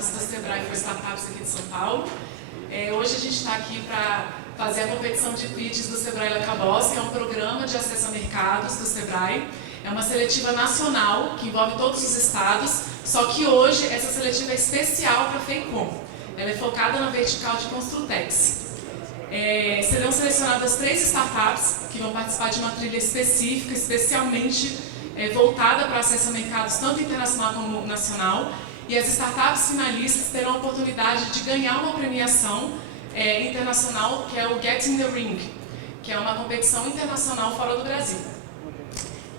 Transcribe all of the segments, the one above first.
Startups do Sebrae for Startups aqui de São Paulo. Hoje a gente está aqui para fazer a competição de pitches do Sebrae Lacabos, que é um programa de acesso a mercados do Sebrae. É uma seletiva nacional que envolve todos os estados, só que hoje essa seletiva é especial para a FEICOM. Ela é focada na vertical de Construtex. Serão selecionadas 3 startups que vão participar de uma trilha específica, especialmente voltada para acesso a mercados tanto internacional como nacional. E as startups finalistas terão a oportunidade de ganhar uma premiação internacional, que é o Get in the Ring, que é uma competição internacional fora do Brasil.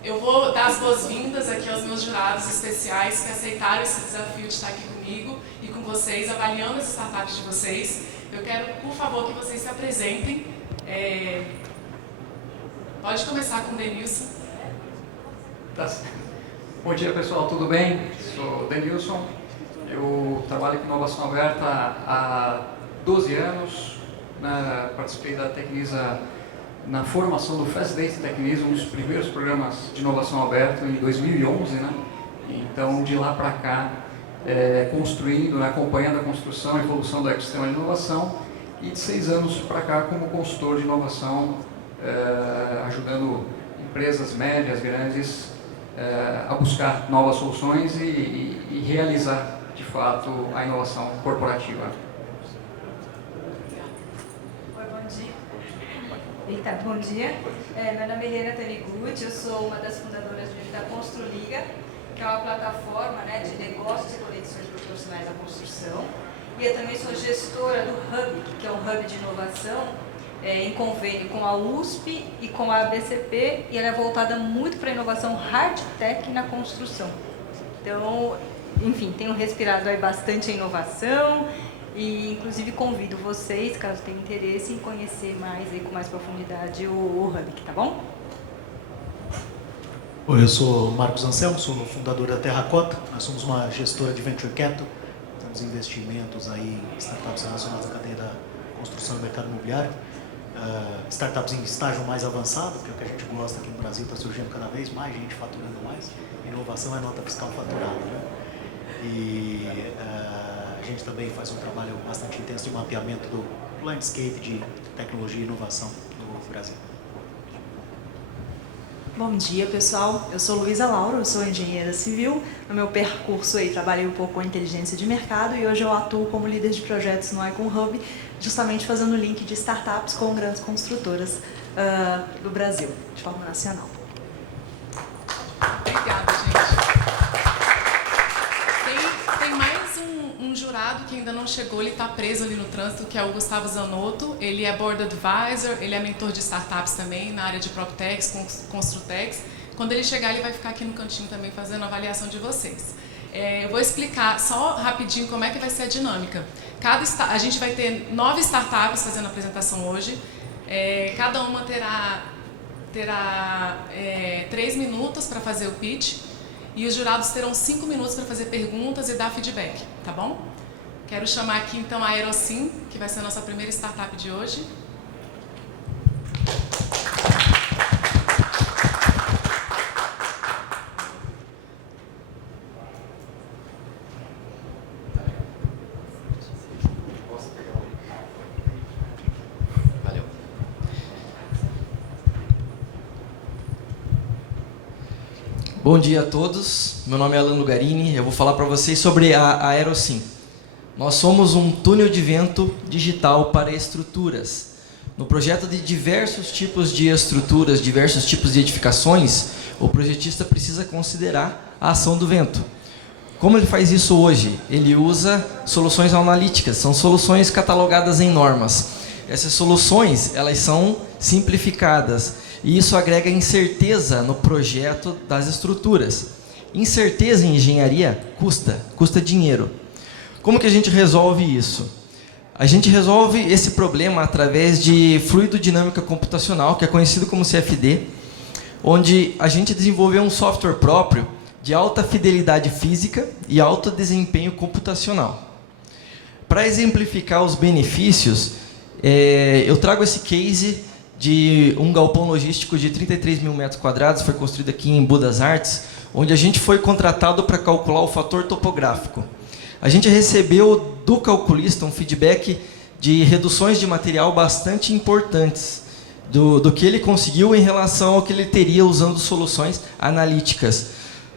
Eu vou dar as boas-vindas aqui aos meus jurados especiais que aceitaram esse desafio de estar aqui comigo e com vocês, avaliando as startups de vocês. Eu quero, por favor, que vocês se apresentem. Pode começar com o Denilson. Bom dia, pessoal, tudo bem? Sou o Denilson, eu trabalho com inovação aberta há 12 anos, participei da Tecnisa na formação do Fast Data Tecnisa, um dos primeiros programas de inovação aberta em 2011, né? Então, de lá para cá, construindo, acompanhando a construção e evolução do ecossistema de inovação, e de 6 anos para cá como consultor de inovação, ajudando empresas médias, grandes, a buscar novas soluções e realizar, de fato, a inovação corporativa. Bom dia. Meu nome é Helena Taniguchi, eu sou uma das fundadoras da Construliga, que é uma plataforma de negócios e conexões profissionais da construção. E eu também sou gestora do Hub, que é um hub de inovação, em convênio com a USP e com a ABCP, e ela é voltada muito para a inovação hard tech na construção. Então, enfim, tenho respirado aí bastante a inovação e, inclusive, convido vocês, caso tenham interesse, em conhecer mais aí com mais profundidade o Hub, tá bom? Oi, eu sou Marcos Anselmo, sou o fundador da Terracota. Nós somos uma gestora de Venture Capital, temos investimentos aí em startups relacionadas à cadeia da construção e mercado imobiliário. Startups em estágio mais avançado, que é o que a gente gosta aqui no Brasil, está surgindo cada vez mais gente faturando mais. Inovação é nota fiscal faturada, né? E a gente também faz um trabalho bastante intenso de mapeamento do landscape de tecnologia e inovação no Brasil. Bom dia, pessoal. Eu sou Luísa Laura, eu sou engenheira civil. No meu percurso aí trabalhei um pouco com inteligência de mercado e hoje eu atuo como líder de projetos no Icon Hub, justamente fazendo link de startups com grandes construtoras do Brasil, de forma nacional. Obrigada, gente. Tem mais um jurado que ainda não chegou, ele está preso ali no trânsito, que é o Gustavo Zanotto. Ele é Board Advisor, ele é mentor de startups também, na área de PropTechs, Construtex. Quando ele chegar, ele vai ficar aqui no cantinho também, fazendo a avaliação de vocês. Eu vou explicar só rapidinho como é que vai ser a dinâmica. A gente vai ter 9 startups fazendo a apresentação hoje. Cada uma terá 3 minutos para fazer o pitch. E os jurados terão 5 minutos para fazer perguntas e dar feedback, tá bom? Quero chamar aqui então a Aerocim, que vai ser a nossa primeira startup de hoje. Valeu. Bom dia a todos, meu nome é Alan Lugarini, eu vou falar para vocês sobre a Aerocim. Nós somos um túnel de vento digital para estruturas. No projeto de diversos tipos de estruturas, diversos tipos de edificações, o projetista precisa considerar a ação do vento. Como ele faz isso hoje? Ele usa soluções analíticas, são soluções catalogadas em normas. Essas soluções, elas são simplificadas. E isso agrega incerteza no projeto das estruturas. Incerteza em engenharia custa dinheiro. Como que a gente resolve isso? A gente resolve esse problema através de fluido dinâmica computacional, que é conhecido como CFD, onde a gente desenvolveu um software próprio de alta fidelidade física e alto desempenho computacional. Para exemplificar os benefícios, eu trago esse case de um galpão logístico de 33 mil metros quadrados, foi construído aqui em Budas Artes, onde a gente foi contratado para calcular o fator topográfico. a gente recebeu do calculista um feedback de reduções de material bastante importantes, do que ele conseguiu em relação ao que ele teria usando soluções analíticas.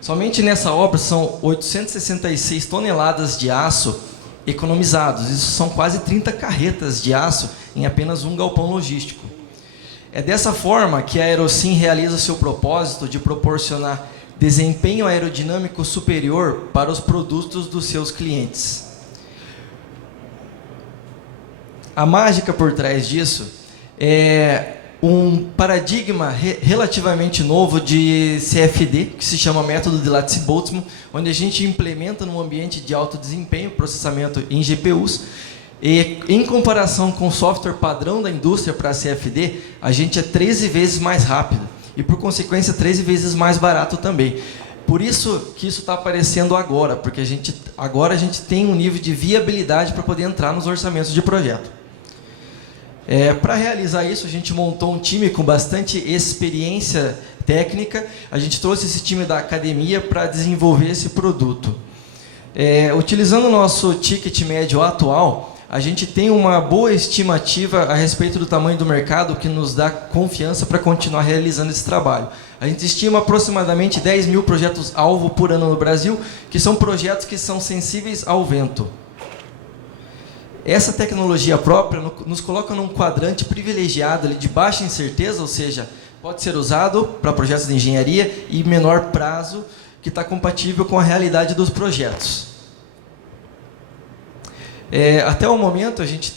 Somente nessa obra são 866 toneladas de aço economizados. Isso são quase 30 carretas de aço em apenas um galpão logístico. É dessa forma que a Aerocim realiza seu propósito de proporcionar desempenho aerodinâmico superior para os produtos dos seus clientes. A mágica por trás disso é um paradigma relativamente novo de CFD, que se chama método de Lattice-Boltzmann, onde a gente implementa num ambiente de alto desempenho, processamento em GPUs, e em comparação com o software padrão da indústria para CFD, a gente é 13 vezes mais rápido e, por consequência, 13 vezes mais barato também. Por isso que isso está aparecendo agora, porque agora a gente tem um nível de viabilidade para poder entrar nos orçamentos de projeto. Para realizar isso, a gente montou um time com bastante experiência técnica. A gente trouxe esse time da academia para desenvolver esse produto. Utilizando o nosso ticket médio atual, a gente tem uma boa estimativa a respeito do tamanho do mercado, que nos dá confiança para continuar realizando esse trabalho. A gente estima aproximadamente 10 mil projetos-alvo por ano no Brasil, que são projetos que são sensíveis ao vento. Essa tecnologia própria nos coloca num quadrante privilegiado ali de baixa incerteza, ou seja, pode ser usado para projetos de engenharia e menor prazo, que está compatível com a realidade dos projetos. Até o momento, a gente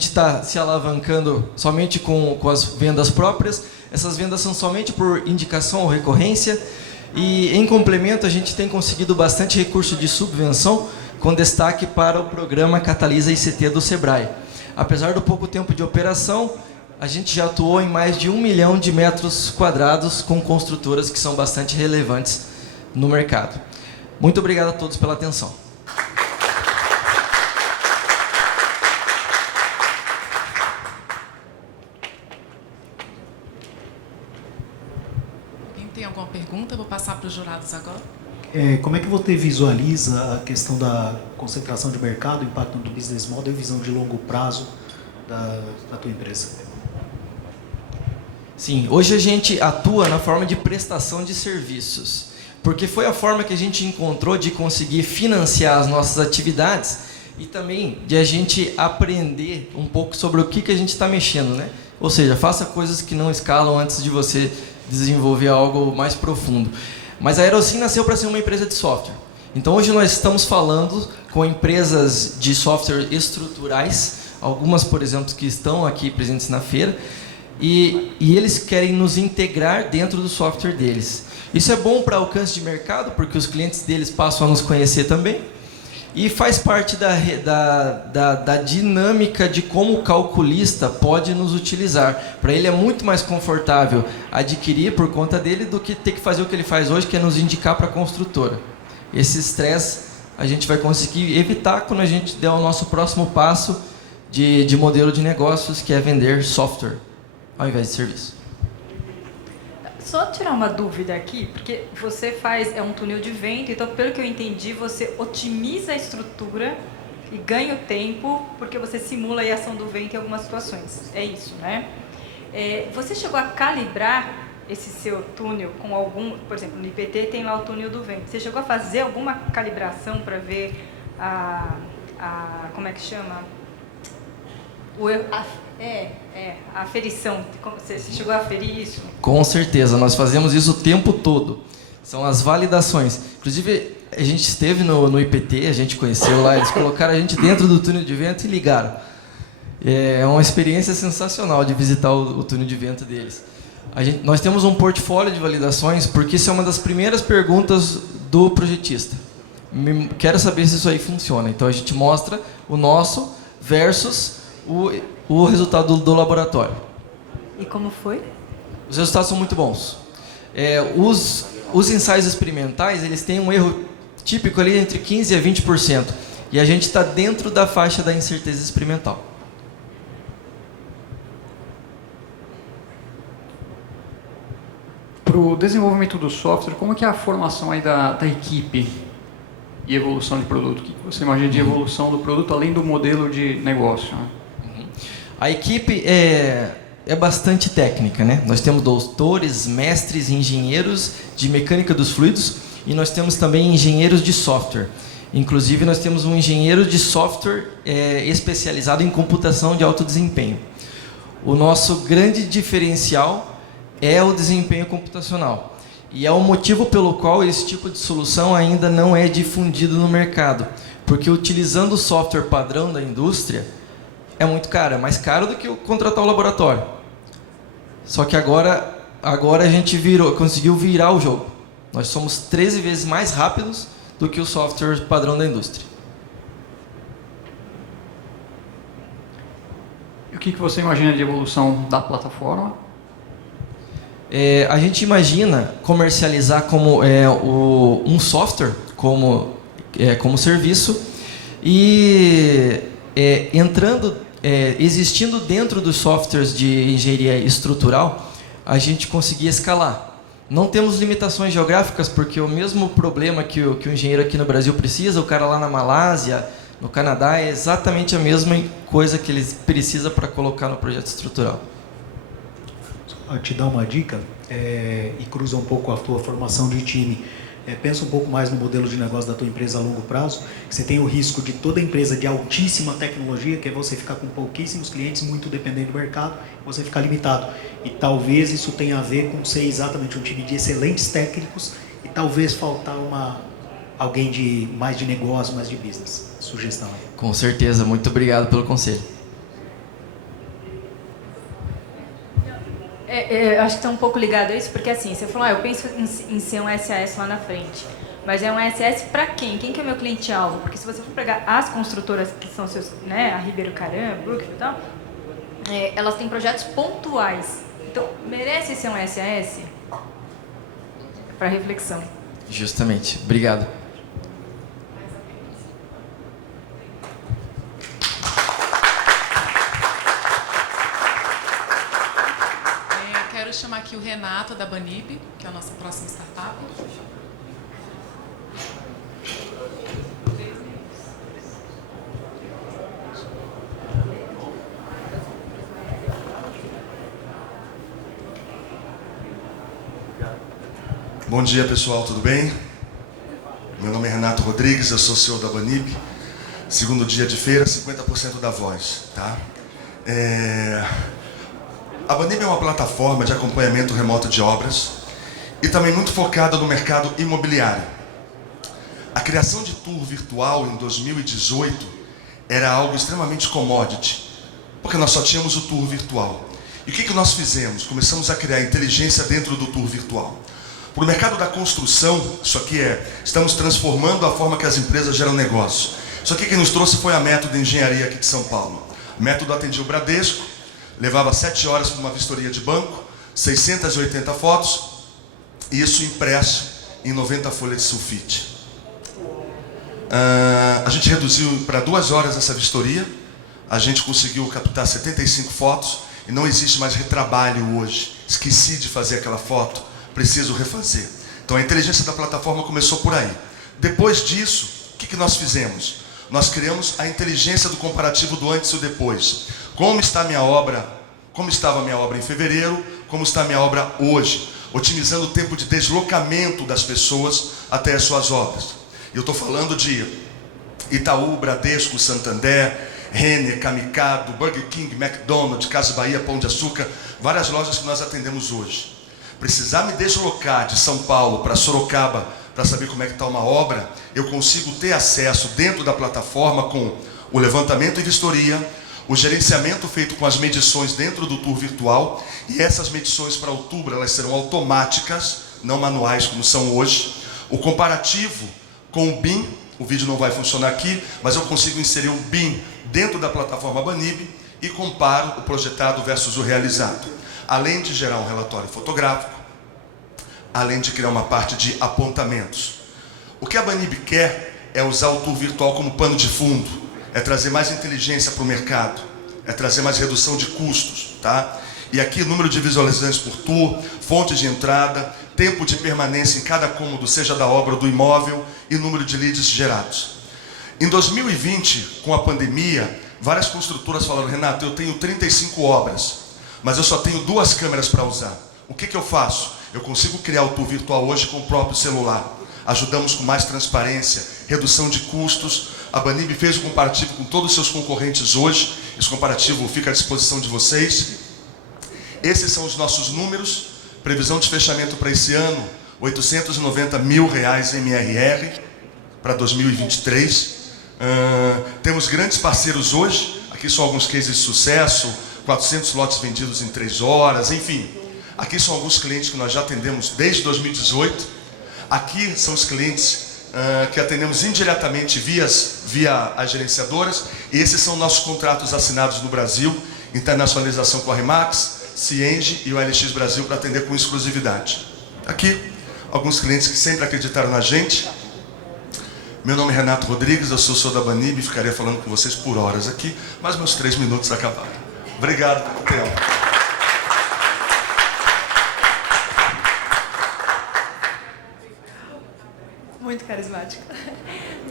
está se alavancando somente com as vendas próprias. Essas vendas são somente por indicação ou recorrência. E, em complemento, a gente tem conseguido bastante recurso de subvenção, com destaque para o programa Catalisa ICT do Sebrae. Apesar do pouco tempo de operação, a gente já atuou em mais de 1 milhão de metros quadrados com construtoras que são bastante relevantes no mercado. Muito obrigado a todos pela atenção. Alguém tem alguma pergunta? Vou passar para os jurados agora. Como é que você visualiza a questão da concentração de mercado, o impacto do business model e visão de longo prazo da tua empresa? Sim, hoje a gente atua na forma de prestação de serviços, porque foi a forma que a gente encontrou de conseguir financiar as nossas atividades e também de a gente aprender um pouco sobre o que a gente está mexendo, né? Ou seja, faça coisas que não escalam antes de você desenvolver algo mais profundo. Mas a Aerocim nasceu para ser uma empresa de software. Então, hoje nós estamos falando com empresas de software estruturais, algumas, por exemplo, que estão aqui presentes na feira, e eles querem nos integrar dentro do software deles. Isso é bom para alcance de mercado, porque os clientes deles passam a nos conhecer também, e faz parte da dinâmica de como o calculista pode nos utilizar. Para ele é muito mais confortável adquirir por conta dele do que ter que fazer o que ele faz hoje, que é nos indicar para a construtora. Esse estresse a gente vai conseguir evitar quando a gente der o nosso próximo passo de modelo de negócios, que é vender software ao invés de serviço. Só tirar uma dúvida aqui, porque você é um túnel de vento, então, pelo que eu entendi, você otimiza a estrutura e ganha o tempo, porque você simula a ação do vento em algumas situações. É isso, né? Você chegou a calibrar esse seu túnel com algum... Por exemplo, no IPT tem lá o túnel do vento. Você chegou a fazer alguma calibração para ver como é que chama? A aferição. Você chegou a aferir isso? Com certeza, nós fazemos isso o tempo todo. São as validações. Inclusive, a gente esteve no IPT, a gente conheceu lá, eles colocaram a gente dentro do túnel de vento e ligaram. É uma experiência sensacional de visitar o túnel de vento deles. Nós temos um portfólio de validações, porque isso é uma das primeiras perguntas do projetista. Quero saber se isso aí funciona. Então, a gente mostra o nosso versus o resultado do laboratório. E como foi? Os resultados são muito bons. Os ensaios experimentais, eles têm um erro típico ali entre 15% a 20%. E a gente está dentro da faixa da incerteza experimental. Para o desenvolvimento do software, como que é a formação aí da equipe? e evolução de produto. O que você imagina de evolução do produto além do modelo de negócio? Né? A equipe é bastante técnica, né? Nós temos doutores, mestres, engenheiros de mecânica dos fluidos e nós temos também engenheiros de software. Inclusive, nós temos um engenheiro de software especializado em computação de alto desempenho. O nosso grande diferencial é o desempenho computacional. E é o motivo pelo qual esse tipo de solução ainda não é difundido no mercado. Porque utilizando o software padrão da indústria, é muito caro. É mais caro do que contratar o laboratório. Só que agora a gente conseguiu virar o jogo. Nós somos 13 vezes mais rápidos do que o software padrão da indústria. E o que você imagina de evolução da plataforma? A gente imagina comercializar como um software como serviço e existindo dentro dos softwares de engenharia estrutural, a gente conseguir escalar. Não temos limitações geográficas, porque o mesmo problema que o engenheiro aqui no Brasil precisa, o cara lá na Malásia, no Canadá, é exatamente a mesma coisa que ele precisa para colocar no projeto estrutural. Só te dar uma dica, e cruza um pouco a tua formação de time. Pensa um pouco mais no modelo de negócio da tua empresa a longo prazo. Você tem o risco de toda empresa de altíssima tecnologia, que é você ficar com pouquíssimos clientes, muito dependente do mercado, você ficar limitado. E talvez isso tenha a ver com ser exatamente um time de excelentes técnicos e talvez faltar alguém mais de negócio, mais de business. Sugestão. Com certeza. Muito obrigado pelo conselho. Eu acho que está um pouco ligado a isso, porque assim, você falou, eu penso em ser um SAS lá na frente, mas é um SAS para quem? Quem que é meu cliente-alvo? Porque se você for pegar as construtoras que são seus, né, a Ribeiro Caram, Brookfield e tal, elas têm projetos pontuais. Então, merece ser um SAS? Para reflexão. Justamente. Obrigado. Quero chamar aqui o Renato da Banib, que é a nossa próxima startup. Bom dia, pessoal, tudo bem? Meu nome é Renato Rodrigues, eu sou CEO da Banib. Segundo dia de feira, 50% da voz, tá? A Banib é uma plataforma de acompanhamento remoto de obras e também muito focada no mercado imobiliário. A criação de tour virtual em 2018 era algo extremamente commodity, porque nós só tínhamos o tour virtual. E o que nós fizemos? Começamos a criar inteligência dentro do tour virtual. Para o mercado da construção, isso aqui estamos transformando a forma que as empresas geram negócio. Isso aqui que nos trouxe foi a Método Engenharia aqui de São Paulo. O Método atendia o Bradesco, levava 7 horas para uma vistoria de banco, 680 fotos, e isso impresso em 90 folhas de sulfite. A gente reduziu para 2 horas essa vistoria, a gente conseguiu captar 75 fotos, e não existe mais retrabalho hoje. Esqueci de fazer aquela foto, preciso refazer. Então a inteligência da plataforma começou por aí. Depois disso, o que nós fizemos? Nós criamos a inteligência do comparativo do antes e o depois. Como está minha obra? Como estava a minha obra em fevereiro? Como está a minha obra hoje? Otimizando o tempo de deslocamento das pessoas até as suas obras. Eu estou falando de Itaú, Bradesco, Santander, Renner, Kamikado, Burger King, McDonald's, Casa Bahia, Pão de Açúcar, várias lojas que nós atendemos hoje. Precisar me deslocar de São Paulo para Sorocaba para saber como é que está uma obra, eu consigo ter acesso dentro da plataforma com o levantamento e vistoria, o gerenciamento feito com as medições dentro do tour virtual, e essas medições para outubro elas serão automáticas, não manuais como são hoje. O comparativo com o BIM, o vídeo não vai funcionar aqui, mas eu consigo inserir o BIM dentro da plataforma Banib e comparo o projetado versus o realizado. Além de gerar um relatório fotográfico, além de criar uma parte de apontamentos. O que a Banib quer é usar o tour virtual como pano de fundo, é trazer mais inteligência para o mercado, é trazer mais redução de custos, tá? E aqui número de visualizações por tour, fonte de entrada, tempo de permanência em cada cômodo, seja da obra ou do imóvel, e número de leads gerados. Em 2020, com a pandemia, várias construtoras falaram: Renato, eu tenho 35 obras, mas eu só tenho 2 câmeras para usar. O que eu faço? Eu consigo criar o tour virtual hoje com o próprio celular. Ajudamos com mais transparência, redução de custos. A Banib fez o comparativo com todos os seus concorrentes hoje. Esse comparativo fica à disposição de vocês. Esses são os nossos números. Previsão de fechamento para esse ano, R$ 890 mil MRR para 2023. Temos grandes parceiros hoje. Aqui são alguns cases de sucesso, 400 lotes vendidos em 3 horas, enfim. Aqui são alguns clientes que nós já atendemos desde 2018. Aqui são os clientes que atendemos indiretamente via as gerenciadoras. E esses são nossos contratos assinados no Brasil, internacionalização com a Remax, Cienge e o LX Brasil para atender com exclusividade. Aqui, alguns clientes que sempre acreditaram na gente. Meu nome é Renato Rodrigues, eu sou da Banib e ficaria falando com vocês por horas aqui, mas meus 3 minutos acabaram. Obrigado pelo tempo. Muito carismático.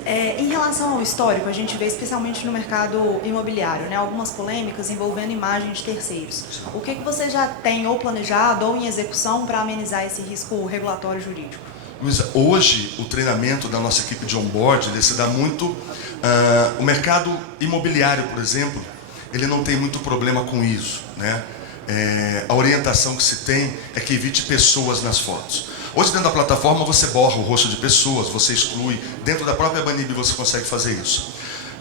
Em relação ao histórico, a gente vê especialmente no mercado imobiliário, né, algumas polêmicas envolvendo imagem de terceiros. O que você já tem ou planejado ou em execução para amenizar esse risco regulatório jurídico? Luísa, hoje o treinamento da nossa equipe de onboard ele se dá muito... o mercado imobiliário, por exemplo, ele não tem muito problema com isso, né? A orientação que se tem é que evite pessoas nas fotos. Hoje, dentro da plataforma, você borra o rosto de pessoas, você exclui. Dentro da própria Banib você consegue fazer isso.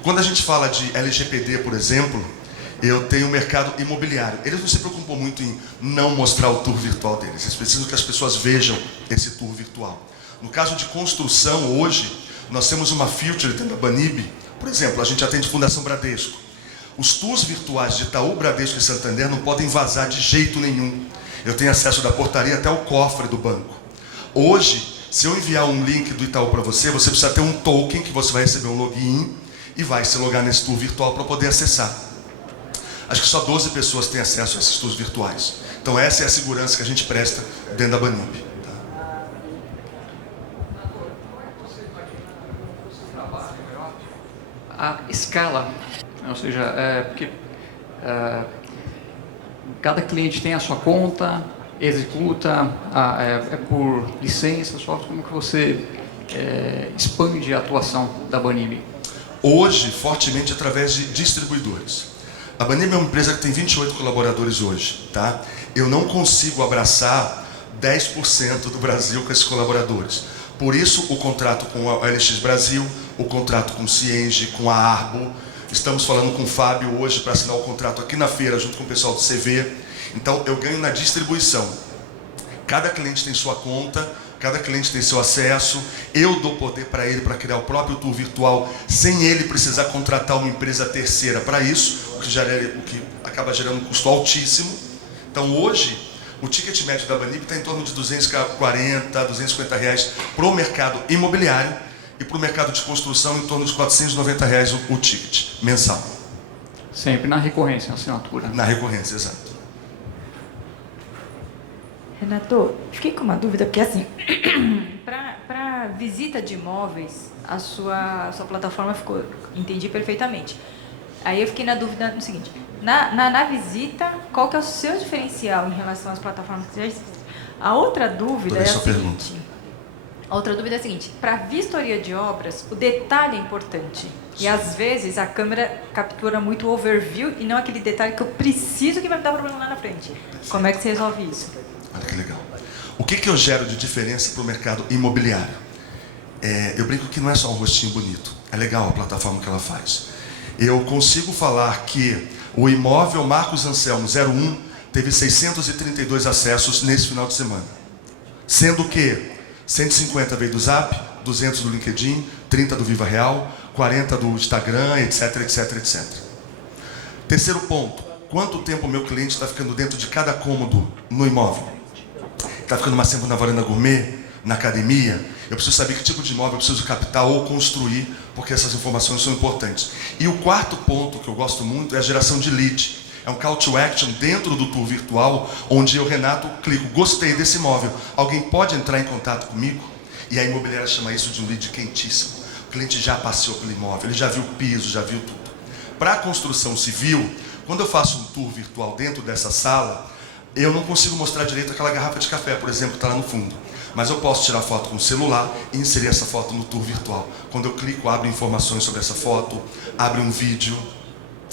Quando a gente fala de LGPD, por exemplo, eu tenho o mercado imobiliário. Eles não se preocupam muito em não mostrar o tour virtual deles. Eles precisam que as pessoas vejam esse tour virtual. No caso de construção, hoje, nós temos uma feature dentro da Banib. Por exemplo, a gente atende Fundação Bradesco. Os tours virtuais de Itaú, Bradesco e Santander não podem vazar de jeito nenhum. Eu tenho acesso da portaria até o cofre do banco. Hoje, se eu enviar um link do Itaú para você, você precisa ter um token que você vai receber um login e vai se logar nesse tour virtual para poder acessar. Acho que só 12 pessoas têm acesso a esses tours virtuais. Então essa é a segurança que a gente presta dentro da Banib. A escala, ou seja, porque cada cliente tem a sua conta, executa, é por licença, só como que você expande a atuação da Banib? Hoje, fortemente através de distribuidores. A Banib é uma empresa que tem 28 colaboradores hoje, tá? Eu não consigo abraçar 10% do Brasil com esses colaboradores. Por isso, o contrato com a LX Brasil, o contrato com o Cienge, com a Arbo. Estamos falando com o Fábio hoje para assinar o contrato aqui na feira, junto com o pessoal do CV. Então, eu ganho na distribuição. Cada cliente tem sua conta, cada cliente tem seu acesso. Eu dou poder para ele para criar o próprio tour virtual, sem ele precisar contratar uma empresa terceira para isso, o que acaba gerando um custo altíssimo. Então, hoje, o ticket médio da Banib está em torno de R$240, R$250 para o mercado imobiliário e para o mercado de construção em torno de R$490 o ticket mensal. Sempre na recorrência, na assinatura. Na recorrência, exato. Renato, fiquei com uma dúvida, porque assim, para visita de imóveis, a sua plataforma ficou, entendi perfeitamente. Aí eu fiquei na dúvida no seguinte, na visita, qual que é o seu diferencial em relação às plataformas que já existem? A outra dúvida é a seguinte, para vistoria de obras, o detalhe é importante. E às vezes a câmera captura muito o overview e não aquele detalhe que eu preciso que vai me dar problema lá na frente. Como é que você resolve isso? Olha que legal. O que eu gero de diferença para o mercado imobiliário? Eu brinco que não é só um rostinho bonito. É legal a plataforma que ela faz. Eu consigo falar que o imóvel Marcos Anselmo 01 teve 632 acessos nesse final de semana. Sendo que 150 veio do Zap, 200 do LinkedIn, 30 do Viva Real, 40 do Instagram, etc, etc, etc. Terceiro ponto. Quanto tempo o meu cliente está ficando dentro de cada cômodo no imóvel? Está ficando mais tempo na varanda gourmet, na academia? Eu preciso saber que tipo de imóvel eu preciso captar ou construir, porque essas informações são importantes. E o quarto ponto que eu gosto muito é a geração de lead. É um call to action dentro do tour virtual, onde eu, Renato, clico, gostei desse imóvel, alguém pode entrar em contato comigo? E a imobiliária chama isso de um lead quentíssimo. O cliente já passeou pelo imóvel, ele já viu o piso, já viu tudo. Para a construção civil, quando eu faço um tour virtual dentro dessa sala, eu não consigo mostrar direito aquela garrafa de café, por exemplo, que está lá no fundo. Mas eu posso tirar foto com o celular e inserir essa foto no tour virtual. Quando eu clico, abre informações sobre essa foto, abre um vídeo.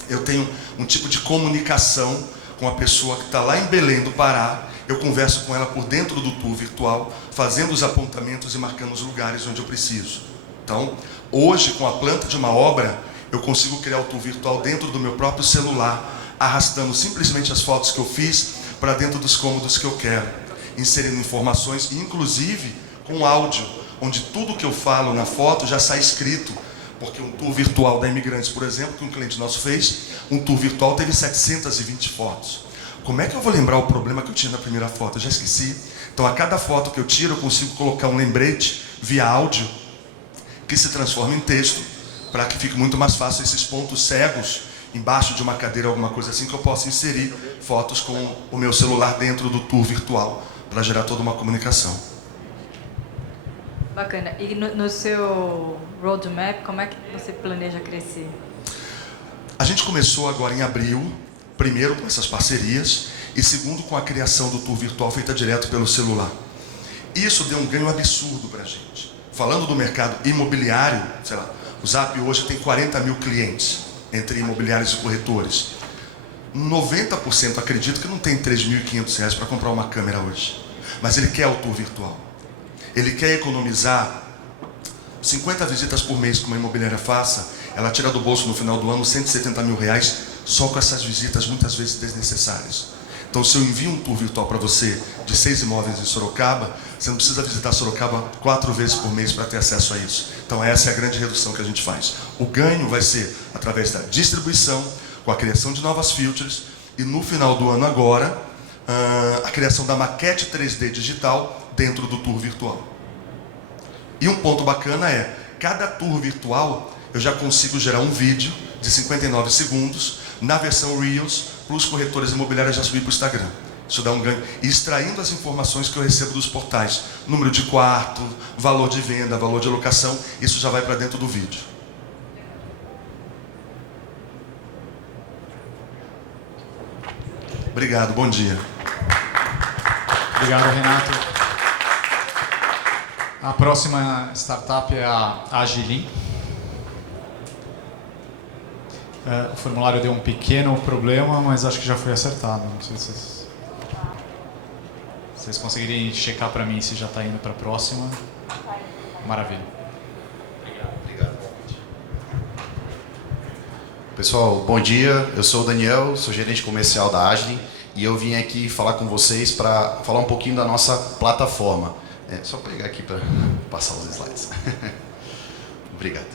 Eu tenho um tipo de comunicação com a pessoa que está lá em Belém do Pará. Eu converso com ela por dentro do tour virtual, fazendo os apontamentos e marcando os lugares onde eu preciso. Então, hoje, com a planta de uma obra, eu consigo criar o tour virtual dentro do meu próprio celular, arrastando simplesmente as fotos que eu fiz para dentro dos cômodos que eu quero, inserindo informações, inclusive com áudio, onde tudo que eu falo na foto já sai escrito. Porque um tour virtual da Imigrantes, por exemplo, que um cliente nosso fez, um tour virtual teve 720 fotos. Como é que eu vou lembrar o problema que eu tinha na primeira foto? Eu já esqueci. Então, a cada foto que eu tiro, eu consigo colocar um lembrete via áudio, que se transforma em texto, para que fique muito mais fácil esses pontos cegos, embaixo de uma cadeira, alguma coisa assim, que eu possa inserir fotos com o meu celular dentro do tour virtual, para gerar toda uma comunicação. Bacana. E no seu roadmap, como é que você planeja crescer? A gente começou agora em abril, primeiro com essas parcerias, e segundo com a criação do tour virtual feita direto pelo celular. Isso deu um ganho absurdo para a gente. Falando do mercado imobiliário, sei lá, o Zap hoje tem 40 mil clientes, entre imobiliários e corretores. 90% acredito que não tem R$3.500 para comprar uma câmera hoje. Mas ele quer o tour virtual. Ele quer economizar 50 visitas por mês que uma imobiliária faça, ela tira do bolso no final do ano R$170 mil só com essas visitas muitas vezes desnecessárias. Então, se eu envio um tour virtual para você de 6 imóveis em Sorocaba, você não precisa visitar Sorocaba 4 vezes por mês para ter acesso a isso. Então, essa é a grande redução que a gente faz. O ganho vai ser através da distribuição, com a criação de novas filters, e no final do ano agora, a criação da maquete 3D digital dentro do tour virtual. E um ponto bacana é, cada tour virtual, eu já consigo gerar um vídeo de 59 segundos, na versão Reels, para os corretores imobiliários já subir para o Instagram. Isso dá um ganho. E extraindo as informações que eu recebo dos portais, número de quarto, valor de venda, valor de locação, isso já vai para dentro do vídeo. Obrigado, bom dia. Obrigado, Renato. A próxima startup é a Agilin. O formulário deu um pequeno problema, mas acho que já foi acertado. Não sei se vocês conseguirem checar para mim se já está indo para a próxima. Maravilha. Obrigado. Pessoal, bom dia. Eu sou o Daniel, sou gerente comercial da Agilin e eu vim aqui falar com vocês para falar um pouquinho da nossa plataforma. Só pegar aqui para passar os slides. Obrigado.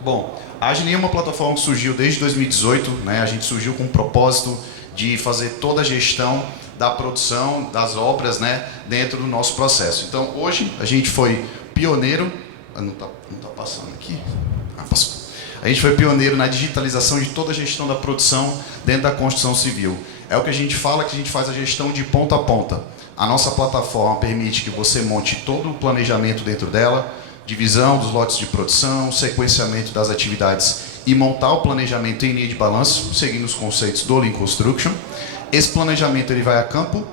Bom, a Agilin é uma plataforma que surgiu desde 2018, né? A gente surgiu com o propósito de fazer toda a gestão da produção das obras, né, dentro do nosso processo. Então, hoje, a gente foi pioneiro... Não tá passando aqui? Passou. A gente foi pioneiro na digitalização de toda a gestão da produção dentro da construção civil. É o que a gente fala, que a gente faz a gestão de ponta a ponta. A nossa plataforma permite que você monte todo o planejamento dentro dela, divisão dos lotes de produção, sequenciamento das atividades e montar o planejamento em linha de balanço, seguindo os conceitos do Lean Construction. Esse planejamento ele vai a campo,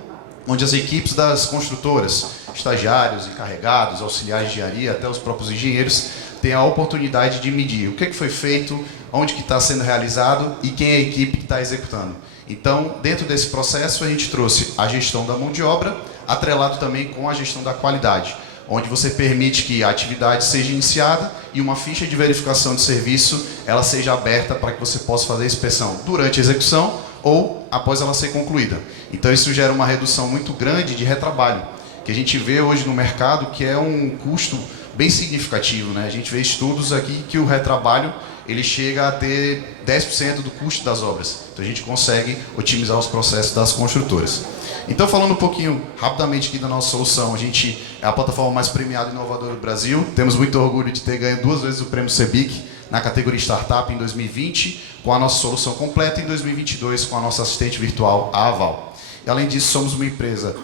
onde as equipes das construtoras, estagiários, encarregados, auxiliares de engenharia, até os próprios engenheiros, têm a oportunidade de medir o que foi feito, onde que está sendo realizado e quem é a equipe que está executando. Então, dentro desse processo, a gente trouxe a gestão da mão de obra, atrelado também com a gestão da qualidade, onde você permite que a atividade seja iniciada e uma ficha de verificação de serviço ela seja aberta para que você possa fazer a inspeção durante a execução ou após ela ser concluída. Então isso gera uma redução muito grande de retrabalho, que a gente vê hoje no mercado que é um custo bem significativo, né? A gente vê estudos aqui que o retrabalho ele chega a ter 10% do custo das obras. Então a gente consegue otimizar os processos das construtoras. Então, falando um pouquinho rapidamente aqui da nossa solução, a gente é a plataforma mais premiada e inovadora do Brasil. Temos muito orgulho de ter ganho 2 vezes o prêmio CEBIC na categoria Startup em 2020, com a nossa solução completa, e em 2022 com a nossa assistente virtual, a Aval. E, além disso, somos uma empresa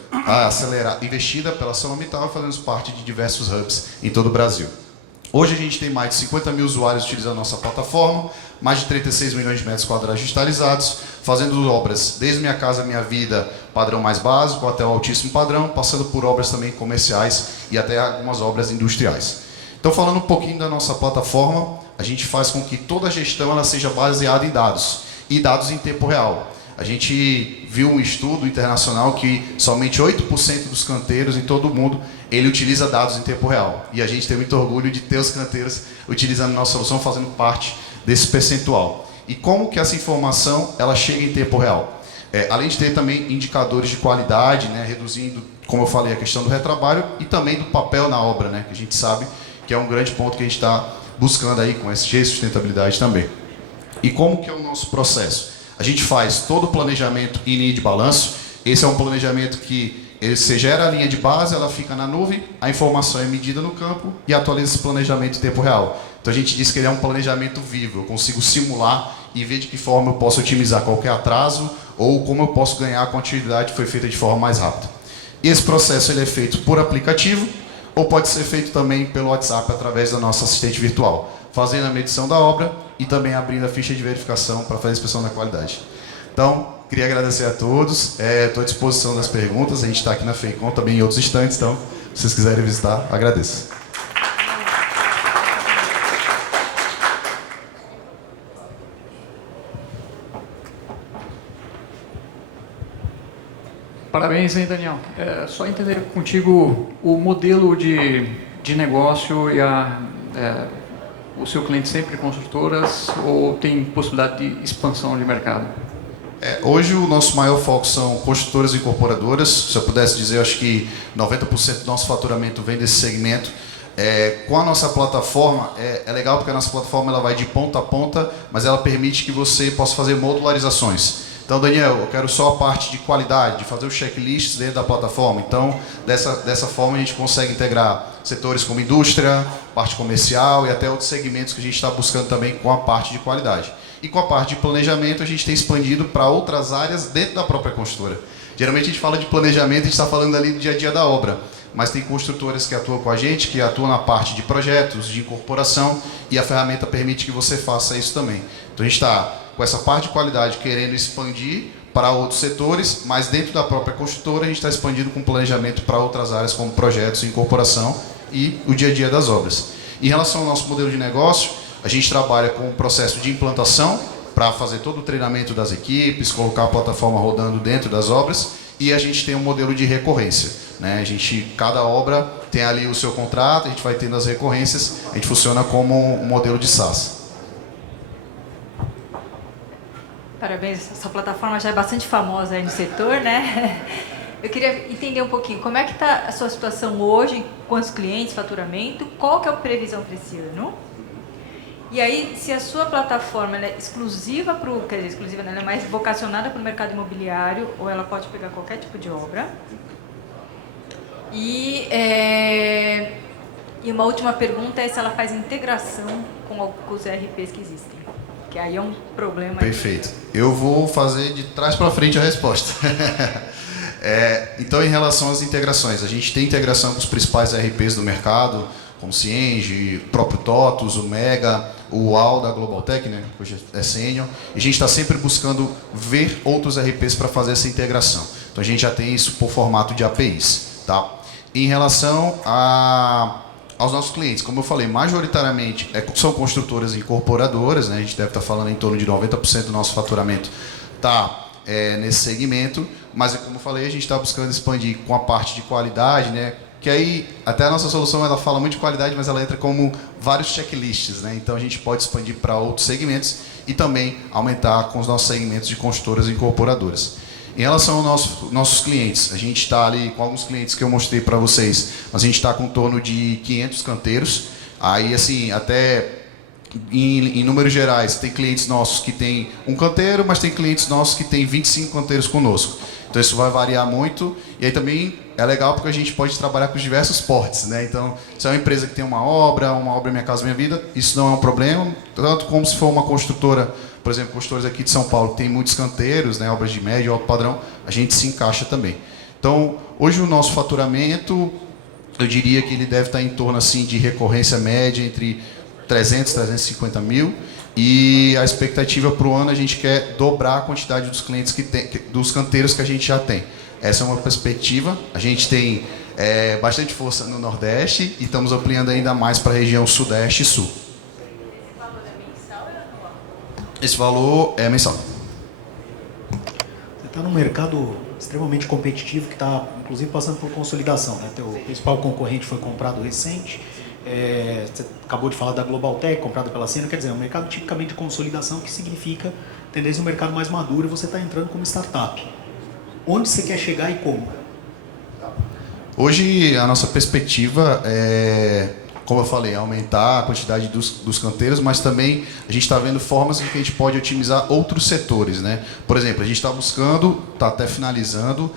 investida pela ArcelorMittal e fazemos parte de diversos hubs em todo o Brasil. Hoje a gente tem mais de 50 mil usuários utilizando a nossa plataforma, mais de 36 milhões de metros quadrados digitalizados, fazendo obras desde Minha Casa Minha Vida, padrão mais básico, até o altíssimo padrão, passando por obras também comerciais e até algumas obras industriais. Então, falando um pouquinho da nossa plataforma, a gente faz com que toda a gestão ela seja baseada em dados, e dados em tempo real. A gente viu um estudo internacional que somente 8% dos canteiros em todo o mundo ele utiliza dados em tempo real. E a gente tem muito orgulho de ter os canteiros utilizando nossa solução, fazendo parte desse percentual. E como que essa informação ela chega em tempo real? Além de ter também indicadores de qualidade, né, reduzindo, como eu falei, a questão do retrabalho e também do papel na obra, né, que a gente sabe que é um grande ponto que a gente está buscando aí com SG e sustentabilidade também. E como que é o nosso processo? A gente faz todo o planejamento em linha de balanço. Esse é um planejamento que você gera a linha de base, ela fica na nuvem, a informação é medida no campo e atualiza esse planejamento em tempo real. Então a gente diz que ele é um planejamento vivo, eu consigo simular e ver de que forma eu posso otimizar qualquer atraso ou como eu posso ganhar a continuidade que foi feita de forma mais rápida. E esse processo ele é feito por aplicativo ou pode ser feito também pelo WhatsApp através da nossa assistente virtual, fazendo a medição da obra e também abrindo a ficha de verificação para fazer a inspeção da qualidade. Então, queria agradecer a todos, estou à disposição das perguntas, a gente está aqui na FEICOM também em outros instantes, então, se vocês quiserem visitar, agradeço. Parabéns, hein, Daniel. Só entender contigo o modelo de negócio e o seu cliente sempre construtoras ou tem possibilidade de expansão de mercado? Hoje o nosso maior foco são construtoras e incorporadoras. Se eu pudesse dizer, acho que 90% do nosso faturamento vem desse segmento. Com a nossa plataforma, é legal porque a nossa plataforma ela vai de ponta a ponta, mas ela permite que você possa fazer modularizações. Então, Daniel, eu quero só a parte de qualidade, de fazer os checklists dentro da plataforma. Então, dessa forma, a gente consegue integrar setores como indústria, parte comercial e até outros segmentos que a gente está buscando também com a parte de qualidade. E com a parte de planejamento, a gente tem expandido para outras áreas dentro da própria construtora. Geralmente, a gente fala de planejamento, a gente está falando ali do dia a dia da obra. Mas tem construtoras que atuam com a gente, que atuam na parte de projetos, de incorporação, e a ferramenta permite que você faça isso também. Então, a gente está com essa parte de qualidade querendo expandir para outros setores, mas dentro da própria construtora a gente está expandindo com planejamento para outras áreas como projetos, incorporação e o dia a dia das obras. Em relação ao nosso modelo de negócio, a gente trabalha com o processo de implantação para fazer todo o treinamento das equipes, colocar a plataforma rodando dentro das obras e a gente tem um modelo de recorrência, né? Cada obra tem ali o seu contrato, a gente vai tendo as recorrências, a gente funciona como um modelo de SaaS. Parabéns, essa plataforma já é bastante famosa aí no setor, né? Eu queria entender um pouquinho, como é que está a sua situação hoje, quantos clientes, faturamento, qual que é a previsão para esse ano? E aí, se a sua plataforma ela é exclusiva para o... Quer dizer, exclusiva, ela é mais vocacionada para o mercado imobiliário, ou ela pode pegar qualquer tipo de obra? E uma última pergunta é se ela faz integração com os ERPs que existem. Que aí é um problema. Perfeito. Eu vou fazer de trás para frente a resposta. Então, em relação às integrações, a gente tem integração com os principais ERPs do mercado, como o Cienge, o próprio TOTUS, o Mega, o UAU da Global Tech, né, que hoje é Senior, e a gente está sempre buscando ver outros ERPs para fazer essa integração. Então, a gente já tem isso por formato de APIs. Tá? Em relação aos nossos clientes, como eu falei, majoritariamente são construtoras e incorporadoras, né? A gente deve estar falando em torno de 90% do nosso faturamento nesse segmento, mas como eu falei, a gente está buscando expandir com a parte de qualidade, né? Que aí, até a nossa solução ela fala muito de qualidade, mas ela entra como vários checklists, né? Então a gente pode expandir para outros segmentos e também aumentar com os nossos segmentos de construtoras e incorporadoras. Em relação aos nossos clientes, a gente está ali com alguns clientes que eu mostrei para vocês, mas a gente está com em torno de 500 canteiros. Aí, assim, até em números gerais, tem clientes nossos que têm um canteiro, mas tem clientes nossos que têm 25 canteiros conosco. Então isso vai variar muito, e aí também é legal porque a gente pode trabalhar com diversos portes, né? Então, se é uma empresa que tem uma obra Minha Casa Minha Vida, isso não é um problema, tanto como se for uma construtora, por exemplo, construtores aqui de São Paulo, que tem muitos canteiros, né, obras de médio e alto padrão, a gente se encaixa também. Então, hoje o nosso faturamento, eu diria que ele deve estar em torno assim, de recorrência média entre 300 e 350 mil, e a expectativa para o ano a gente quer dobrar a quantidade dos clientes dos canteiros que a gente já tem. Essa é uma perspectiva. A gente tem bastante força no Nordeste e estamos ampliando ainda mais para a região Sudeste e Sul. Esse valor é mensal. Você está num mercado extremamente competitivo que está, inclusive, passando por consolidação, né? O principal concorrente foi comprado recente. Você acabou de falar da Global Tech, comprada pela Ciena, quer dizer, é um mercado tipicamente de consolidação, que significa tendência a um mercado mais maduro e você está entrando como startup. Onde você quer chegar e como? Hoje a nossa perspectiva é, como eu falei, aumentar a quantidade dos canteiros, mas também a gente está vendo formas em que a gente pode otimizar outros setores, né? Por exemplo, a gente está buscando, está até finalizando,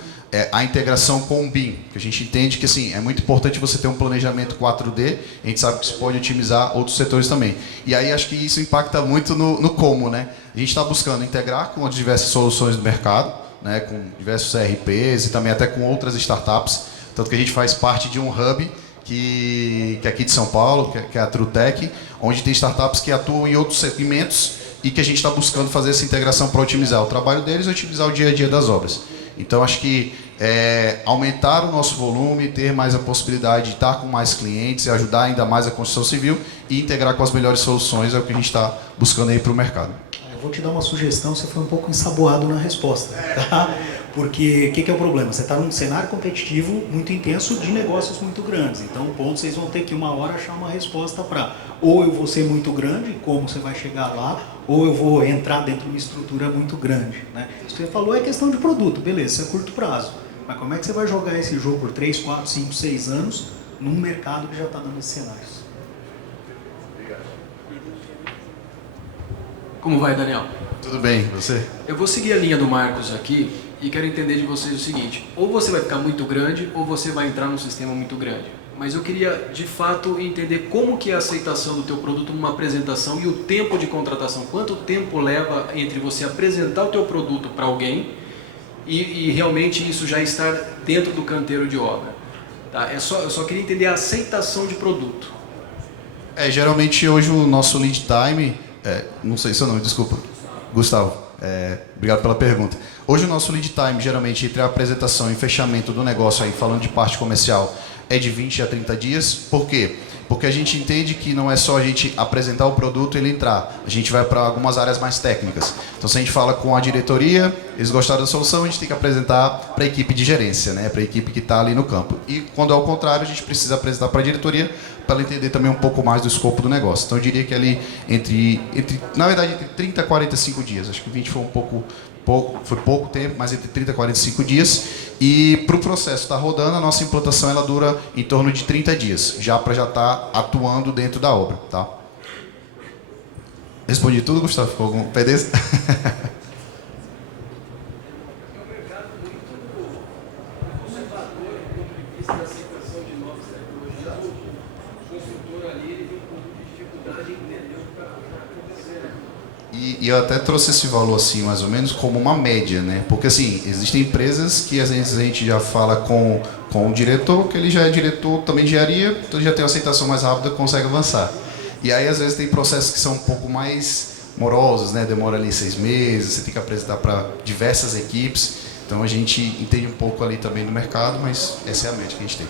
a integração com o BIM, que a gente entende que assim, é muito importante você ter um planejamento 4D, a gente sabe que isso pode otimizar outros setores também. E aí acho que isso impacta muito no como, né? A gente está buscando integrar com as diversas soluções do mercado, né, com diversos ERPs e também até com outras startups, tanto que a gente faz parte de um hub que é aqui de São Paulo, que é a TrueTech, onde tem startups que atuam em outros segmentos e que a gente está buscando fazer essa integração para otimizar o trabalho deles e otimizar o dia a dia das obras. Então, acho que aumentar o nosso volume, ter mais a possibilidade de estar com mais clientes e ajudar ainda mais a construção civil e integrar com as melhores soluções é o que a gente está buscando aí para o mercado. Eu vou te dar uma sugestão, você foi um pouco ensaboado na resposta, tá? Porque o que é o problema? Você está num cenário competitivo muito intenso de negócios muito grandes. Então, o ponto, vocês vão ter que uma hora achar uma resposta para ou eu vou ser muito grande, como você vai chegar lá, ou eu vou entrar dentro de uma estrutura muito grande, né? Isso que você falou é questão de produto, beleza, isso é curto prazo. Mas como é que você vai jogar esse jogo por 3, 4, 5, 6 anos num mercado que já está dando esses cenários? Como vai, Daniel? Tudo bem, você? Eu vou seguir a linha do Marcos aqui e quero entender de vocês o seguinte: ou você vai ficar muito grande ou você vai entrar num sistema muito grande. Mas eu queria, de fato, entender como que é a aceitação do teu produto numa apresentação e o tempo de contratação. Quanto tempo leva entre você apresentar o teu produto para alguém e realmente isso já estar dentro do canteiro de obra? Tá? Eu só queria entender a aceitação de produto. Geralmente hoje o nosso lead time... não sei seu nome, desculpa. Gustavo, obrigado pela pergunta. Hoje o nosso lead time, geralmente, entre a apresentação e fechamento do negócio, aí, falando de parte comercial, é de 20 a 30 dias. Por quê? Porque a gente entende que não é só a gente apresentar o produto e ele entrar. A gente vai para algumas áreas mais técnicas. Então, se a gente fala com a diretoria, eles gostaram da solução, a gente tem que apresentar para a equipe de gerência, né? Para a equipe que está ali no campo. E quando é o contrário, a gente precisa apresentar para a diretoria para ela entender também um pouco mais do escopo do negócio. Então, eu diria que ali, na verdade, entre 30 a 45 dias. Acho que 20 foi foi pouco tempo, mas entre 30 e 45 dias. E para o processo estar rodando, a nossa implantação ela dura em torno de 30 dias, já para estar atuando dentro da obra. Tá? Respondi tudo, Gustavo? Ficou algum pedez? E eu até trouxe esse valor assim, mais ou menos, como uma média, né? Porque assim, existem empresas que às vezes a gente já fala com o diretor, que ele já é diretor também de engenharia, então ele já tem uma aceitação mais rápida, consegue avançar. E aí às vezes tem processos que são um pouco mais morosos, né? Demora ali 6 meses, você tem que apresentar para diversas equipes. Então a gente entende um pouco ali também do mercado, mas essa é a média que a gente tem.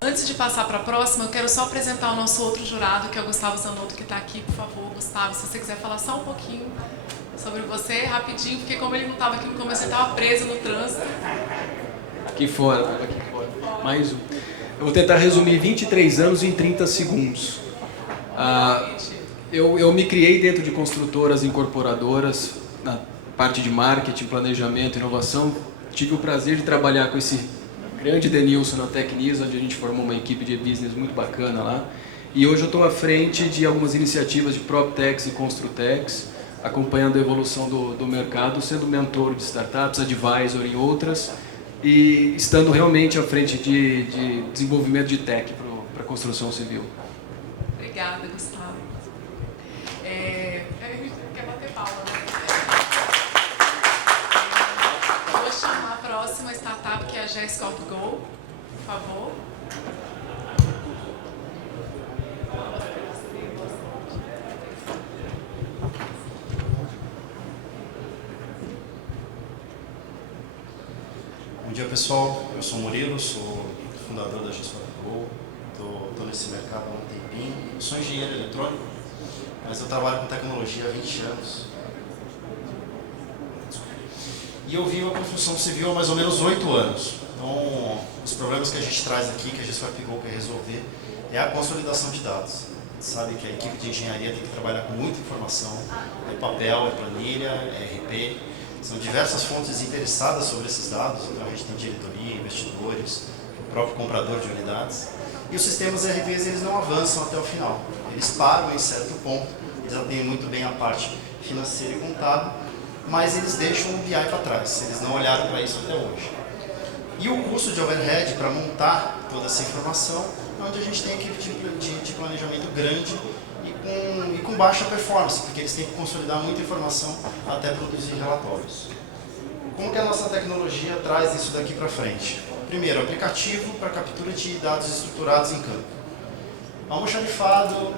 Antes de passar para a próxima, eu quero só apresentar o nosso outro jurado, que é o Gustavo Zanotto, que está aqui. Por favor, Gustavo, se você quiser falar só um pouquinho sobre você, rapidinho, porque como ele não estava aqui no começo, ele estava preso no trânsito. Aqui fora. Mais um. Eu vou tentar resumir 23 anos em 30 segundos. Eu me criei dentro de construtoras incorporadoras, na parte de marketing, planejamento, inovação. Tive o prazer de trabalhar com esse grande Denilson na Tecnis, onde a gente formou uma equipe de business muito bacana lá. E hoje eu estou à frente de algumas iniciativas de PropTechs e Construtex, acompanhando a evolução do mercado, sendo mentor de startups, advisor em outras, e estando realmente à frente de desenvolvimento de tech para a construção civil. Obrigada, Gustavo. Quer bater palma, né? Vou chamar a próxima startup, que é a GESCorp Go, por favor. Bom dia, pessoal. Eu sou o Murilo, sou fundador da GESCorp Go. Estou nesse mercado há um tempinho. Eu sou engenheiro eletrônico, mas eu trabalho com tecnologia há 20 anos. E eu vivo a construção civil há mais ou menos 8 anos. Então, os problemas que a gente traz aqui, que a GESCorp Go quer resolver, é a consolidação de dados. A gente sabe que a equipe de engenharia tem que trabalhar com muita informação. É papel, é planilha, é RP. São diversas fontes interessadas sobre esses dados. Então, a gente tem diretoria, investidores, o próprio comprador de unidades. E os sistemas RPs, eles não avançam até o final. Eles param em certo ponto. Eles atendem muito bem a parte financeira e contábil, mas eles deixam o BI para trás. Eles não olharam para isso até hoje. E o custo de overhead para montar toda essa informação é onde a gente tem equipe de planejamento grande e com baixa performance, porque eles têm que consolidar muita informação até produzir relatórios. Como que a nossa tecnologia traz isso daqui para frente? Primeiro, aplicativo para captura de dados estruturados em campo. Almoxarifado,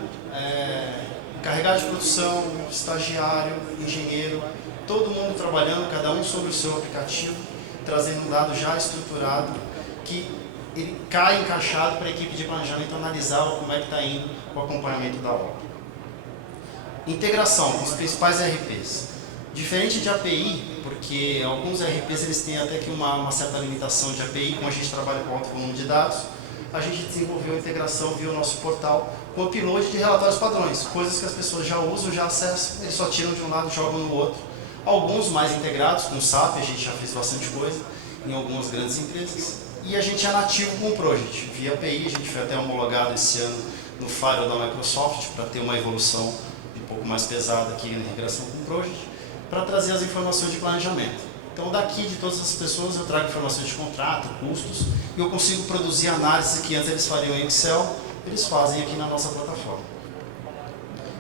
encarregado de produção, estagiário, engenheiro, todo mundo trabalhando, cada um sobre o seu aplicativo, trazendo um dado já estruturado que ele cai encaixado para a equipe de planejamento analisar como é que está indo o acompanhamento da obra. Integração com os principais RPs. Diferente de API, porque alguns RPs eles têm até que uma certa limitação de API, como a gente trabalha com alto volume de dados, a gente desenvolveu a integração via o nosso portal com upload de relatórios padrões, coisas que as pessoas já usam, já acessam, eles só tiram de um lado e jogam no outro. Alguns mais integrados, com o SAP, a gente já fez bastante coisa em algumas grandes empresas. E a gente é nativo com o Project, via API, a gente foi até homologado esse ano no Firewall da Microsoft para ter uma evolução um pouco mais pesada aqui na integração com o Project, para trazer as informações de planejamento. Então, daqui de todas as pessoas, eu trago informações de contrato, custos, e eu consigo produzir análises que antes eles fariam em Excel, eles fazem aqui na nossa plataforma.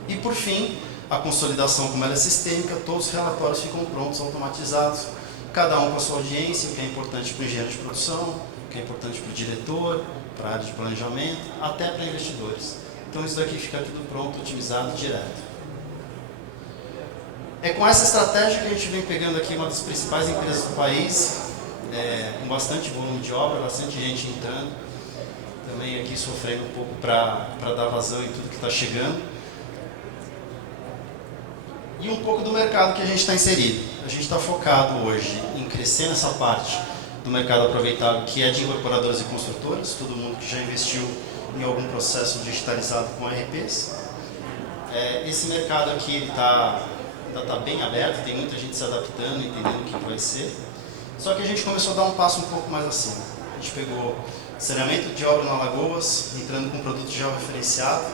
E, por fim, a consolidação, como ela é sistêmica, todos os relatórios ficam prontos, automatizados, cada um com a sua audiência, o que é importante para o engenheiro de produção, o que é importante para o diretor, para a área de planejamento, até para investidores. Então, isso daqui fica tudo pronto, otimizado, direto. É com essa estratégia que a gente vem pegando aqui uma das principais empresas do país, com bastante volume de obra, bastante gente entrando, também aqui sofrendo um pouco para dar vazão em tudo que está chegando. E um pouco do mercado que a gente está inserido. A gente está focado hoje em crescer nessa parte do mercado aproveitável, que é de incorporadoras e construtoras, todo mundo que já investiu em algum processo digitalizado com RPs. Esse mercado aqui ele está bem aberto, tem muita gente se adaptando, entendendo o que vai ser. Só que a gente começou a dar um passo um pouco mais acima. A gente pegou saneamento de obra no Alagoas, entrando com um produto georreferenciado,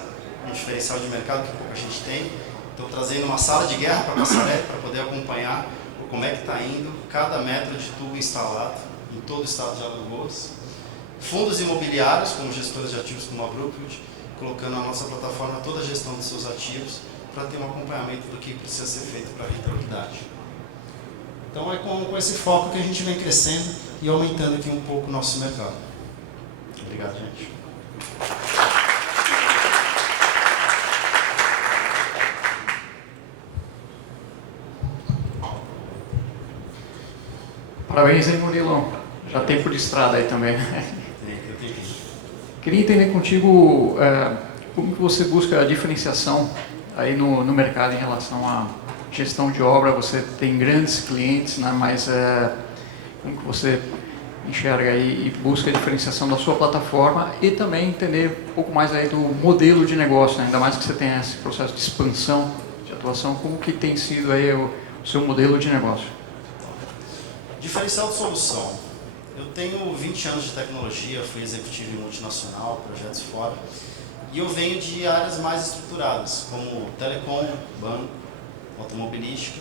um diferencial de mercado que pouca gente tem. Então, trazendo uma sala de guerra para a Passaré, para poder acompanhar como é que está indo cada metro de tubo instalado em todo o estado de Alagoas. Fundos imobiliários, como gestores de ativos como a Brookfield, colocando na nossa plataforma toda a gestão dos seus ativos para ter um acompanhamento do que precisa ser feito para a rentabilidade. Então, é com esse foco que a gente vem crescendo e aumentando aqui um pouco o nosso mercado. Obrigado, gente. Parabéns aí, Murilão. Já tempo de estrada aí também. Queria entender contigo como que você busca a diferenciação aí no mercado em relação à gestão de obra. Você tem grandes clientes, né, mas como que você enxerga aí e busca a diferenciação da sua plataforma e também entender um pouco mais aí do modelo de negócio, né? Ainda mais que você tem esse processo de expansão, de atuação, como que tem sido aí o seu modelo de negócio? Diferencial de solução. Eu tenho 20 anos de tecnologia, fui executivo em multinacional, projetos fora, E eu venho de áreas mais estruturadas, como telecom, banco, automobilística.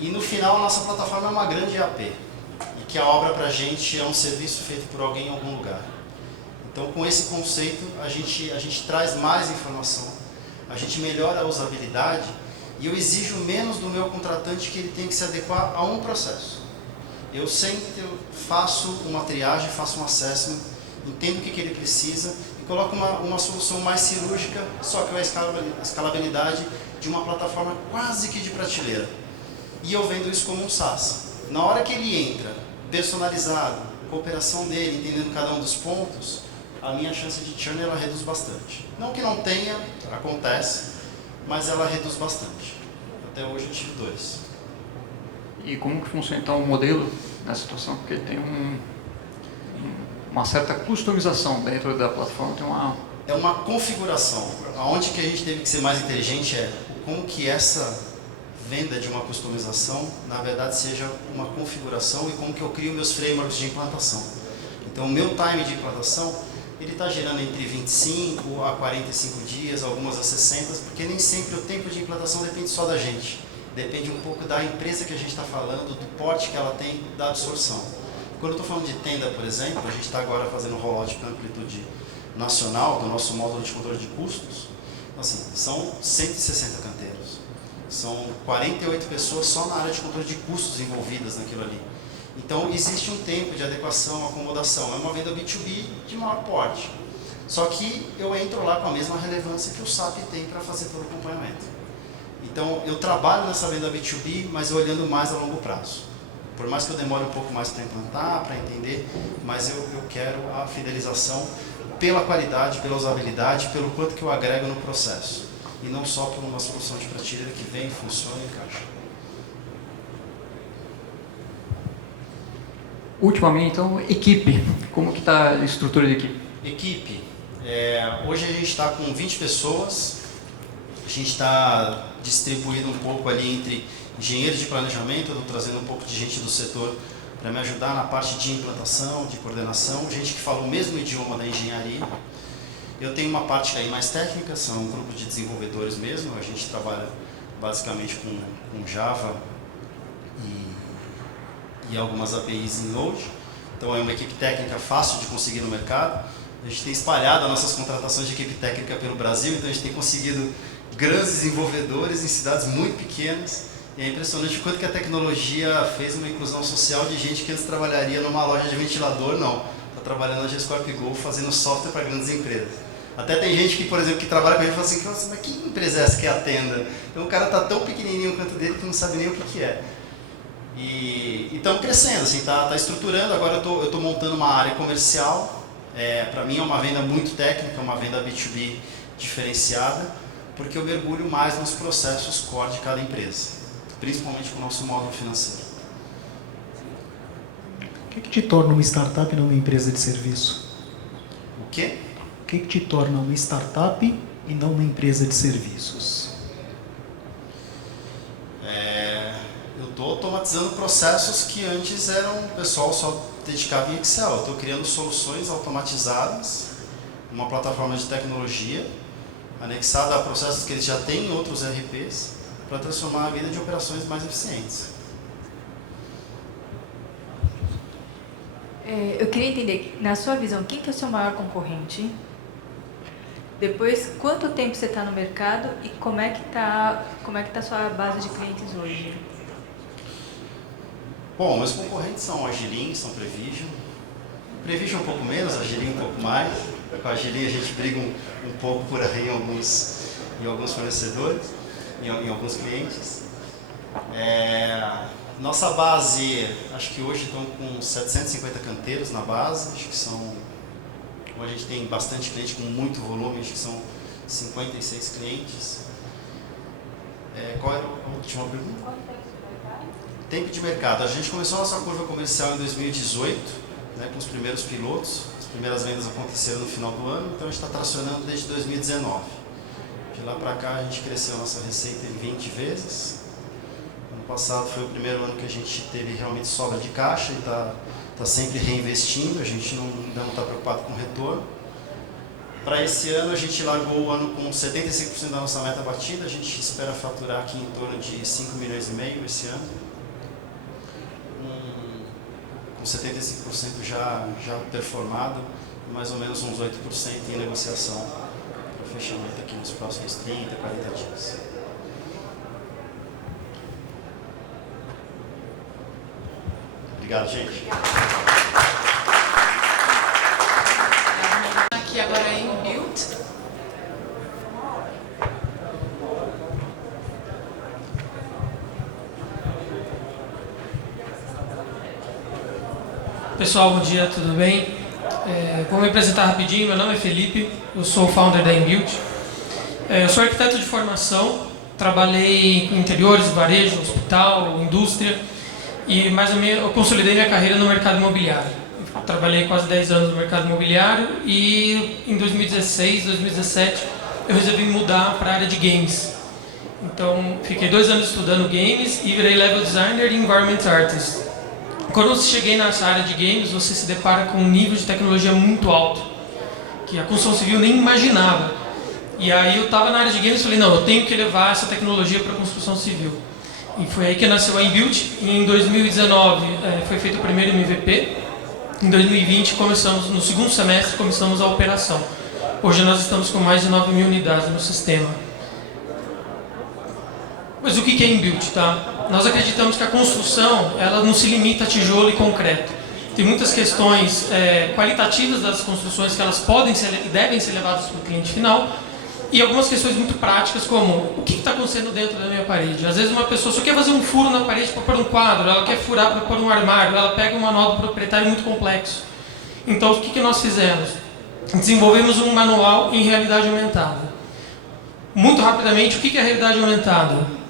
E no final a nossa plataforma é uma grande EAP. E que a obra para a gente é um serviço feito por alguém em algum lugar. Então, com esse conceito, a gente traz mais informação, a gente melhora a usabilidade e eu exijo menos do meu contratante que ele tem que se adequar a um processo. Eu sempre faço uma triagem, faço um assessment, entendo o que ele precisa e coloco uma solução mais cirúrgica, só que a escalabilidade de uma plataforma quase que de prateleira. E eu vendo isso como um SaaS. Na hora que ele entra, personalizado, cooperação dele, entendendo cada um dos pontos, a minha chance de churn ela reduz bastante. Não que não tenha, acontece, mas ela reduz bastante. Até hoje eu tive 2. E como que funciona então o modelo nessa situação? Porque ele tem uma certa customização dentro da plataforma, tem uma... É uma configuração. Aonde que a gente teve que ser mais inteligente é como que essa venda de uma customização, na verdade, seja uma configuração e como que eu crio meus frameworks de implantação. Então, o meu time de implantação, ele está gerando entre 25 a 45 dias, algumas a 60, porque nem sempre o tempo de implantação depende só da gente. Depende um pouco da empresa que a gente está falando, do porte que ela tem, da absorção. Quando eu estou falando de tenda, por exemplo, a gente está agora fazendo um rollout para amplitude nacional do nosso módulo de controle de custos. Assim, são 160 canteiros. São 48 pessoas só na área de controle de custos envolvidas naquilo ali. Então, existe um tempo de adequação, acomodação. É uma venda B2B de maior porte. Só que eu entro lá com a mesma relevância que o SAP tem para fazer todo o acompanhamento. Então, eu trabalho nessa venda B2B, mas olhando mais a longo prazo. Por mais que eu demore um pouco mais para implantar, para entender, mas eu quero a fidelização pela qualidade, pela usabilidade, pelo quanto que eu agrego no processo. E não só por uma solução de prateleira que vem, funciona e encaixa. Ultimamente, então, equipe. Como que está a estrutura de equipe? Equipe. Hoje a gente está com 20 pessoas. A gente está distribuído um pouco ali entre engenheiros de planejamento, eu estou trazendo um pouco de gente do setor para me ajudar na parte de implantação, de coordenação, gente que fala o mesmo idioma da engenharia. Eu tenho uma parte aí mais técnica, são um grupo de desenvolvedores mesmo, a gente trabalha basicamente com Java e algumas APIs em Node. Então é uma equipe técnica fácil de conseguir no mercado. A gente tem espalhado as nossas contratações de equipe técnica pelo Brasil, então a gente tem conseguido grandes desenvolvedores em cidades muito pequenas. E é impressionante o quanto que a tecnologia fez uma inclusão social de gente que antes trabalharia numa loja de ventilador, não. Está trabalhando na G-Scorp Go fazendo software para grandes empresas. Até tem gente que, por exemplo, que trabalha com a gente e fala assim, nossa, mas que empresa é essa que atenda? Então o cara está tão pequenininho quanto dele que não sabe nem o que é. E estamos crescendo, assim, tá estruturando. Agora eu tô montando uma área comercial. Para mim é uma venda muito técnica, uma venda B2B diferenciada, porque eu mergulho mais nos processos core de cada empresa, principalmente com o nosso módulo financeiro. O que te torna uma startup e não uma empresa de serviço? O quê? O que te torna uma startup e não uma empresa de serviços? Eu estou automatizando processos que antes o pessoal só dedicava em Excel. Eu estou criando soluções automatizadas, uma plataforma de tecnologia, anexada a processos que eles já têm em outros ERPs, para transformar a vida de operações mais eficientes. Eu queria entender, na sua visão, quem que é o seu maior concorrente? Depois, quanto tempo você está no mercado e como é que tá a sua base de clientes hoje? Bom, meus concorrentes são Agilin, são Prevision. Prevision um pouco menos, Agilin um pouco mais. Com a Agilin a gente briga um pouco por aí em alguns fornecedores, em alguns clientes. Nossa base, acho que hoje estão com 750 canteiros na base, acho que são... A gente tem bastante cliente com muito volume, acho que são 56 clientes. Qual era a última pergunta? Tempo de mercado. A gente começou a nossa curva comercial em 2018, né, com os primeiros pilotos. As primeiras vendas aconteceram no final do ano, então a gente está tracionando desde 2019. De lá para cá a gente cresceu a nossa receita em 20 vezes. Ano passado foi o primeiro ano que a gente teve realmente sobra de caixa e está sempre reinvestindo, a gente ainda não está preocupado com retorno. Para esse ano, a gente largou o ano com 75% da nossa meta batida. A gente espera faturar aqui em torno de 5 milhões e meio esse ano. Com 75% já performado, mais ou menos uns 8% em negociação para fechamento aqui nos próximos 30, 40 dias. Obrigado, gente. Aqui agora é Inbuilt. Pessoal, bom dia, tudo bem? Vou me apresentar rapidinho, meu nome é Felipe, eu sou o founder da Inbuilt. Eu sou arquiteto de formação, trabalhei com interiores, varejo, hospital, indústria e mais ou menos eu consolidei minha carreira no mercado imobiliário. Eu trabalhei quase 10 anos no mercado imobiliário e em 2016, 2017 eu resolvi mudar para a área de games. Então fiquei 2 anos estudando games e virei level designer e environment artist. Quando eu cheguei nessa área de games, você se depara com um nível de tecnologia muito alto, que a construção civil nem imaginava. E aí eu estava na área de games e falei, não, eu tenho que levar essa tecnologia para a construção civil. E foi aí que nasceu a Inbuilt. Em 2019 foi feito o primeiro MVP. Em 2020 começamos, no segundo semestre, começamos a operação. Hoje nós estamos com mais de 9 mil unidades no sistema. Mas o que é Inbuilt, tá? Nós acreditamos que a construção, ela não se limita a tijolo e concreto. Tem muitas questões qualitativas das construções que elas podem ser e devem ser levadas para o cliente final, e algumas questões muito práticas, como o que está acontecendo dentro da minha parede. Às vezes uma pessoa só quer fazer um furo na parede para pôr um quadro, ela quer furar para pôr um armário, ela pega um manual do proprietário muito complexo. Então o que nós fizemos? Desenvolvemos um manual em realidade aumentada. Muito rapidamente, o que é a realidade aumentada?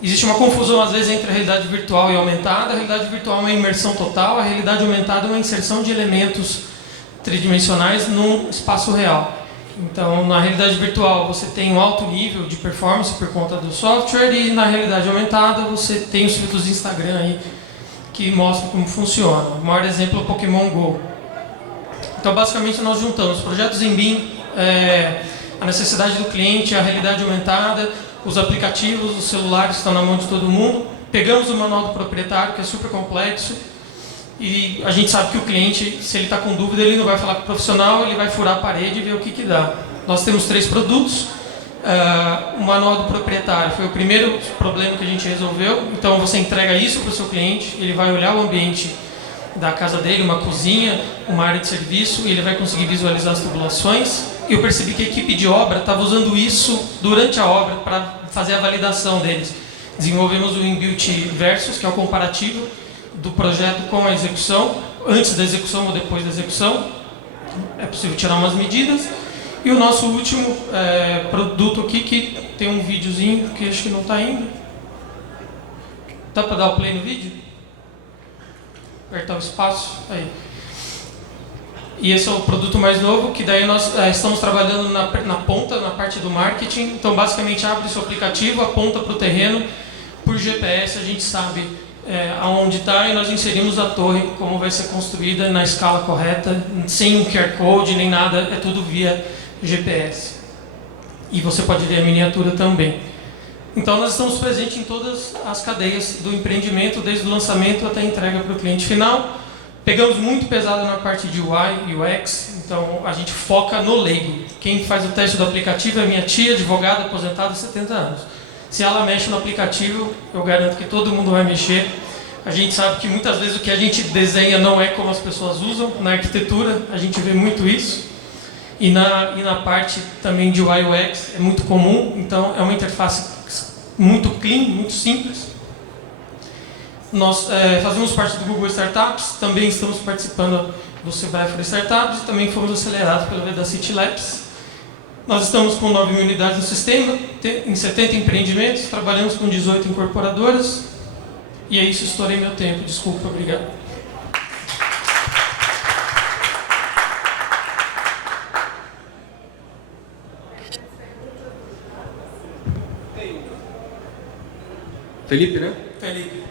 Existe uma confusão, às vezes, entre a realidade virtual e aumentada. A realidade virtual é uma imersão total, a realidade aumentada é uma inserção de elementos tridimensionais num espaço real. Então, na realidade virtual, você tem um alto nível de performance por conta do software, e na realidade aumentada, você tem os filtros de Instagram aí, que mostram como funciona. O maior exemplo é o Pokémon GO. Então, basicamente, nós juntamos projetos em BIM, a necessidade do cliente, a realidade aumentada, os aplicativos, os celulares estão na mão de todo mundo. Pegamos o manual do proprietário, que é super complexo, e a gente sabe que o cliente, se ele está com dúvida, ele não vai falar com o profissional, ele vai furar a parede e ver o que dá. Nós temos 3 produtos. O manual do proprietário foi o primeiro problema que a gente resolveu. Então você entrega isso para o seu cliente, ele vai olhar o ambiente da casa dele, uma cozinha, uma área de serviço, e ele vai conseguir visualizar as tubulações. Eu percebi que a equipe de obra estava usando isso durante a obra para fazer a validação deles. Desenvolvemos o Inbuilt Versus, que é o comparativo do projeto com a execução, antes da execução ou depois da execução. É possível tirar umas medidas. E o nosso último produto aqui, que tem um videozinho que acho que não está indo. Dá para dar o play no vídeo? Apertar o espaço. Aí. E esse é o produto mais novo, que daí nós estamos trabalhando na ponta, na parte do marketing. Então, basicamente, abre o seu aplicativo, aponta para o terreno. Por GPS, a gente sabe aonde está, e nós inserimos a torre, como vai ser construída na escala correta, sem um QR Code, nem nada, é tudo via GPS. E você pode ver a miniatura também. Então, nós estamos presentes em todas as cadeias do empreendimento, desde o lançamento até a entrega para o cliente final. Pegamos muito pesado na parte de UI e UX, então a gente foca no leigo. Quem faz o teste do aplicativo é minha tia, advogada, aposentada há 70 anos. Se ela mexe no aplicativo, eu garanto que todo mundo vai mexer. A gente sabe que muitas vezes o que a gente desenha não é como as pessoas usam. Na arquitetura, a gente vê muito isso. E na parte também de UI e UX é muito comum, então é uma interface muito clean, muito simples. Nós fazemos parte do Google Startups, também estamos participando do Sebrae for Startups e também fomos acelerados pelo Vedacity Labs. Nós estamos com 9 mil unidades no sistema, em 70 empreendimentos, trabalhamos com 18 incorporadoras. E é isso, estourei meu tempo, desculpa, obrigado. Felipe, né? Felipe.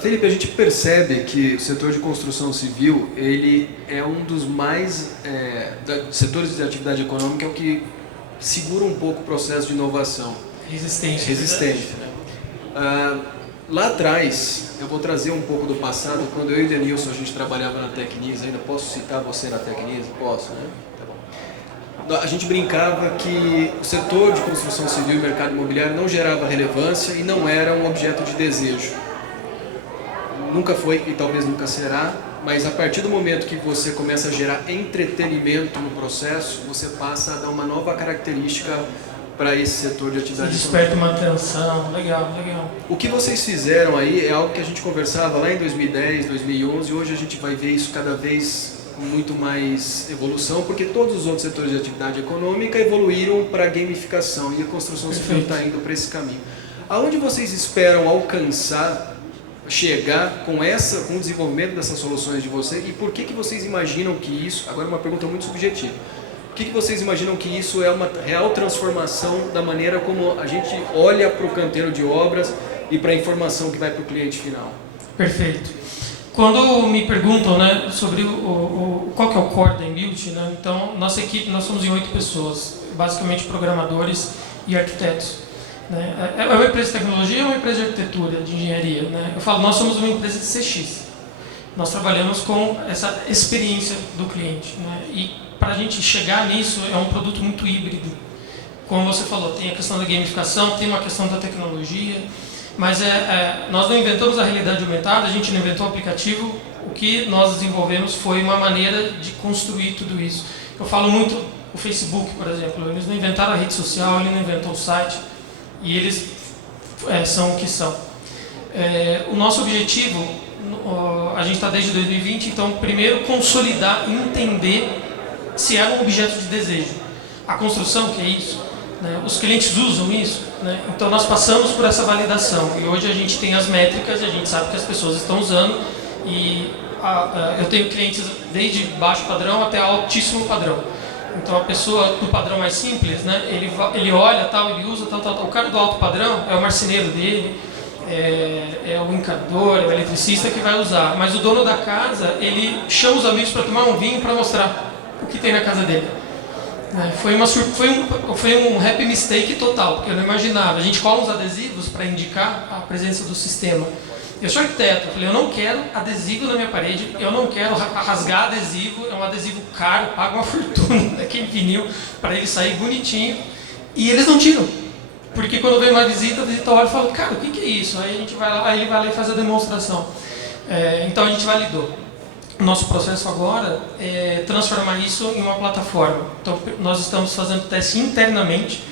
Felipe, a gente percebe que o setor de construção civil, ele é um dos mais setores de atividade econômica, é o que segura um pouco o processo de inovação. Resistência. Lá atrás, eu vou trazer um pouco do passado, quando eu e o Denilson a gente trabalhava na Tecnis, ainda posso citar você na Tecnis? Posso, né? Tá bom. A gente brincava que o setor de construção civil e mercado imobiliário não gerava relevância e não era um objeto de desejo. Nunca foi e talvez nunca será, mas a partir do momento que você começa a gerar entretenimento no processo, você passa a dar uma nova característica para esse setor de atividade. Desperta uma atenção, legal. O que vocês fizeram aí é algo que a gente conversava lá em 2010, 2011, e hoje a gente vai ver isso cada vez com muito mais evolução, porque todos os outros setores de atividade econômica evoluíram para a gamificação e a construção civil está indo para esse caminho. Aonde vocês esperam chegar com o desenvolvimento dessas soluções de vocês, e por que vocês imaginam que isso, agora uma pergunta muito subjetiva, por que vocês imaginam que isso é uma real transformação da maneira como a gente olha para o canteiro de obras e para a informação que vai para o cliente final? Perfeito. Quando me perguntam, né, sobre qual que é o core da Inbuilt, né, então nossa equipe, nós somos em 8 pessoas, basicamente programadores e arquitetos. É uma empresa de tecnologia ou uma empresa de arquitetura, de engenharia? Né? Eu falo, nós somos uma empresa de CX. Nós trabalhamos com essa experiência do cliente. Né? E para a gente chegar nisso, é um produto muito híbrido. Como você falou, tem a questão da gamificação, tem uma questão da tecnologia, mas nós não inventamos a realidade aumentada, a gente não inventou o aplicativo. O que nós desenvolvemos foi uma maneira de construir tudo isso. Eu falo muito o Facebook, por exemplo. Eles não inventaram a rede social, ele não inventou o site. E eles são o que são. O nosso objetivo, a gente está desde 2020, então primeiro consolidar e entender se é um objeto de desejo. A construção, que é isso, né? Os clientes usam isso, né? Então nós passamos por essa validação e hoje a gente tem as métricas e a gente sabe que as pessoas estão usando e eu tenho clientes desde baixo padrão até altíssimo padrão. Então a pessoa do padrão mais simples, né, ele olha, tal, ele usa, tal. O cara do alto padrão é o marceneiro dele, é o encanador, é o eletricista que vai usar. Mas o dono da casa, ele chama os amigos para tomar um vinho para mostrar o que tem na casa dele. Foi um happy mistake total, porque eu não imaginava. A gente cola uns adesivos para indicar a presença do sistema. Eu sou arquiteto, eu falei, eu não quero adesivo na minha parede, eu não quero rasgar adesivo, é um adesivo caro, paga uma fortuna daquele vinil para ele sair bonitinho. E eles não tiram, porque quando vem uma visita, a visita olha e fala, cara, o que é isso? Aí a gente vai lá, aí ele vai lá e faz a demonstração. Então a gente validou. Nosso processo agora é transformar isso em uma plataforma. Então nós estamos fazendo teste internamente,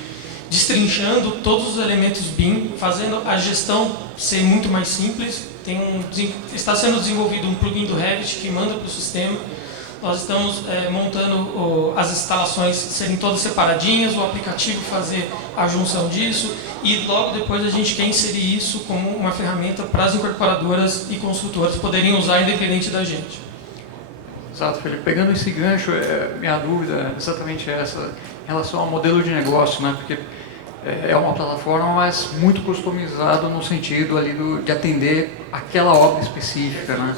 destrinchando todos os elementos BIM, fazendo a gestão ser muito mais simples. Está sendo desenvolvido um plugin do Revit que manda para o sistema. Nós estamos montando as instalações serem todas separadinhas, o aplicativo fazer a junção disso e logo depois a gente quer inserir isso como uma ferramenta para as incorporadoras e construtoras poderem usar independente da gente. Exato, Felipe. Pegando esse gancho, minha dúvida é exatamente essa, em relação ao modelo de negócio, né? Porque é uma plataforma, mas muito customizado no sentido ali de atender aquela obra específica, né?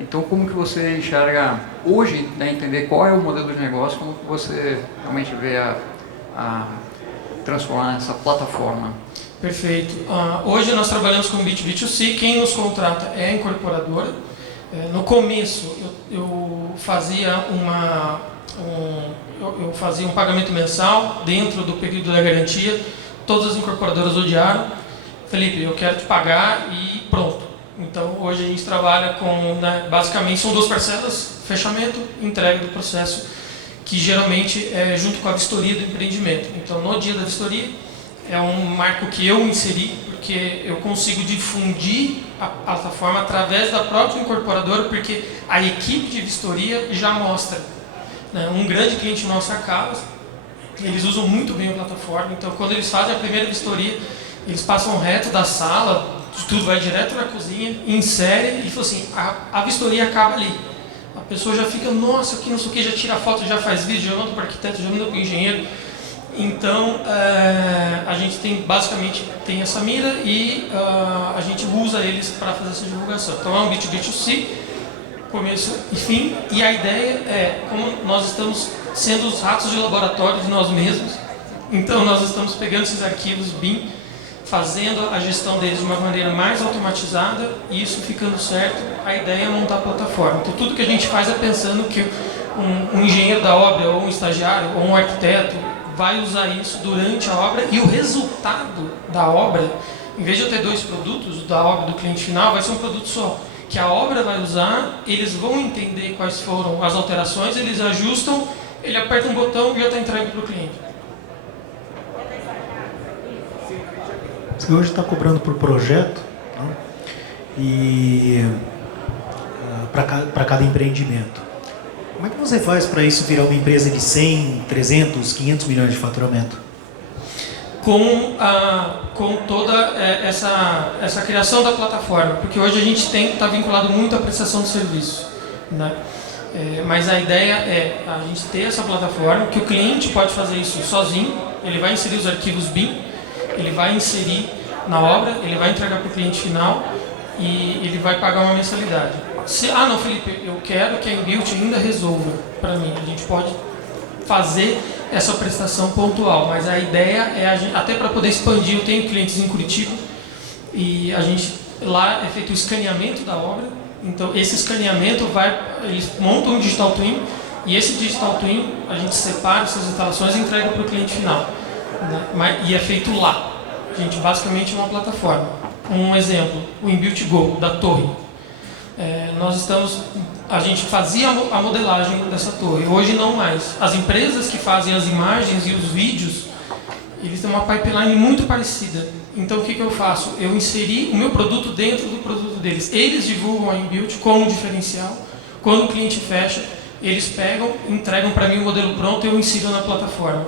Então, como que você enxerga hoje, né, entender qual é o modelo de negócio, como que você realmente vê a transformar essa plataforma? Perfeito. Hoje nós trabalhamos com B2B2C, quem nos contrata é a incorporadora. No começo eu fazia um pagamento mensal dentro do período da garantia. Todas as incorporadoras odiaram. Felipe, eu quero te pagar e pronto. Então hoje a gente trabalha com, né, basicamente são 2 parcelas, fechamento e entrega do processo, que geralmente é junto com a vistoria do empreendimento. Então no dia da vistoria é um marco que eu inseri, porque eu consigo difundir a plataforma através da própria incorporadora, porque a equipe de vistoria já mostra. Né? Um grande cliente nosso é a Carlos, eles usam muito bem a plataforma, então quando eles fazem a primeira vistoria, eles passam reto da sala, tudo vai direto na cozinha, insere e fala assim, a vistoria acaba ali. A pessoa já fica, nossa, aqui não sei o que, já tira foto, já faz vídeo, já manda para o arquiteto, já manda para o engenheiro. Então, a gente basicamente tem essa mira e a gente usa eles para fazer essa divulgação. Então, é um B2B2C, começo e fim, e a ideia é, como nós estamos sendo os ratos de laboratório de nós mesmos, então nós estamos pegando esses arquivos BIM, fazendo a gestão deles de uma maneira mais automatizada, e isso ficando certo, a ideia é montar a plataforma. Então, tudo que a gente faz é pensando que um engenheiro da obra, ou um estagiário, ou um arquiteto, vai usar isso durante a obra, e o resultado da obra, em vez de eu ter 2 produtos, da obra do cliente final, vai ser um produto só, que a obra vai usar, eles vão entender quais foram as alterações, eles ajustam, ele aperta um botão e já está entregue para o cliente. Você hoje está cobrando por projeto, né? E para cada empreendimento. Como é que você faz para isso virar uma empresa de 100, 300, 500 milhões de faturamento? Com toda essa criação da plataforma, porque hoje a gente está vinculado muito à prestação de serviço, né? Mas a ideia é a gente ter essa plataforma, que o cliente pode fazer isso sozinho, ele vai inserir os arquivos BIM, ele vai inserir na obra, ele vai entregar para o cliente final e ele vai pagar uma mensalidade. Não, Felipe, eu quero que a Inbuilt ainda resolva para mim. A gente pode fazer essa prestação pontual, mas a ideia é, até para poder expandir, eu tenho clientes em Curitiba e a gente lá é feito o escaneamento da obra. Então, esse escaneamento eles montam um Digital Twin e esse Digital Twin a gente separa essas instalações e entrega para o cliente final, né? E é feito lá. A gente basicamente é uma plataforma. Um exemplo, o Inbuilt Go, da torre. A gente fazia a modelagem dessa torre, hoje não mais. As empresas que fazem as imagens e os vídeos, eles têm uma pipeline muito parecida. Então, o que eu faço? Eu inseri o meu produto dentro do produto deles. Eles divulgam a Inbuilt como diferencial. Quando o cliente fecha, eles pegam, entregam para mim o modelo pronto e eu insiro na plataforma.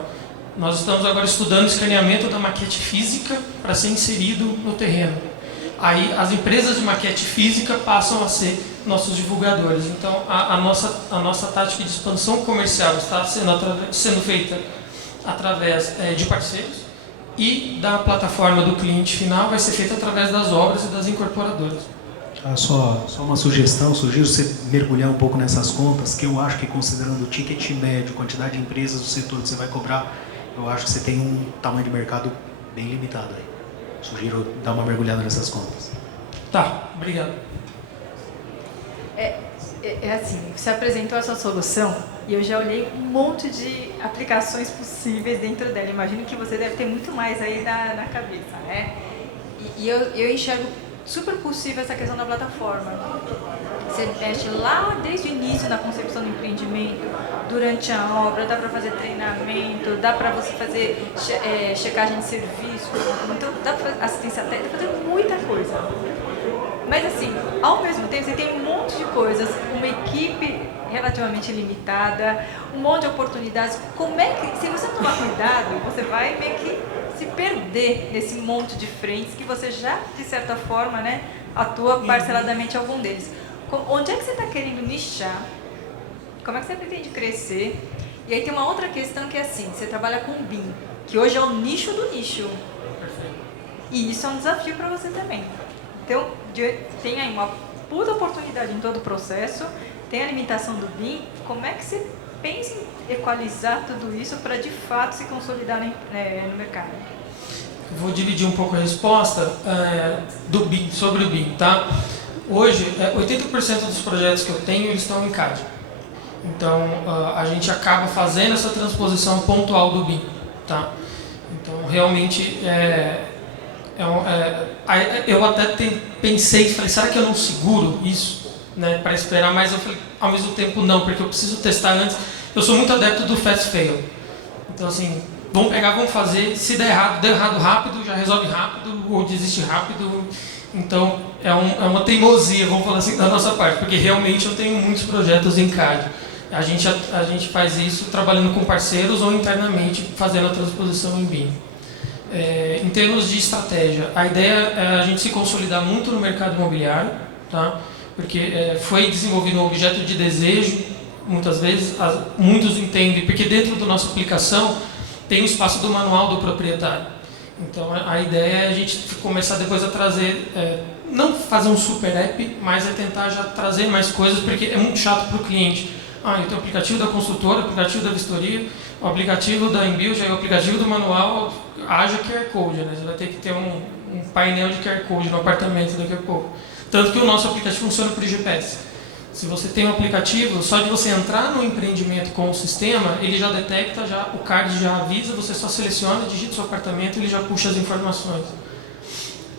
Nós estamos agora estudando o escaneamento da maquete física para ser inserido no terreno. Aí as empresas de maquete física passam a ser nossos divulgadores. Então, a nossa tática de expansão comercial está sendo feita através de parceiros, e da plataforma do cliente final vai ser feita através das obras e das incorporadoras. Só uma sugestão, sugiro você mergulhar um pouco nessas contas, que eu acho que, considerando o ticket médio, quantidade de empresas do setor que você vai cobrar, eu acho que você tem um tamanho de mercado bem limitado aí. Sugiro dar uma mergulhada nessas contas. Tá, obrigado. Assim, você apresentou essa solução e eu já olhei um monte de aplicações possíveis dentro dela. Imagino que você deve ter muito mais aí na cabeça, né? E eu enxergo super possível essa questão da plataforma. Você mexe lá desde o início na concepção do empreendimento, durante a obra, dá para fazer treinamento, dá para você fazer checagem de serviço, então dá para fazer assistência técnica, dá para fazer muita coisa. Mas assim, ao mesmo tempo você tem um monte de coisas, uma equipe relativamente limitada, um monte de oportunidades. Como é que, se você não tomar cuidado, você vai meio que se perder nesse monte de frentes que você já, de certa forma, né, atua parceladamente em algum deles. Onde é que você está querendo nichar? Como é que você pretende crescer? E aí tem uma outra questão que é assim, você trabalha com BIM, que hoje é o nicho do nicho. E isso é um desafio para você também. Então, tem aí uma puta oportunidade em todo o processo, tem a limitação do BIM. Como é que você pensa em equalizar tudo isso para, de fato, se consolidar no mercado? Vou dividir um pouco a resposta do BIM, sobre o BIM, tá? Hoje, 80% dos projetos que eu tenho, eles estão em CAD. Então, a gente acaba fazendo essa transposição pontual do BIM, tá? Então, realmente, eu até pensei, falei, será que eu não seguro isso, né, para esperar? Mas eu falei, ao mesmo tempo, não, porque eu preciso testar antes. Eu sou muito adepto do fast fail. Então, assim, vamos pegar, vamos fazer, se der errado rápido, já resolve rápido, ou desiste rápido. Então, é uma teimosia, vamos falar assim, da nossa parte, porque realmente eu tenho muitos projetos em CAD. A gente faz isso trabalhando com parceiros ou internamente fazendo a transposição em BIM. Em termos de estratégia, a ideia é a gente se consolidar muito no mercado imobiliário, tá? Porque foi desenvolvido um objeto de desejo, muitas vezes, muitos entendem, porque dentro da nossa aplicação, tem o espaço do manual do proprietário. Então a ideia é a gente começar depois a trazer, não fazer um super app, mas é tentar já trazer mais coisas, porque é muito chato para o cliente. Eu tenho o aplicativo da construtora, o aplicativo da vistoria, o aplicativo da InBuild, o aplicativo do manual, haja QR Code, né? Você vai ter que ter um painel de QR Code no apartamento daqui a pouco. Tanto que o nosso aplicativo funciona por GPS. Se você tem um aplicativo, só de você entrar no empreendimento com o sistema, ele já detecta, o card já avisa, você só seleciona, digita o seu apartamento e ele já puxa as informações.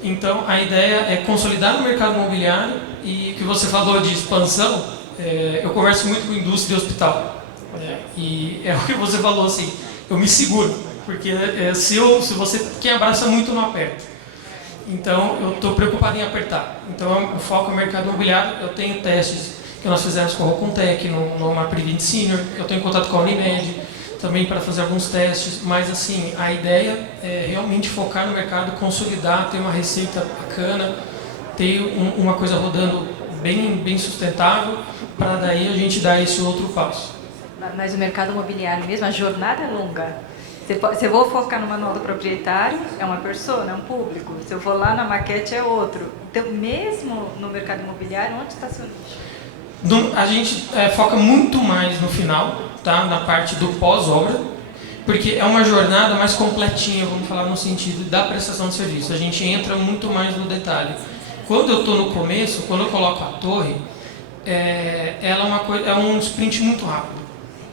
Então, a ideia é consolidar no mercado imobiliário e que você falou de expansão, eu converso muito com indústria e hospital. E é o que você falou, assim, eu me seguro, porque se você, quem abraça muito não aperta. Então, eu estou preocupado em apertar. Então, o foco no mercado imobiliário, eu tenho testes que nós fizemos com a Rocontec, no Maprevent Senior, eu estou em contato com a Unimed, também para fazer alguns testes, mas assim, a ideia é realmente focar no mercado, consolidar, ter uma receita bacana, ter uma coisa rodando bem sustentável, para daí a gente dar esse outro passo. Mas o mercado imobiliário mesmo, a jornada é longa. Se eu vou focar no manual do proprietário, é uma pessoa, é um público. Se eu for lá na maquete, é outro. Então, mesmo no mercado imobiliário, onde está seu nicho? A gente foca muito mais no final, tá? Na parte do pós-obra, porque é uma jornada mais completinha, vamos falar no sentido da prestação de serviço. A gente entra muito mais no detalhe. Quando eu estou no começo, quando eu coloco a torre, ela é um sprint muito rápido.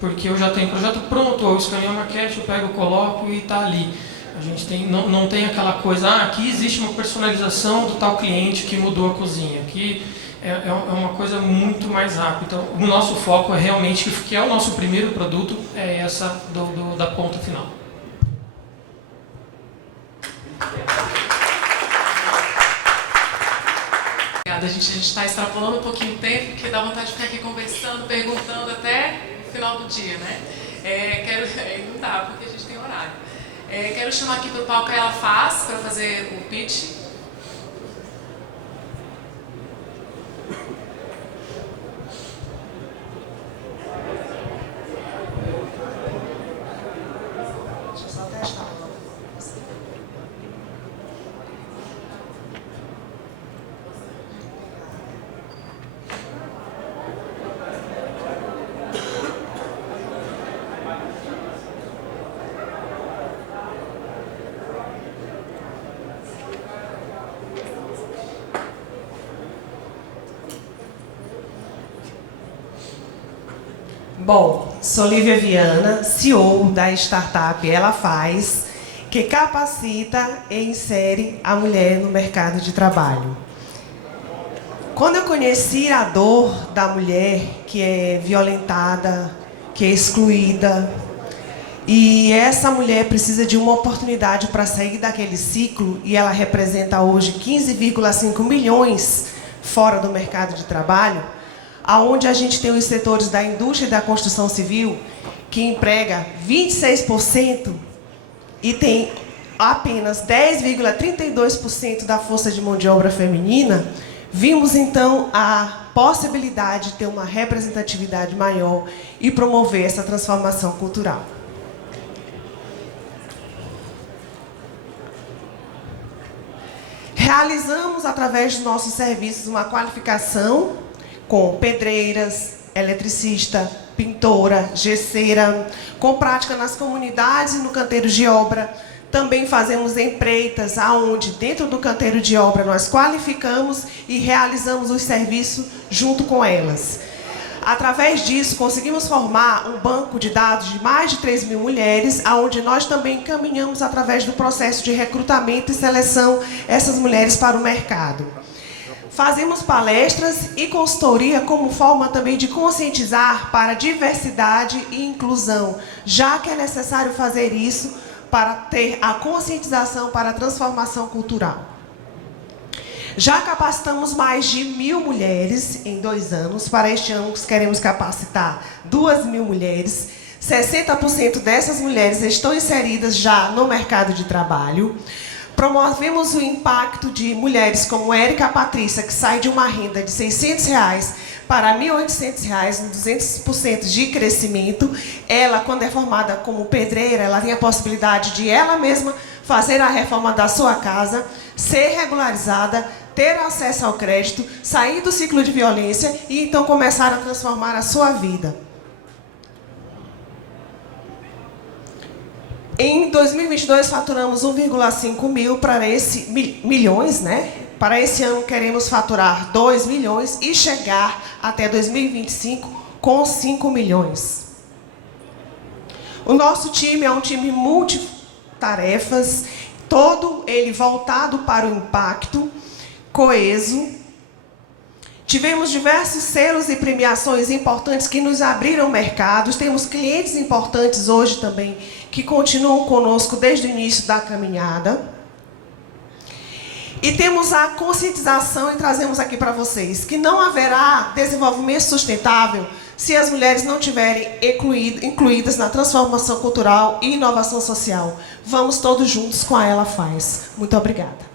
Porque eu já tenho o projeto pronto, eu escaneio a maquete, eu pego, coloco e está ali. A gente não tem aquela coisa, aqui existe uma personalização do tal cliente que mudou a cozinha. Aqui é uma coisa muito mais rápida. Então, o nosso foco é realmente, que é o nosso primeiro produto, é essa da ponta final. Obrigada, a gente está extrapolando um pouquinho o tempo, porque dá vontade de ficar aqui conversando, perguntando até o final do dia, né? Não dá, porque a gente tem horário. Quero chamar aqui para o palco a Ela Faz, para fazer o pitch. Deixa eu só testar. Bom, sou Lívia Viana, CEO da startup Ela Faz, que capacita e insere a mulher no mercado de trabalho. Quando eu conheci a dor da mulher que é violentada, que é excluída, e essa mulher precisa de uma oportunidade para sair daquele ciclo, e ela representa hoje 15,5 milhões fora do mercado de trabalho, aonde a gente tem os setores da indústria e da construção civil, que emprega 26% e tem apenas 10,32% da força de mão de obra feminina, vimos então a possibilidade de ter uma representatividade maior e promover essa transformação cultural. Realizamos, através dos nossos serviços, uma qualificação com pedreiras, eletricista, pintora, gesseira, com prática nas comunidades e no canteiro de obra. Também fazemos empreitas, aonde dentro do canteiro de obra nós qualificamos e realizamos os serviços junto com elas. Através disso, conseguimos formar um banco de dados de mais de 3 mil mulheres, aonde nós também encaminhamos, através do processo de recrutamento e seleção, essas mulheres para o mercado. Fazemos palestras e consultoria como forma também de conscientizar para a diversidade e inclusão, já que é necessário fazer isso para ter a conscientização para a transformação cultural. Já capacitamos mais de 1.000 mulheres em 2 anos. Para este ano, queremos capacitar 2.000 mulheres. 60% dessas mulheres estão inseridas já no mercado de trabalho. Promovemos o impacto de mulheres como Érica Patrícia, que sai de uma renda de R$600 para R$1.800, 200% de crescimento. Ela, quando é formada como pedreira, ela tem a possibilidade de ela mesma fazer a reforma da sua casa, ser regularizada, ter acesso ao crédito, sair do ciclo de violência e então começar a transformar a sua vida. Em 2022, faturamos 1,5 mil para milhões, né? Para esse ano, queremos faturar 2 milhões e chegar até 2025 com 5 milhões. O nosso time é um time multitarefas, todo ele voltado para o impacto, coeso. Tivemos diversos selos e premiações importantes que nos abriram mercados. Temos clientes importantes hoje também que continuam conosco desde o início da caminhada. E temos a conscientização, e trazemos aqui para vocês, que não haverá desenvolvimento sustentável se as mulheres não estiverem incluídas na transformação cultural e inovação social. Vamos todos juntos com a Ela Faz. Muito obrigada.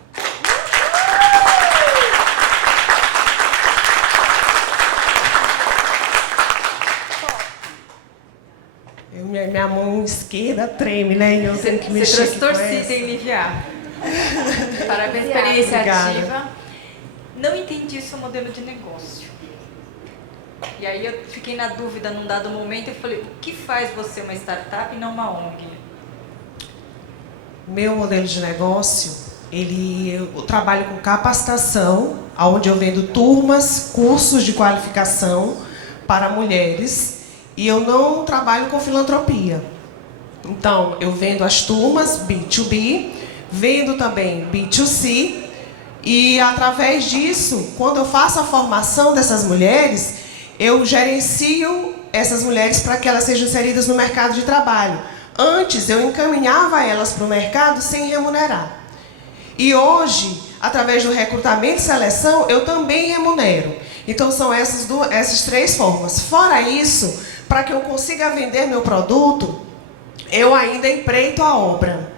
Minha mão esquerda treme, né? E eu tenho que mexer. Você trouxe torcida em enviar. Parabéns pela iniciativa. Obrigada. Não entendi o seu modelo de negócio. E aí eu fiquei na dúvida num dado momento e falei, o que faz você uma startup e não uma ONG? Meu modelo de negócio, eu trabalho com capacitação, onde eu vendo turmas, cursos de qualificação para mulheres, e eu não trabalho com filantropia. Então, eu vendo as turmas B2B, vendo também B2C, e através disso, quando eu faço a formação dessas mulheres, eu gerencio essas mulheres para que elas sejam inseridas no mercado de trabalho. Antes, eu encaminhava elas para o mercado sem remunerar. E hoje, através do recrutamento e seleção, eu também remunero. Então, são essas três formas. Fora isso, para que eu consiga vender meu produto, eu ainda empreito a obra.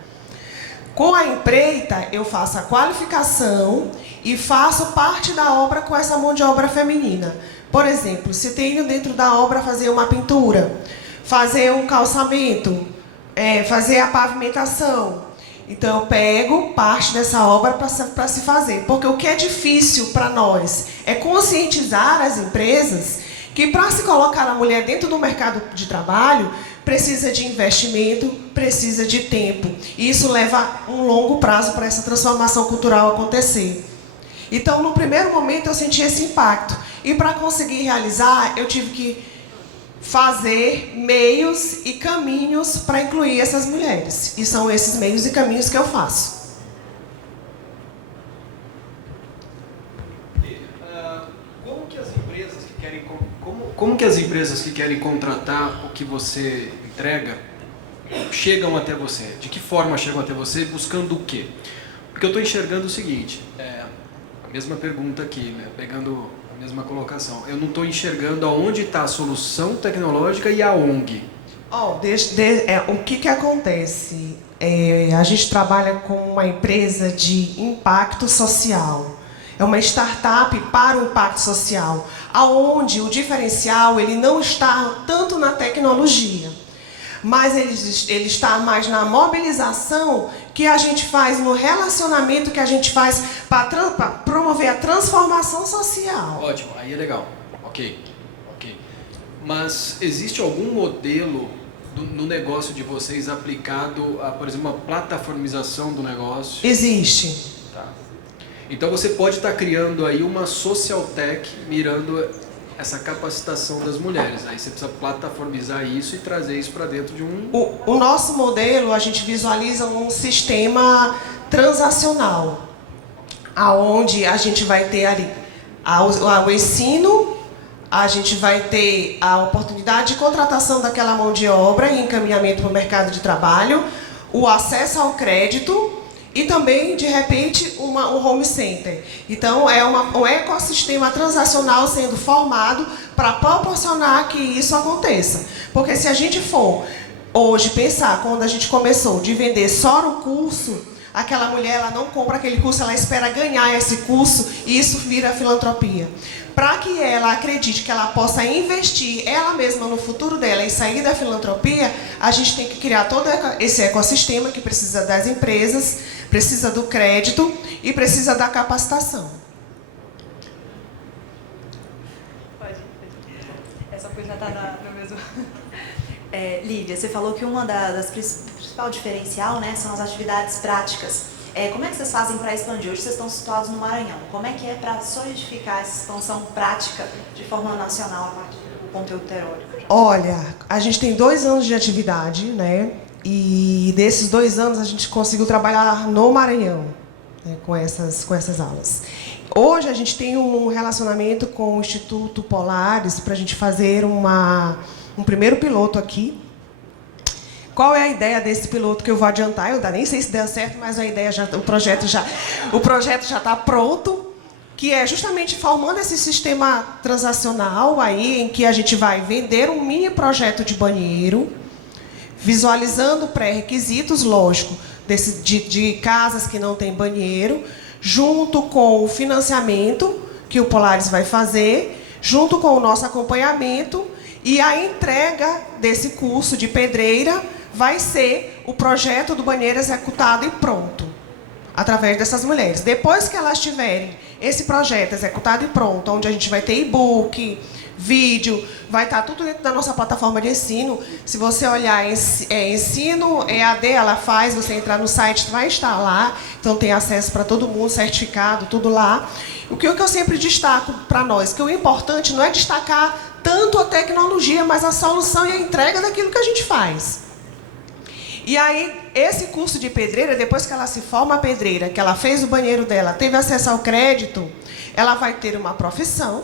Com a empreita, eu faço a qualificação e faço parte da obra com essa mão de obra feminina. Por exemplo, se tenho dentro da obra fazer uma pintura, fazer um calçamento, fazer a pavimentação. Então, eu pego parte dessa obra para se fazer. Porque o que é difícil para nós é conscientizar as empresas que, para se colocar a mulher dentro do mercado de trabalho, precisa de investimento, precisa de tempo. E isso leva um longo prazo para essa transformação cultural acontecer. Então, no primeiro momento, eu senti esse impacto. E para conseguir realizar, eu tive que fazer meios e caminhos para incluir essas mulheres. E são esses meios e caminhos que eu faço. Como que as empresas que querem contratar o que você entrega chegam até você? De que forma chegam até você? Buscando o quê? Porque eu estou enxergando o seguinte, a mesma pergunta aqui, né? Pegando a mesma colocação. Eu não estou enxergando aonde está a solução tecnológica e a ONG. O que acontece? A gente trabalha com uma empresa de impacto social. É uma startup para o impacto social, aonde o diferencial ele não está tanto na tecnologia, mas ele está mais na mobilização que a gente faz, no relacionamento que a gente faz para promover a transformação social. Ótimo, aí é legal. Ok. Mas existe algum modelo no negócio de vocês aplicado a, por exemplo, uma plataformização do negócio? Existe. Tá. Então você pode estar criando aí uma social tech mirando essa capacitação das mulheres. Aí você precisa plataformizar isso e trazer isso para dentro de um... O nosso modelo, a gente visualiza um sistema transacional, aonde a gente vai ter ali o ensino, a gente vai ter a oportunidade de contratação daquela mão de obra e encaminhamento para o mercado de trabalho, o acesso ao crédito, e também, de repente, um home center. Então, é um ecossistema transacional sendo formado para proporcionar que isso aconteça. Porque se a gente for, hoje, pensar, quando a gente começou, de vender só o curso, aquela mulher ela não compra aquele curso, ela espera ganhar esse curso e isso vira filantropia. Para que ela acredite que ela possa investir ela mesma no futuro dela e sair da filantropia, a gente tem que criar todo esse ecossistema que precisa das empresas, precisa do crédito e precisa da capacitação. Essa coisa está no mesmo... Lívia, você falou que uma das principal diferencial, né, são as atividades práticas. Como é que vocês fazem para expandir? Hoje vocês estão situados no Maranhão. Como é que é para solidificar essa expansão prática de forma nacional a partir do conteúdo teórico? Olha, a gente tem 2 anos de atividade, né? E desses 2 anos a gente conseguiu trabalhar no Maranhão, né, com essas aulas. Hoje a gente tem um relacionamento com o Instituto Polaris para a gente fazer um primeiro piloto aqui. Qual é a ideia desse piloto que eu vou adiantar? Eu nem sei se deu certo, mas a ideia o projeto já está pronto, que é justamente formando esse sistema transacional aí, em que a gente vai vender um mini projeto de banheiro, visualizando pré-requisitos, lógico, de casas que não têm banheiro, junto com o financiamento que o Polaris vai fazer, junto com o nosso acompanhamento, e a entrega desse curso de pedreira vai ser o projeto do banheiro executado e pronto, através dessas mulheres. Depois que elas tiverem esse projeto executado e pronto, onde a gente vai ter e-book, vídeo, vai estar tudo dentro da nossa plataforma de ensino. Se você olhar ensino EAD, ela faz, você entrar no site, vai estar lá, então tem acesso para todo mundo, certificado, tudo lá. O que eu sempre destaco para nós, que o importante não é destacar tanto a tecnologia, mas a solução e a entrega daquilo que a gente faz. E aí, esse curso de pedreira, depois que ela se forma pedreira, que ela fez o banheiro dela, teve acesso ao crédito, ela vai ter uma profissão.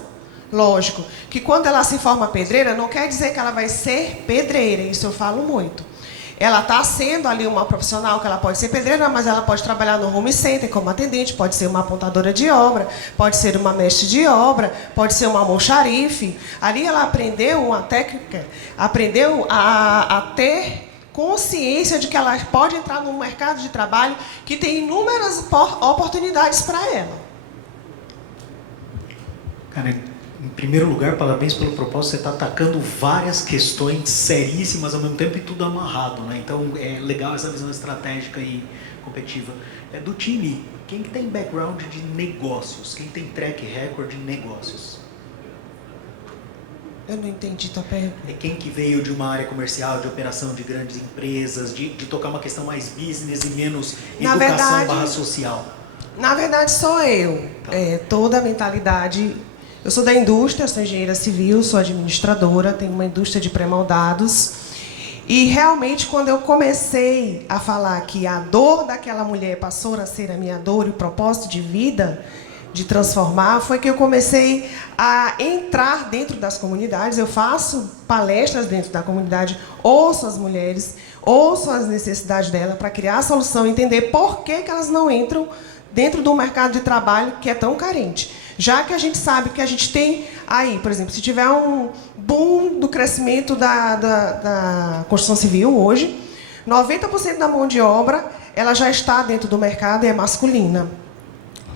Lógico, que quando ela se forma pedreira, não quer dizer que ela vai ser pedreira, isso eu falo muito. Ela está sendo ali uma profissional que ela pode ser pedreira, mas ela pode trabalhar no home center como atendente, pode ser uma apontadora de obra, pode ser uma mestre de obra, pode ser uma almoxarife. Ali ela aprendeu uma técnica, aprendeu a ter consciência de que ela pode entrar num mercado de trabalho que tem inúmeras oportunidades para ela. Cara, em primeiro lugar, parabéns pelo propósito. Você está atacando várias questões seríssimas ao mesmo tempo e tudo amarrado, né? Então é legal essa visão estratégica e competitiva. Do time, quem que tem background de negócios? Quem tem track record de negócios? Eu não entendi tua pergunta. É quem que veio de uma área comercial, de operação de grandes empresas, de tocar uma questão mais business e menos educação / social? Na verdade, sou eu. Tá. Toda a mentalidade... Eu sou da indústria, sou engenheira civil, sou administradora, tenho uma indústria de pré-moldados. E, realmente, quando eu comecei a falar que a dor daquela mulher passou a ser a minha dor e o propósito de vida, de transformar, foi que eu comecei a entrar dentro das comunidades. Eu faço palestras dentro da comunidade, ouço as mulheres, ouço as necessidades delas para criar a solução, entender por que elas não entram dentro do mercado de trabalho que é tão carente. Já que a gente sabe que a gente tem aí, por exemplo, se tiver um boom do crescimento da construção civil hoje, 90% da mão de obra ela já está dentro do mercado e é masculina.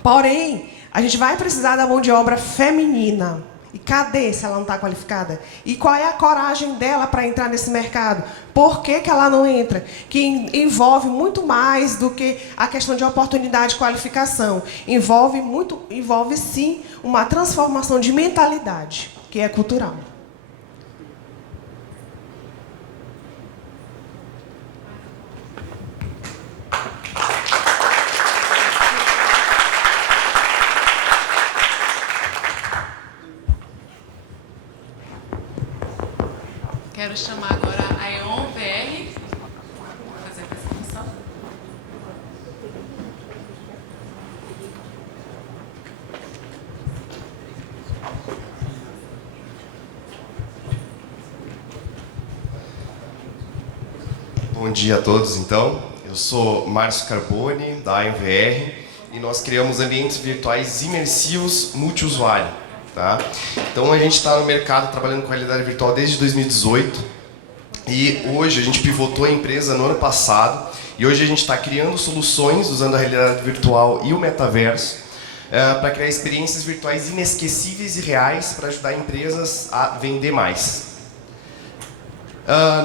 Porém, a gente vai precisar da mão de obra feminina. E cadê se ela não está qualificada? E qual é a coragem dela para entrar nesse mercado? Por que ela não entra? Que envolve muito mais do que a questão de oportunidade e qualificação. Envolve sim uma transformação de mentalidade, que é cultural. Quero chamar agora a EON VR para fazer a apresentação. Bom dia a todos, então. Eu sou Márcio Carboni, da AMVR, e nós criamos ambientes virtuais imersivos multiusuário. Tá? Então a gente está no mercado trabalhando com realidade virtual desde 2018 E hoje a gente pivotou a empresa no ano passado e hoje a gente está criando soluções usando a realidade virtual e o metaverso para criar experiências virtuais inesquecíveis e reais para ajudar empresas a vender mais.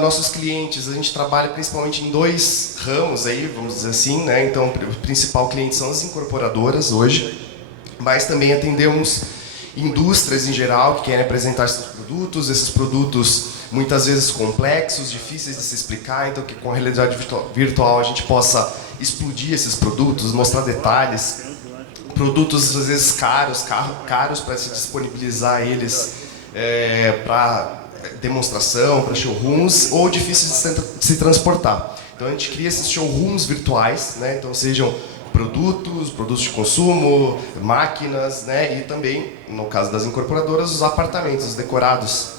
Nossos clientes, a gente trabalha principalmente em 2 ramos aí, vamos dizer assim, né? Então o principal cliente são as incorporadoras hoje, mas também atendemos indústrias em geral que querem apresentar esses produtos muitas vezes complexos, difíceis de se explicar, então que com a realidade virtual a gente possa explodir esses produtos, mostrar detalhes, produtos às vezes caros para se disponibilizar eles para demonstração, para showrooms, ou difíceis de se transportar. Então a gente cria esses showrooms virtuais, né? Então sejam produtos de consumo, máquinas, né? E também, no caso das incorporadoras, os apartamentos decorados,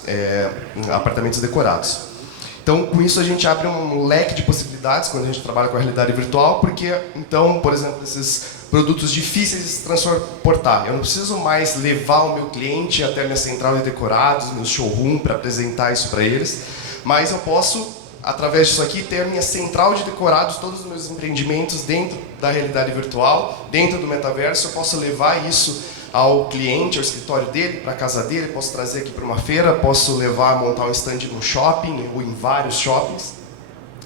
apartamentos decorados. Então, com isso a gente abre um leque de possibilidades quando a gente trabalha com a realidade virtual, porque, então, por exemplo, esses produtos difíceis de se transportar. Eu não preciso mais levar o meu cliente até a minha central de decorados, meu showroom, para apresentar isso para eles, mas eu posso, através disso aqui, ter a minha central de decorados, todos os meus empreendimentos dentro da realidade virtual, dentro do metaverso. Eu posso levar isso ao cliente, ao escritório dele, para a casa dele, posso trazer aqui para uma feira, posso levar, montar um stand no shopping ou em vários shoppings.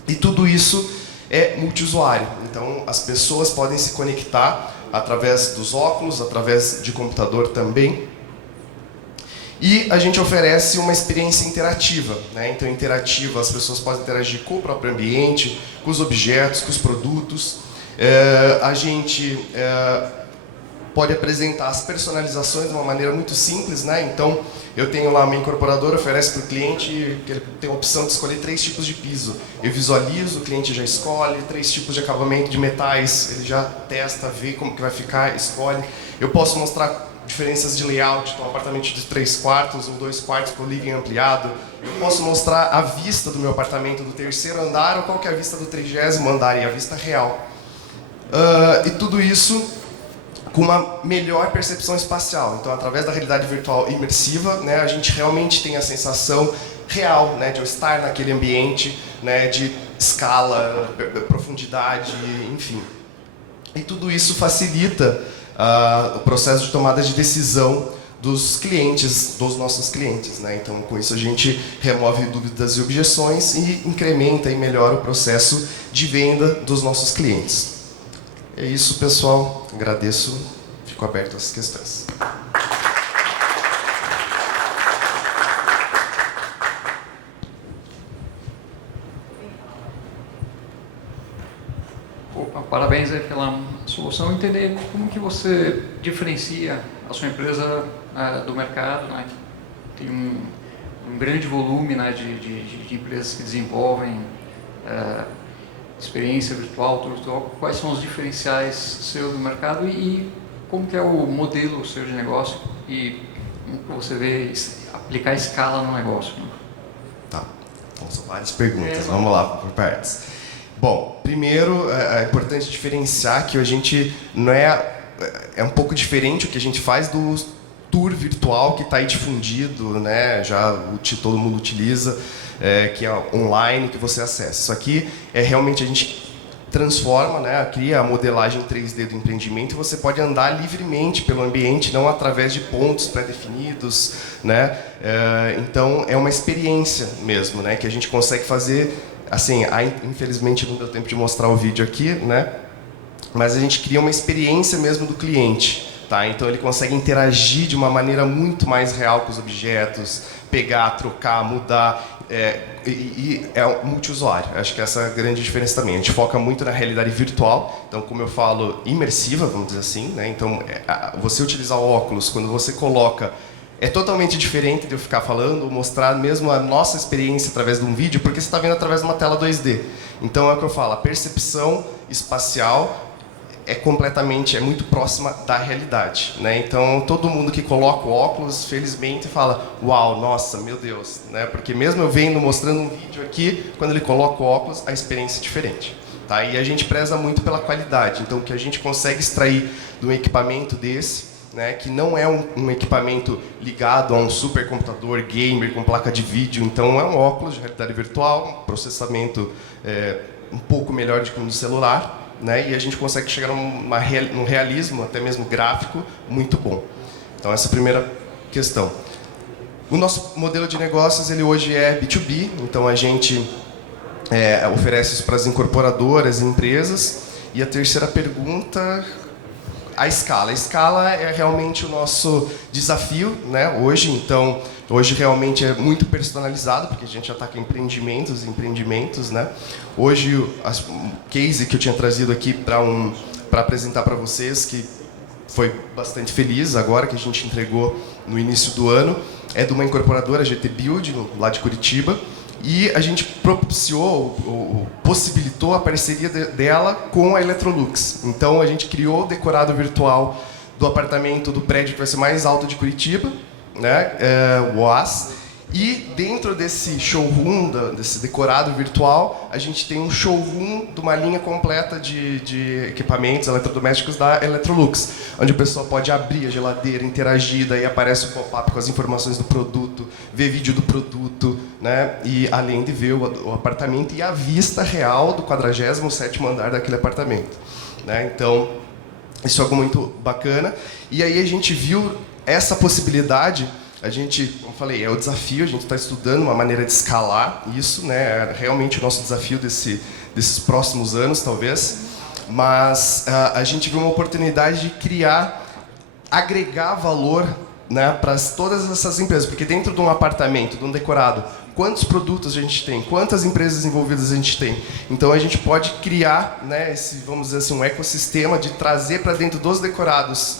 E tudo isso é multiusuário. Então, as pessoas podem se conectar através dos óculos, através de computador também. E a gente oferece uma experiência interativa, né? Então, interativa, as pessoas podem interagir com o próprio ambiente, com os objetos, com os produtos. A gente pode apresentar as personalizações de uma maneira muito simples, né? Então, eu tenho lá uma incorporadora, oferece para o cliente que ele tem a opção de escolher 3 tipos de piso. Eu visualizo, o cliente já escolhe 3 tipos de acabamento de metais, ele já testa, vê como que vai ficar, escolhe. Eu posso mostrar diferenças de layout, então um apartamento de 3 quartos ou 2 quartos com living ampliado. Eu posso mostrar a vista do meu apartamento do 3º andar ou qual que é a vista do 30º andar e a vista real. E tudo isso com uma melhor percepção espacial. Então, através da realidade virtual imersiva, né, a gente realmente tem a sensação real, né, de eu estar naquele ambiente, né, de escala, profundidade, enfim. E tudo isso facilita o processo de tomada de decisão dos clientes, dos nossos clientes, né? Então, com isso a gente remove dúvidas e objeções e incrementa e melhora o processo de venda dos nossos clientes. É isso, pessoal. Agradeço. Fico aberto às questões. Parabéns aí pela solução. Entender como que você diferencia a sua empresa do mercado, né? Tem um grande volume, né, de empresas que desenvolvem experiência virtual, tour virtual. Quais são os diferenciais seus do mercado e como que é o modelo seu de negócio e como você vê aplicar escala no negócio? Né? Tá, então são várias perguntas. Vamos lá, por partes. Bom, primeiro é importante diferenciar que a gente não é um pouco diferente o que a gente faz do tour virtual que está aí difundido, né? Já todo mundo utiliza, que é online, que você acessa. Isso aqui é realmente a gente transforma, né? Cria a modelagem 3D do empreendimento e você pode andar livremente pelo ambiente, não através de pontos pré-definidos, né? Então é uma experiência mesmo, né? Que a gente consegue fazer. Assim, infelizmente não deu tempo de mostrar o vídeo aqui, né? Mas a gente cria uma experiência mesmo do cliente, tá? Então ele consegue interagir de uma maneira muito mais real com os objetos, pegar, trocar, mudar, e é multiusuário. Acho que essa é a grande diferença também. A gente foca muito na realidade virtual, então, como eu falo, imersiva, vamos dizer assim, né? Então, você utilizar o óculos, quando você coloca, é totalmente diferente de eu ficar falando ou mostrar mesmo a nossa experiência através de um vídeo, porque você está vendo através de uma tela 2D. Então é o que eu falo, a percepção espacial é muito próxima da realidade, né? Então todo mundo que coloca o óculos, felizmente, fala, uau, nossa, meu Deus, né? Porque mesmo eu vendo, mostrando um vídeo aqui, quando ele coloca o óculos, a experiência é diferente. Tá? E a gente preza muito pela qualidade, então o que a gente consegue extrair de um equipamento desse, né, que não é um equipamento ligado a um supercomputador gamer com placa de vídeo, então é um óculos de realidade virtual, um processamento um pouco melhor do que um do celular, né, e a gente consegue chegar num realismo, até mesmo gráfico, muito bom. Então essa é a primeira questão. O nosso modelo de negócios, ele hoje é B2B, então a gente oferece isso para as incorporadoras e empresas. E a terceira pergunta, a escala. A escala é realmente o nosso desafio, né, hoje. Então, hoje realmente é muito personalizado, porque a gente ataca empreendimentos, né. Hoje, o case que eu tinha trazido aqui para apresentar para vocês, que foi bastante feliz agora, que a gente entregou no início do ano, é de uma incorporadora, GT Build, lá de Curitiba, e a gente possibilitou a parceria dela com a Electrolux. Então, a gente criou o decorado virtual do apartamento do prédio que vai ser mais alto de Curitiba, né, o OAS. E dentro desse showroom, desse decorado virtual, a gente tem um showroom de uma linha completa de equipamentos eletrodomésticos da Electrolux, onde a pessoa pode abrir a geladeira, interagir, daí aparece o pop-up com as informações do produto, ver vídeo do produto, né, e além de ver o apartamento e a vista real do 47º andar daquele apartamento, né. Então, isso é algo muito bacana. E aí a gente viu essa possibilidade. A gente, como eu falei, é o desafio, a gente está estudando uma maneira de escalar isso, né? É realmente o nosso desafio desses próximos anos, talvez. Mas a gente viu uma oportunidade de agregar valor, né, para todas essas empresas. Porque dentro de um apartamento, de um decorado, quantos produtos a gente tem? Quantas empresas envolvidas a gente tem? Então a gente pode criar, né, vamos dizer assim, um ecossistema de trazer para dentro dos decorados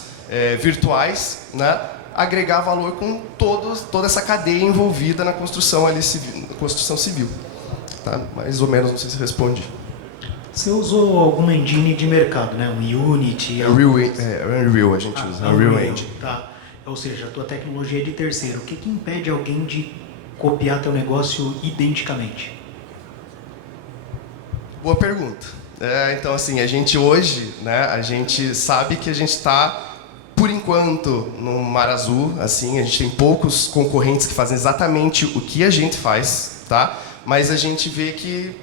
virtuais, né, agregar valor com toda essa cadeia envolvida na construção civil. Tá? Mais ou menos, não sei se responde. Você usou alguma engine de mercado, né? Um Unity? Unreal a gente usa, Unreal Engine. Tá. Ou seja, a tua tecnologia é de terceiro. O que impede alguém de copiar teu negócio identicamente? Boa pergunta. Então, assim, a gente hoje, né, a gente sabe que a gente está, por enquanto, no mar azul, assim, a gente tem poucos concorrentes que fazem exatamente o que a gente faz, tá? Mas a gente vê que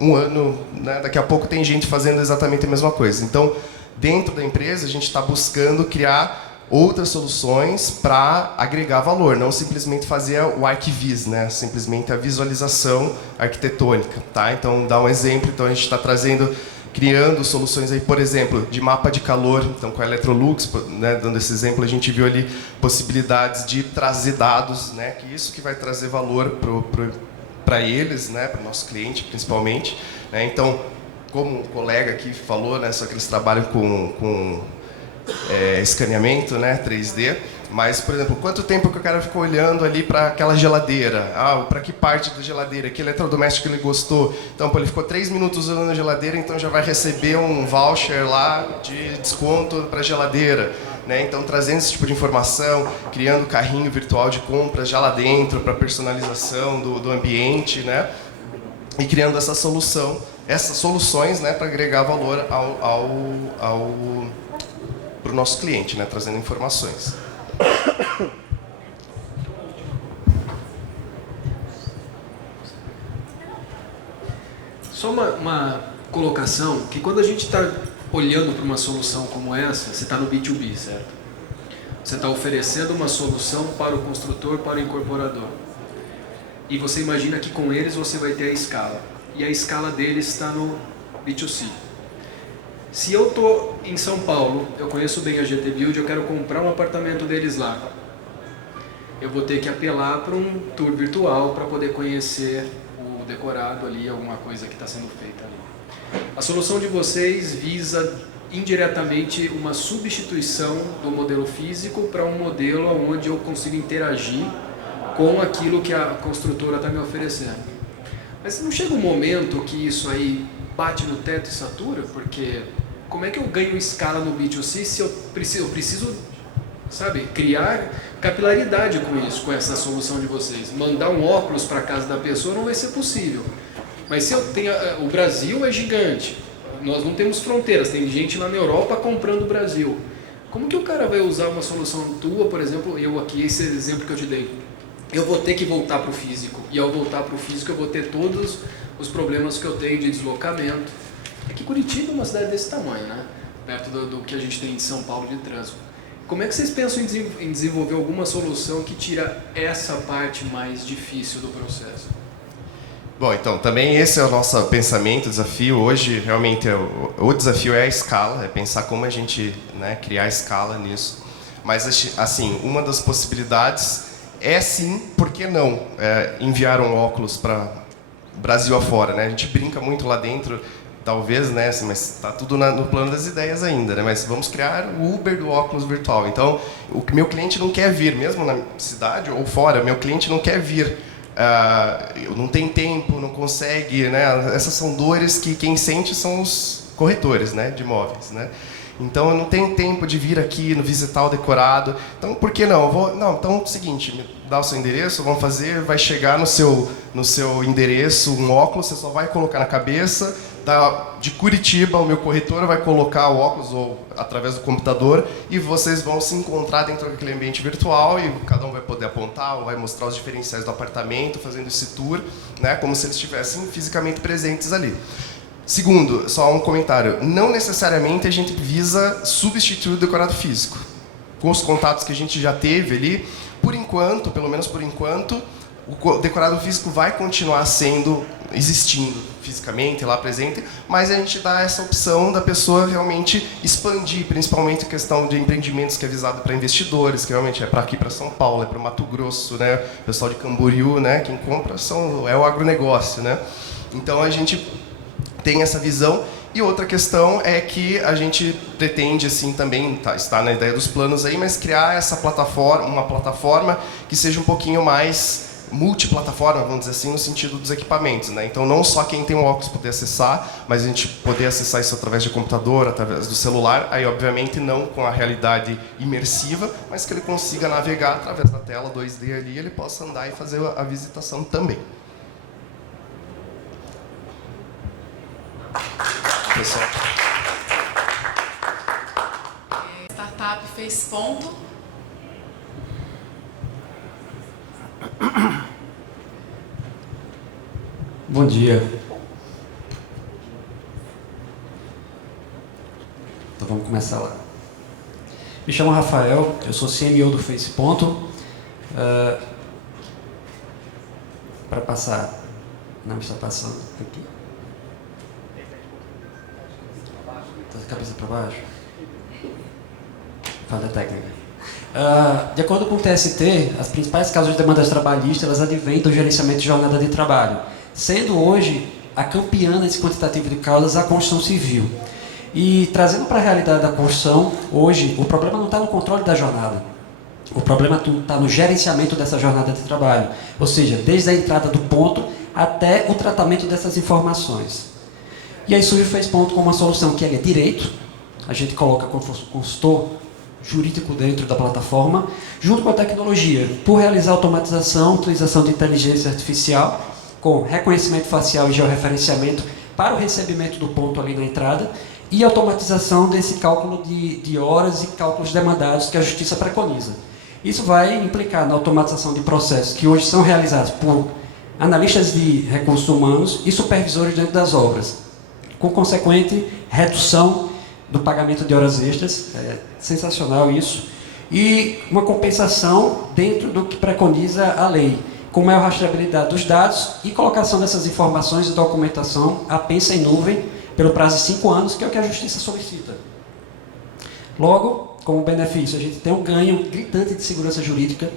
um ano, né, daqui a pouco tem gente fazendo exatamente a mesma coisa. Então, dentro da empresa, a gente está buscando criar outras soluções para agregar valor, não simplesmente fazer o ArcVis, né? Simplesmente a visualização arquitetônica, tá? Então, dá um exemplo, então a gente está criando soluções aí, por exemplo, de mapa de calor. Então, com a Electrolux, né, dando esse exemplo, a gente viu ali possibilidades de trazer dados, né, que isso que vai trazer valor para eles, né, para o nosso cliente, principalmente. Né. Então, como um colega aqui falou, né, só que eles trabalham com escaneamento, né, 3D. Mas, por exemplo, quanto tempo que o cara ficou olhando ali para aquela geladeira? Para que parte da geladeira? Que eletrodoméstico ele gostou? Então, ele ficou 3 minutos usando a geladeira, então já vai receber um voucher lá de desconto para a geladeira. Né? Então, trazendo esse tipo de informação, criando carrinho virtual de compras já lá dentro, para personalização do ambiente, né? E criando essas soluções, né, para agregar valor para o nosso cliente, né, trazendo informações. Só uma colocação, que quando a gente está olhando para uma solução como essa, você está no B2B, certo? Você está oferecendo uma solução para o construtor, para o incorporador. E você imagina que com eles você vai ter a escala. E a escala deles está no B2C. Se eu estou em São Paulo, eu conheço bem a GT Build, eu quero comprar um apartamento deles lá. Eu vou ter que apelar para um tour virtual para poder conhecer o decorado ali, alguma coisa que está sendo feita ali. A solução de vocês visa indiretamente uma substituição do modelo físico para um modelo onde eu consigo interagir com aquilo que a construtora está me oferecendo. Mas não chega um momento que isso aí bate no teto e satura? Porque como é que eu ganho escala no B2C se eu preciso, sabe, criar capilaridade com isso, com essa solução de vocês? Mandar um óculos para casa da pessoa não vai ser possível. Mas se eu tenho, o Brasil é gigante, nós não temos fronteiras, tem gente lá na Europa comprando o Brasil. Como que o cara vai usar uma solução tua, por exemplo, eu aqui, esse exemplo que eu te dei, eu vou ter que voltar para o físico, e ao voltar para o físico eu vou ter todos os problemas que eu tenho de deslocamento. É que Curitiba é uma cidade desse tamanho, né? Perto do que a gente tem de São Paulo de trânsito. Como é que vocês pensam em desenvolver alguma solução que tira essa parte mais difícil do processo? Bom, então, também esse é o nosso pensamento, desafio. Hoje, realmente, o desafio é a escala, é pensar como a gente, né, criar escala nisso. Mas, assim, uma das possibilidades é, sim, por que não enviar um óculos para o Brasil afora, né? A gente brinca muito lá dentro, talvez, né, assim, mas está tudo no plano das ideias ainda, né? Mas vamos criar o Uber do óculos virtual. Então, o meu cliente não quer vir, mesmo na cidade ou fora, meu cliente não quer vir. Não tem tempo, não consegue, né? Essas são dores que quem sente são os corretores, né, de imóveis, né? Então eu não tenho tempo de vir aqui no visitar o decorado. Então por que não? Então é o seguinte, me dá o seu endereço, vamos fazer, vai chegar no seu endereço um óculos, você só vai colocar na cabeça. De Curitiba, o meu corretor vai colocar o óculos ou através do computador e vocês vão se encontrar dentro daquele ambiente virtual e cada um vai poder apontar, ou vai mostrar os diferenciais do apartamento, fazendo esse tour, né, como se eles estivessem fisicamente presentes ali. Segundo, só um comentário, não necessariamente a gente visa substituir o decorado físico. Com os contatos que a gente já teve ali, por enquanto, pelo menos por enquanto, o decorado físico vai continuar existindo fisicamente, lá presente, mas a gente dá essa opção da pessoa realmente expandir, principalmente a questão de empreendimentos que é visado para investidores, que realmente é para aqui, para São Paulo, é para o Mato Grosso, né? O pessoal de Camboriú, né? Quem compra é o agronegócio, né? Então a gente tem essa visão. E outra questão é que a gente pretende, assim, também, está na ideia dos planos aí, mas criar essa plataforma, uma plataforma que seja um pouquinho mais multiplataforma, vamos dizer assim, no sentido dos equipamentos, né? Então, não só quem tem um óculos poder acessar, mas a gente poder acessar isso através de computador, através do celular, aí, obviamente, não com a realidade imersiva, mas que ele consiga navegar através da tela 2D ali, ele possa andar e fazer a visitação também. Pessoal. Startup fez ponto. Bom dia. Então vamos começar lá. Me chamo Rafael, eu sou CMO do Face Ponto. Para passar, não está passando aqui. Está a cabeça para baixo. Falha técnica. De acordo com o TST, as principais causas de demandas trabalhistas elas advêm do gerenciamento de jornada de trabalho, sendo hoje a campeã nesse quantitativo de causas a construção civil. E trazendo para a realidade da construção, hoje o problema não está no controle da jornada, o problema está no gerenciamento dessa jornada de trabalho, ou seja, desde a entrada do ponto até o tratamento dessas informações. E aí surge o Face Ponto como uma solução que é direito, a gente coloca como consultor jurídico dentro da plataforma, junto com a tecnologia, por realizar automatização, utilização de inteligência artificial, com reconhecimento facial e georreferenciamento para o recebimento do ponto ali na entrada, e automatização desse cálculo de horas e cálculos demandados que a Justiça preconiza. Isso vai implicar na automatização de processos que hoje são realizados por analistas de recursos humanos e supervisores dentro das obras, com consequente redução do pagamento de horas extras, é sensacional isso, e uma compensação dentro do que preconiza a lei, com maior rastreabilidade dos dados e colocação dessas informações e documentação apensa em nuvem pelo prazo de 5 anos, que é o que a Justiça solicita. Logo, como benefício, a gente tem um ganho gritante de segurança jurídica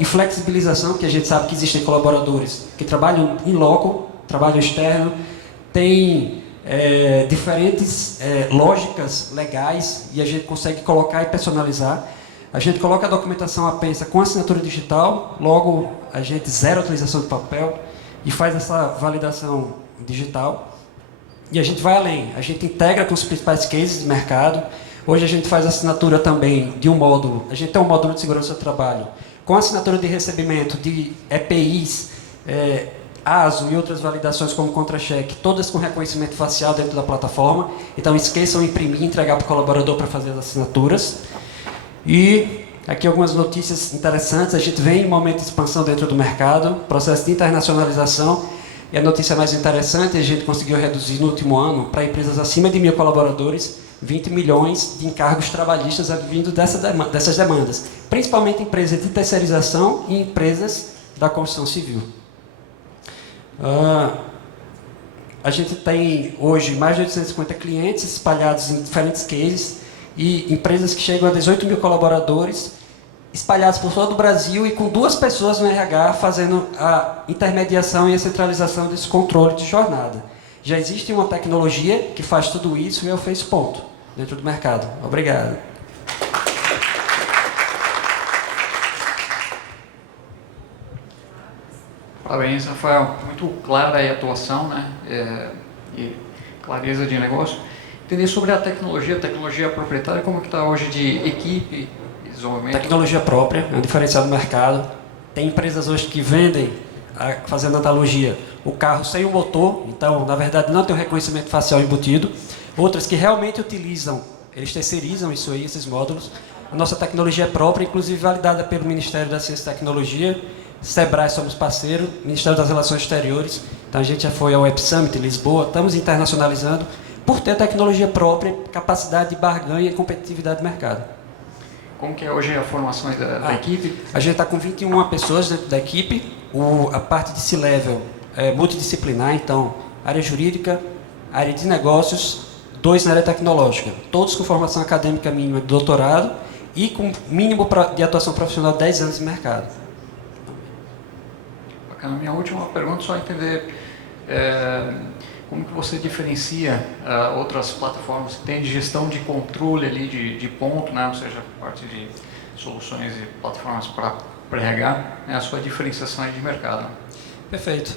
e flexibilização, que a gente sabe que existem colaboradores que trabalham em loco, trabalho externo, tem diferentes lógicas legais e a gente consegue colocar e personalizar. A gente coloca a documentação apensa com assinatura digital, logo a gente zera a utilização de papel e faz essa validação digital. E a gente vai além, a gente integra com os principais cases de mercado. Hoje a gente faz assinatura também de um módulo, a gente tem um módulo de segurança do trabalho, com assinatura de recebimento de EPIs ASO e outras validações como contra-cheque, todas com reconhecimento facial dentro da plataforma. Então, esqueçam de imprimir e entregar para o colaborador para fazer as assinaturas. E aqui algumas notícias interessantes. A gente vem em momento de expansão dentro do mercado, processo de internacionalização. E a notícia mais interessante, a gente conseguiu reduzir no último ano, para empresas acima de 1.000 colaboradores, 20 milhões de encargos trabalhistas advindo dessas demandas, principalmente empresas de terceirização e empresas da construção civil. A gente tem hoje mais de 850 clientes espalhados em diferentes cases e empresas que chegam a 18 mil colaboradores espalhados por todo o Brasil e com 2 pessoas no RH fazendo a intermediação e a centralização desse controle de jornada. Já existe uma tecnologia que faz tudo isso e é o FacePonto dentro do mercado. Obrigado. Parabéns, Rafael. Muito clara a atuação, né? E clareza de negócio. Entender sobre a tecnologia proprietária, como que está hoje de equipe, desenvolvimento? Tecnologia própria, é um diferencial do mercado. Tem empresas hoje que vendem, fazendo analogia, o carro sem o motor, então, na verdade, não tem o reconhecimento facial embutido. Outras que realmente utilizam, eles terceirizam isso aí, esses módulos. A nossa tecnologia é própria, inclusive validada pelo Ministério da Ciência e Tecnologia. Sebrae somos parceiro, Ministério das Relações Exteriores. Então a gente já foi ao Web Summit em Lisboa, estamos internacionalizando por ter tecnologia própria, capacidade de barganha e competitividade do mercado. Como que é hoje a formação da equipe? A gente está com 21 pessoas dentro da equipe. A parte de C-Level é multidisciplinar, então área jurídica, área de negócios, 2 na área tecnológica. Todos com formação acadêmica mínima de doutorado e com mínimo de atuação profissional de 10 anos de mercado. Bacana. Minha última pergunta, só entender como que você diferencia outras plataformas que têm de gestão de controle ali de ponto, né? Ou seja, parte de soluções e plataformas para RH, né? A sua diferenciação aí de mercado. Perfeito.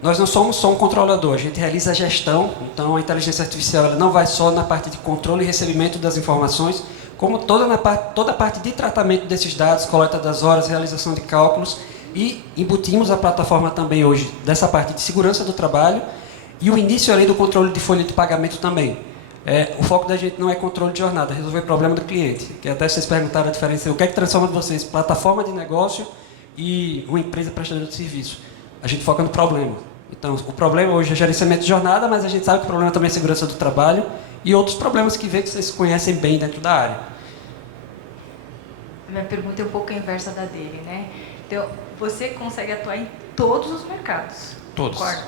Nós não somos só um controlador, a gente realiza a gestão, então a inteligência artificial ela não vai só na parte de controle e recebimento das informações, como toda a parte de tratamento desses dados, coleta das horas, realização de cálculos, e embutimos a plataforma também hoje dessa parte de segurança do trabalho e o início ali do controle de folha de pagamento também. O foco da gente não é controle de jornada, é resolver o problema do cliente. Que até vocês perguntaram a diferença, o que é que transforma de vocês plataforma de negócio e uma empresa prestadora de serviço. A gente foca no problema. Então, o problema hoje é gerenciamento de jornada, mas a gente sabe que o problema também é segurança do trabalho e outros problemas que vocês conhecem bem dentro da área. Minha pergunta é um pouco a inversa da dele, né? Então, você consegue atuar em todos os mercados. Todos. Concordo.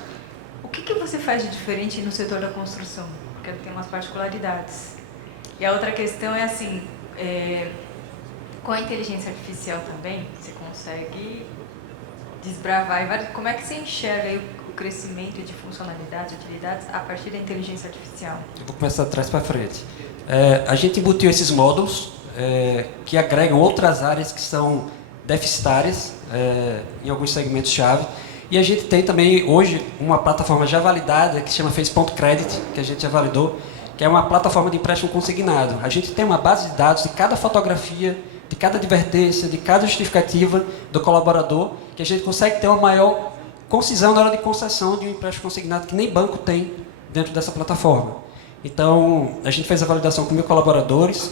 O que você faz de diferente no setor da construção? Porque ele tem umas particularidades. E a outra questão é assim, com a inteligência artificial também, você consegue desbravar vários... Como é que você enxerga aí o crescimento de funcionalidades, utilidades a partir da inteligência artificial? Eu vou começar de trás para frente. A gente embutiu esses módulos que agregam outras áreas que são deficitárias em alguns segmentos-chave. E a gente tem também, hoje, uma plataforma já validada que se chama FacePonto Credit, que a gente já validou, que é uma plataforma de empréstimo consignado. A gente tem uma base de dados de cada fotografia, de cada advertência, de cada justificativa do colaborador, que a gente consegue ter uma maior concisão na hora de concessão de um empréstimo consignado que nem banco tem dentro dessa plataforma. Então, a gente fez a validação com 1.000 colaboradores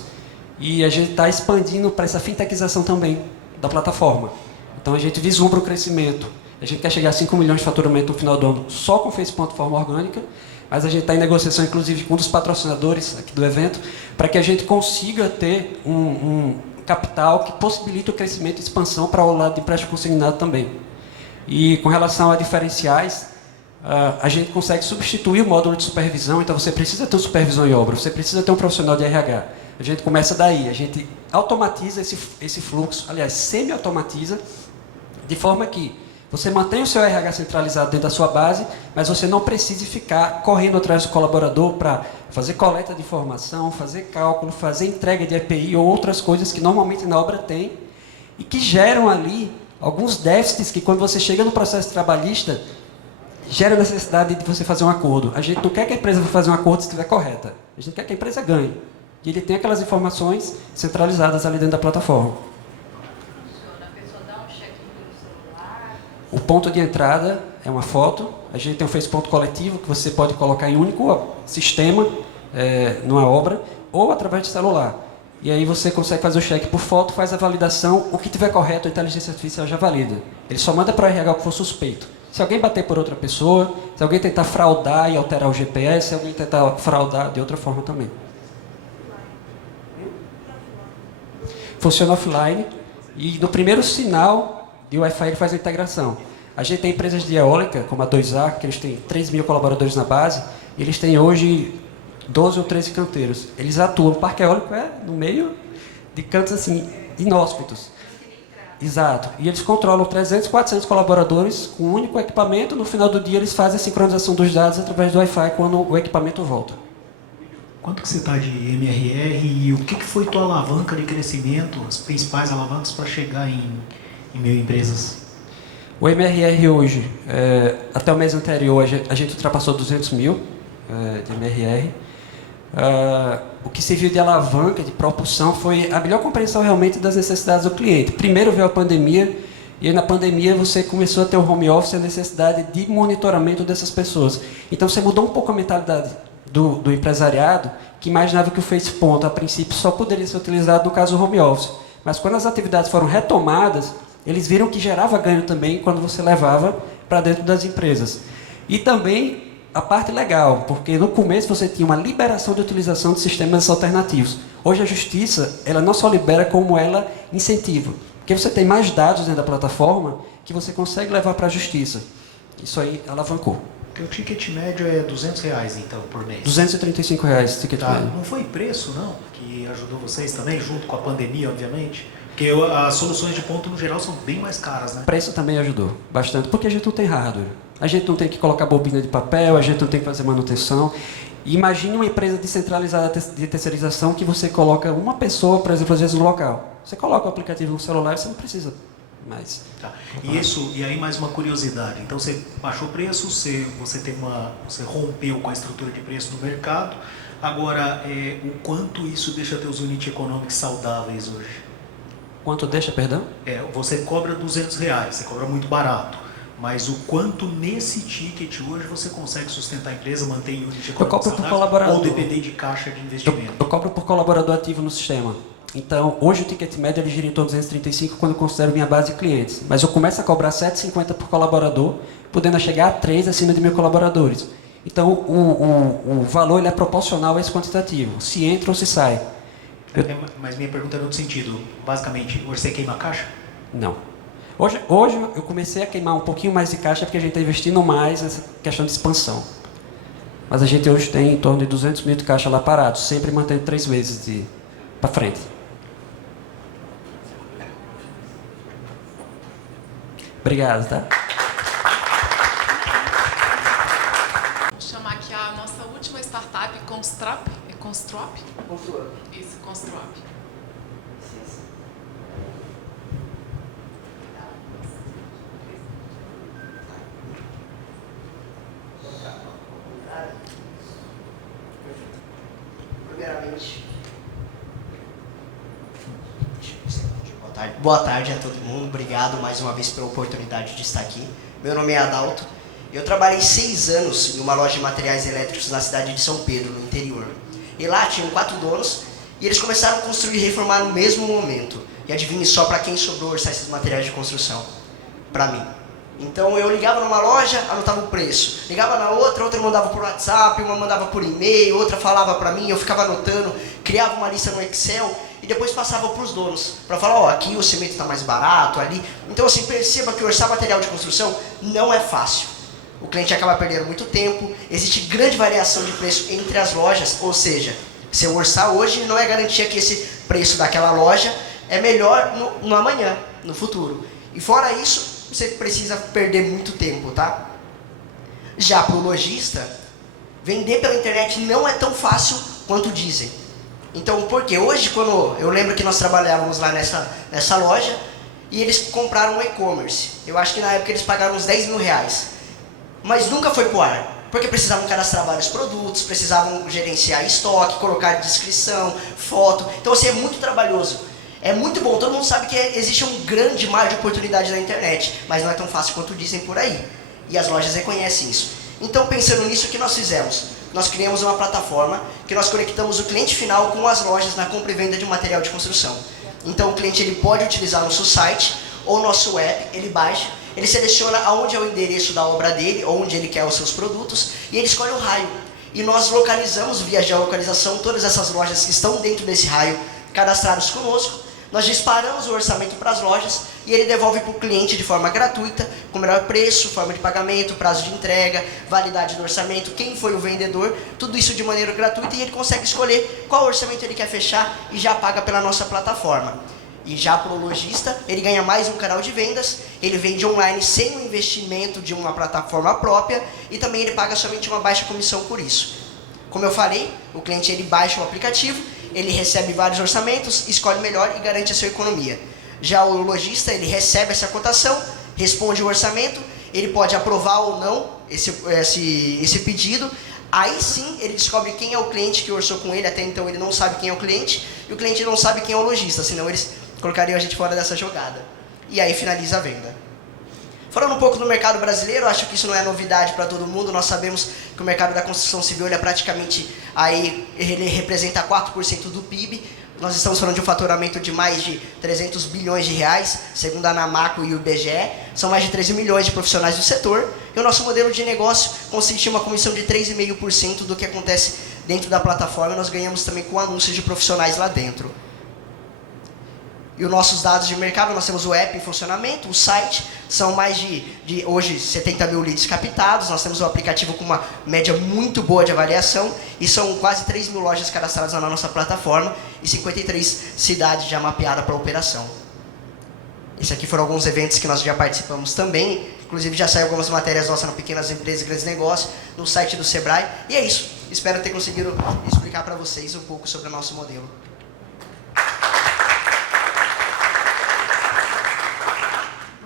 e a gente está expandindo para essa fintechização também da plataforma. Então, a gente vislumbra o crescimento. A gente quer chegar a 5 milhões de faturamento no final do ano só com FacePonto de forma orgânica, mas a gente está em negociação, inclusive, com um dos patrocinadores aqui do evento, para que a gente consiga ter um capital que possibilite o crescimento e expansão para o lado de empréstimo consignado também. E com relação a diferenciais, a gente consegue substituir o módulo de supervisão, então você precisa ter um supervisor em obra, você precisa ter um profissional de RH. A gente começa daí, a gente automatiza esse fluxo, aliás, semi-automatiza, de forma que você mantém o seu RH centralizado dentro da sua base, mas você não precise ficar correndo atrás do colaborador para fazer coleta de informação, fazer cálculo, fazer entrega de EPI ou outras coisas que normalmente na obra tem e que geram ali alguns déficits que quando você chega no processo trabalhista, gera necessidade de você fazer um acordo. A gente não quer que a empresa vá fazer um acordo se estiver correta. A gente quer que a empresa ganhe. E ele tem aquelas informações centralizadas ali dentro da plataforma. O ponto de entrada é uma foto. A gente tem um face ponto coletivo que você pode colocar em um único sistema, numa obra, ou através de celular. E aí você consegue fazer o check por foto, faz a validação, o que tiver correto, a inteligência artificial já valida. Ele só manda para o RH o que for suspeito. Se alguém bater por outra pessoa, se alguém tentar fraudar e alterar o GPS, se alguém tentar fraudar de outra forma também. Funciona offline e no primeiro sinal de Wi-Fi ele faz a integração. A gente tem empresas de eólica, como a 2A, que eles têm 3 mil colaboradores na base, e eles têm hoje 12 ou 13 canteiros. Eles atuam, o parque eólico no meio de cantos assim, inóspitos. Exato. E eles controlam 300, 400 colaboradores com um único equipamento. No final do dia eles fazem a sincronização dos dados através do Wi-Fi quando o equipamento volta. Quanto que você está de MRR e o que foi tua alavanca de crescimento, as principais alavancas para chegar em 1.000 empresas? O MRR hoje, até o mês anterior, a gente ultrapassou 200 mil de MRR. O que serviu de alavanca, de propulsão, foi a melhor compreensão realmente das necessidades do cliente. Primeiro veio a pandemia, e aí na pandemia você começou a ter o home office e a necessidade de monitoramento dessas pessoas. Então você mudou um pouco a mentalidade do empresariado, que imaginava que o face ponto, a princípio, só poderia ser utilizado no caso do home office. Mas quando as atividades foram retomadas, eles viram que gerava ganho também quando você levava para dentro das empresas. E também a parte legal, porque no começo você tinha uma liberação de utilização de sistemas alternativos. Hoje a justiça, ela não só libera, como ela incentiva. Porque você tem mais dados dentro da plataforma que você consegue levar para a justiça. Isso aí alavancou. O ticket médio é R$200, então, por mês? R$235 o ticket médio. Não foi preço, não? Que ajudou vocês também, junto com a pandemia, obviamente? Porque as soluções de ponto, no geral, são bem mais caras, né? O preço também ajudou bastante, porque a gente não tem hardware. A gente não tem que colocar bobina de papel, a gente não tem que fazer manutenção. E imagine uma empresa descentralizada de terceirização que você coloca uma pessoa, por exemplo, às vezes no local. Você coloca o aplicativo no celular e você não precisa mais. Tá. E aí mais uma curiosidade. Então você baixou o preço, você rompeu com a estrutura de preço do mercado. Agora, o quanto isso deixa teus unit economics saudáveis hoje? Quanto deixa, perdão? Você cobra R$200, você cobra muito barato. Mas o quanto nesse ticket hoje você consegue sustentar a empresa, manter unit econômico? Eu cobro por colaborador. Ou depender de caixa de investimento? Eu cobro por colaborador ativo no sistema. Então, hoje o ticket médio ele gira em torno de 235 quando eu considero minha base de clientes. Mas eu começo a cobrar R$ 7,50 por colaborador, podendo chegar a 3 acima de 1.000 colaboradores. Então, o valor ele é proporcional a esse quantitativo, se entra ou se sai. Mas minha pergunta é no outro sentido. Basicamente, hoje você queima a caixa? Não. Hoje eu comecei a queimar um pouquinho mais de caixa porque a gente está investindo mais nessa questão de expansão. Mas a gente hoje tem em torno de 200 mil de caixa lá parados, sempre mantendo 3 meses para frente. Obrigado, tá? Vou chamar aqui a nossa última startup, Construp. É Construp? Isso, Construp. Primeiramente, boa tarde a todo mundo. Obrigado mais uma vez pela oportunidade de estar aqui. Meu nome é Adalto. Eu trabalhei 6 anos em uma loja de materiais elétricos na cidade de São Pedro, no interior. E lá tinham 4 donos e eles começaram a construir e reformar no mesmo momento. E adivinhe só para quem sobrou orçar esses materiais de construção? Para mim. Então eu ligava numa loja, anotava o preço. Ligava na outra mandava por WhatsApp, uma mandava por e-mail, outra falava para mim, eu ficava anotando, criava uma lista no Excel e depois passava para os donos, para falar, ó, aqui o cimento está mais barato, ali. Então assim, perceba que orçar material de construção não é fácil. O cliente acaba perdendo muito tempo, existe grande variação de preço entre as lojas, ou seja, se eu orçar hoje, não é garantia que esse preço daquela loja é melhor no amanhã, no futuro. E fora isso, você precisa perder muito tempo, tá? Já para o lojista, vender pela internet não é tão fácil quanto dizem. Então, por quê? Hoje, quando eu lembro que nós trabalhávamos lá nessa loja, e eles compraram um e-commerce. Eu acho que na época eles pagaram uns R$10 mil. Mas nunca foi pro ar, porque precisavam cadastrar vários produtos, precisavam gerenciar estoque, colocar descrição, foto. Então, assim, é muito trabalhoso. É muito bom, todo mundo sabe que existe um grande mar de oportunidade na internet, mas não é tão fácil quanto dizem por aí. E as lojas reconhecem isso. Então, pensando nisso, o que nós fizemos? Nós criamos uma plataforma que nós conectamos o cliente final com as lojas na compra e venda de material de construção. Então, o cliente ele pode utilizar nosso site ou nosso app, ele baixa, ele seleciona aonde é o endereço da obra dele, onde ele quer os seus produtos, e ele escolhe o raio. E nós localizamos via geolocalização todas essas lojas que estão dentro desse raio, cadastrados conosco. Nós disparamos o orçamento para as lojas e ele devolve para o cliente de forma gratuita, com melhor preço, forma de pagamento, prazo de entrega, validade do orçamento, quem foi o vendedor, tudo isso de maneira gratuita, e ele consegue escolher qual orçamento ele quer fechar e já paga pela nossa plataforma. E já para o lojista, ele ganha mais um canal de vendas, ele vende online sem o investimento de uma plataforma própria e também ele paga somente uma baixa comissão por isso. Como eu falei, o cliente ele baixa o aplicativo, ele recebe vários orçamentos, escolhe o melhor e garante a sua economia. Já o lojista, ele recebe essa cotação, responde o orçamento, ele pode aprovar ou não esse pedido. Aí sim, ele descobre quem é o cliente que orçou com ele, até então ele não sabe quem é o cliente, e o cliente não sabe quem é o lojista, senão eles colocariam a gente fora dessa jogada. E aí finaliza a venda. Falando um pouco do mercado brasileiro, acho que isso não é novidade para todo mundo. Nós sabemos que o mercado da construção civil ele é praticamente, ele representa 4% do PIB. Nós estamos falando de um faturamento de mais de 300 bilhões de reais, segundo a Anamaco e o IBGE. São mais de 13 milhões de profissionais do setor. E o nosso modelo de negócio consiste em uma comissão de 3,5% do que acontece dentro da plataforma. Nós ganhamos também com anúncios de profissionais lá dentro. E os nossos dados de mercado, nós temos o app em funcionamento, o site, são mais de hoje 70 mil leads captados, nós temos o aplicativo com uma média muito boa de avaliação e são quase 3 mil lojas cadastradas na nossa plataforma e 53 cidades já mapeadas para operação. Esses aqui foram alguns eventos que nós já participamos também, inclusive já saíram algumas matérias nossas no Pequenas Empresas e Grandes Negócios, no site do Sebrae, e é isso. Espero ter conseguido explicar para vocês um pouco sobre o nosso modelo.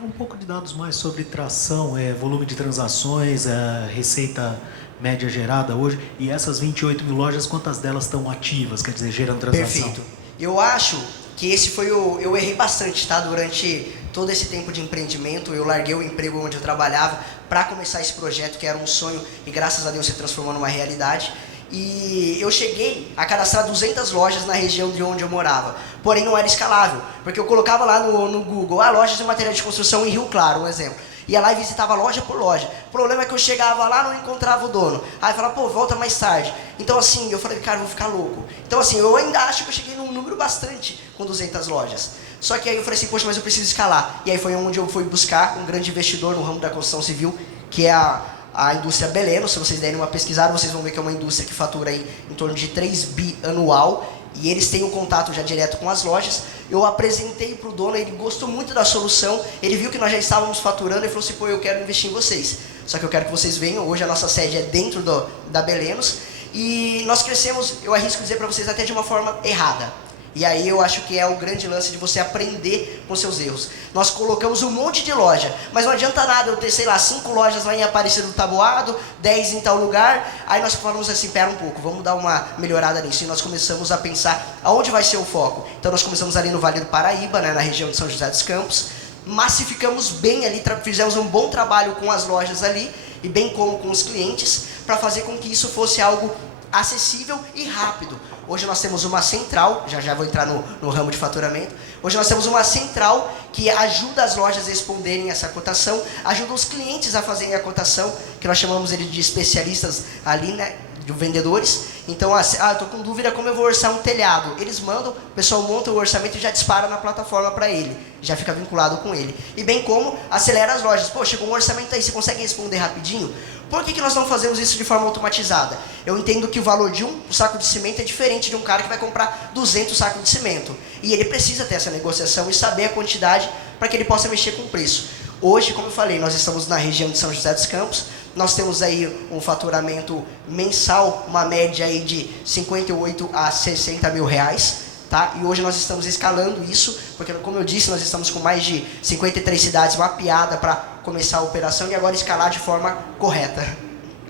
Um pouco de dados mais sobre tração, volume de transações, receita média gerada hoje, e essas 28 mil lojas, quantas delas estão ativas, quer dizer, gerando transação? Perfeito. Eu acho que esse foi eu errei bastante, tá? Durante todo esse tempo de empreendimento, eu larguei o emprego onde eu trabalhava para começar esse projeto, que era um sonho, e graças a Deus se transformou numa realidade. E eu cheguei a cadastrar 200 lojas na região de onde eu morava. Porém, não era escalável, porque eu colocava lá no Google, lojas de material de construção em Rio Claro, um exemplo. Ia lá e visitava loja por loja. O problema é que eu chegava lá e não encontrava o dono. Aí eu falava, pô, volta mais tarde. Então assim, eu falei, cara, eu vou ficar louco. Então assim, eu ainda acho que eu cheguei num número bastante com 200 lojas. Só que aí eu falei assim, poxa, mas eu preciso escalar. E aí foi onde eu fui buscar um grande investidor no ramo da construção civil, que é a indústria Beleno. Se vocês derem uma pesquisada, vocês vão ver que é uma indústria que fatura aí em torno de 3 bi anual. E eles têm um contato já direto com as lojas. Eu apresentei para o dono, ele gostou muito da solução. Ele viu que nós já estávamos faturando e falou assim, pô, eu quero investir em vocês. Só que eu quero que vocês venham. Hoje a nossa sede é dentro da Belenos. E nós crescemos, eu arrisco dizer para vocês, até de uma forma errada. E aí eu acho que é o grande lance de você aprender com seus erros. Nós colocamos um monte de loja, mas não adianta nada eu ter, sei lá, 5 lojas lá em Aparecida do Taboado, 10 em tal lugar. Aí nós falamos assim, pera um pouco, vamos dar uma melhorada nisso. E nós começamos a pensar aonde vai ser o foco. Então nós começamos ali no Vale do Paraíba, né, na região de São José dos Campos. Massificamos bem ali, fizemos um bom trabalho com as lojas ali, e bem como com os clientes, para fazer com que isso fosse algo acessível e rápido. Hoje nós temos uma central, já vou entrar no ramo de faturamento. Hoje nós temos uma central que ajuda as lojas a responderem essa cotação, ajuda os clientes a fazerem a cotação, que nós chamamos ele de especialistas ali, né, de vendedores. Então, eu estou com dúvida como eu vou orçar um telhado. Eles mandam, o pessoal monta o orçamento e já dispara na plataforma para ele. Já fica vinculado com ele. E bem como acelera as lojas. Pô, chegou um orçamento aí, você consegue responder rapidinho? Por que nós não fazemos isso de forma automatizada? Eu entendo que o valor de um saco de cimento é diferente de um cara que vai comprar 200 sacos de cimento. E ele precisa ter essa negociação e saber a quantidade para que ele possa mexer com o preço. Hoje, como eu falei, nós estamos na região de São José dos Campos. Nós temos aí um faturamento mensal, uma média aí de 58 a 60 mil reais. Tá? E hoje nós estamos escalando isso, porque como eu disse, nós estamos com mais de 53 cidades mapeadas para começar a operação e agora escalar de forma correta.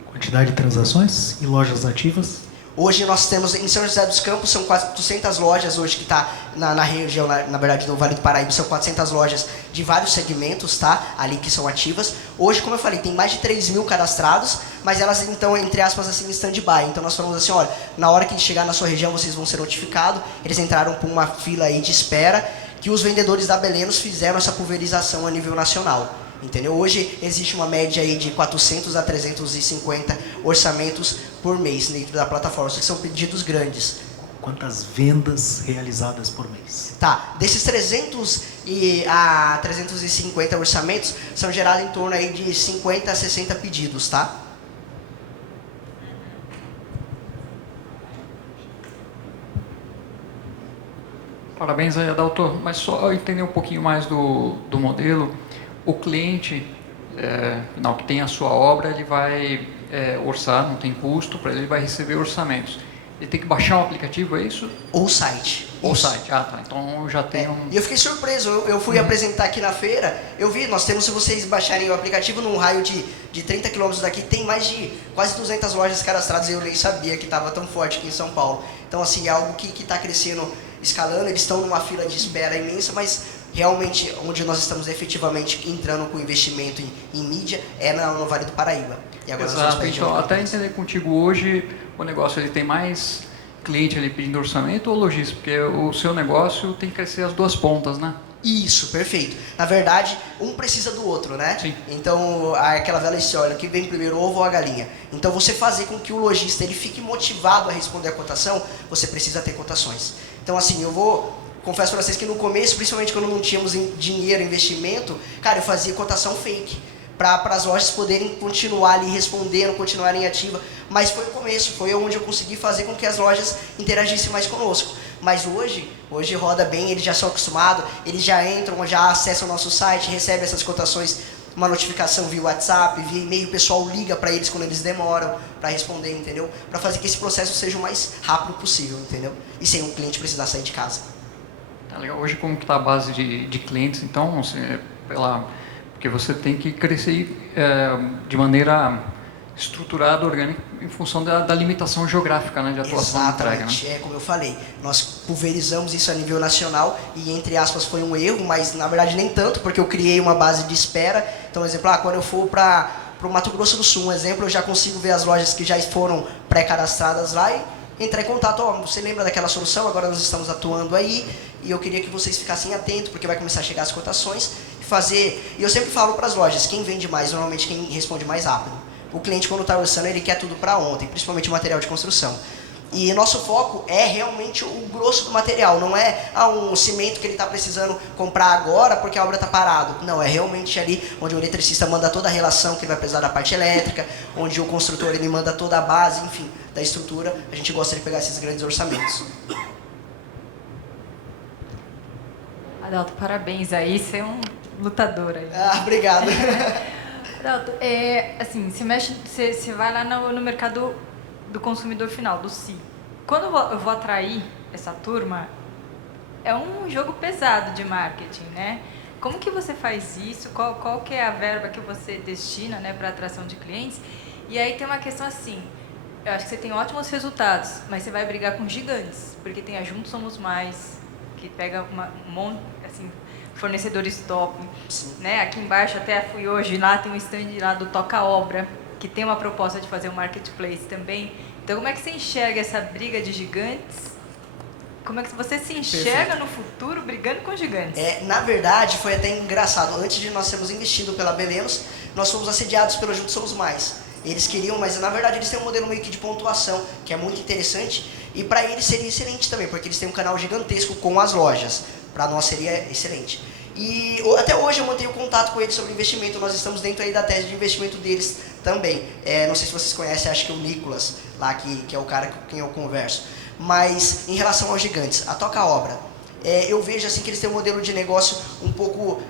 Quantidade de transações e lojas ativas? Hoje nós temos, em São José dos Campos, são 400 lojas hoje que está na região, na verdade, do Vale do Paraíba, são 400 lojas de vários segmentos, tá? Ali que são ativas. Hoje, como eu falei, tem mais de 3 mil cadastrados, mas elas, então, entre aspas, assim, em stand-by. Então nós falamos assim, olha, na hora que chegar na sua região, vocês vão ser notificados. Eles entraram por uma fila aí de espera, que os vendedores da Belenos fizeram essa pulverização a nível nacional. Entendeu? Hoje existe uma média aí de 400 a 350 orçamentos por mês dentro da plataforma, que são pedidos grandes. Quantas vendas realizadas por mês? Tá, desses 300 a 350 orçamentos, são gerados em torno aí de 50 a 60 pedidos, tá? Parabéns aí, Adalto. Mas só entender um pouquinho mais do modelo. O cliente, final, que tem a sua obra, ele vai orçar, não tem custo, para ele vai receber orçamentos. Ele tem que baixar um aplicativo, é isso? Ou o site. Ou o site, ah tá, então já tem um... E eu fiquei surpreso, eu fui apresentar aqui na feira, eu vi, nós temos, se vocês baixarem o aplicativo, num raio de 30 km daqui, tem mais de quase 200 lojas cadastradas, eu nem sabia que estava tão forte aqui em São Paulo. Então, assim, é algo que está crescendo, escalando, eles estão numa fila de espera imensa, mas realmente, onde nós estamos efetivamente entrando com investimento em mídia, é no Vale do Paraíba. E agora Exato, então, até entender contigo hoje, o negócio ele tem mais cliente ali pedindo orçamento ou logística? Porque o seu negócio tem que crescer as duas pontas, né? Isso, perfeito. Na verdade, um precisa do outro, né? Sim. Então, aquela velha história, que vem primeiro o ovo ou a galinha. Então, você fazer com que o lojista ele fique motivado a responder a cotação, você precisa ter cotações. Então, assim, confesso para vocês que no começo, principalmente quando não tínhamos dinheiro, investimento, cara, eu fazia cotação fake, para as lojas poderem continuar ali respondendo, continuarem ativas. Mas foi o começo, foi onde eu consegui fazer com que as lojas interagissem mais conosco. Mas hoje roda bem, eles já são acostumados, eles já entram, já acessam o nosso site, recebem essas cotações, uma notificação via WhatsApp, via e-mail, o pessoal liga para eles quando eles demoram para responder, entendeu? Para fazer que esse processo seja o mais rápido possível, entendeu? E sem o cliente precisar sair de casa. Tá legal. Hoje como que está a base de clientes, então, porque você tem que crescer de maneira estruturada, orgânica, em função da limitação geográfica, né, de atuação da entrega. Né? Como eu falei, nós pulverizamos isso a nível nacional e, entre aspas, foi um erro, mas na verdade nem tanto, porque eu criei uma base de espera. Então, exemplo, quando eu for para o Mato Grosso do Sul, um exemplo, eu já consigo ver as lojas que já foram pré-cadastradas lá e entrar em contato. Você lembra daquela solução? Agora nós estamos atuando aí e eu queria que vocês ficassem atentos, porque vai começar a chegar as cotações e eu sempre falo para as lojas, quem vende mais, normalmente quem responde mais rápido. O cliente, quando está orçando, ele quer tudo para ontem, principalmente material de construção. E nosso foco é realmente o grosso do material, não é um cimento que ele está precisando comprar agora porque a obra está parada. Não, é realmente ali onde o eletricista manda toda a relação que ele vai precisar da parte elétrica, onde o construtor ele manda toda a base, enfim, da estrutura. A gente gosta de pegar esses grandes orçamentos. Adalto, parabéns aí, você é um lutador aí. Obrigado. Adalto, assim, você vai lá no mercado do consumidor final, do C. Quando eu vou atrair essa turma, é um jogo pesado de marketing, né? Como que você faz isso? Qual que é a verba que você destina, né, para atração de clientes? E aí tem uma questão assim, eu acho que você tem ótimos resultados, mas você vai brigar com gigantes, porque tem a Juntos Somos Mais, que pega um monte, assim, fornecedores top, né? Aqui embaixo até fui hoje, lá tem um stand lá do Toca Obra, que tem uma proposta de fazer um marketplace também. Então, como é que você enxerga essa briga de gigantes? Como é que você se enxerga no futuro brigando com gigantes? Na verdade, foi até engraçado. Antes de nós sermos investidos pela Belenos, nós fomos assediados pelo Juntos Somos Mais. Eles queriam, mas na verdade eles têm um modelo meio que de pontuação, que é muito interessante. E para eles seria excelente também, porque eles têm um canal gigantesco com as lojas. Para nós seria excelente. E até hoje eu mantenho contato com eles sobre investimento. Nós estamos dentro aí da tese de investimento deles também. Não sei se vocês conhecem, acho que é o Nicolas, lá que é o cara com quem eu converso. Mas em relação aos gigantes, a Toca Obra, eu vejo assim que eles têm um modelo de negócio um pouco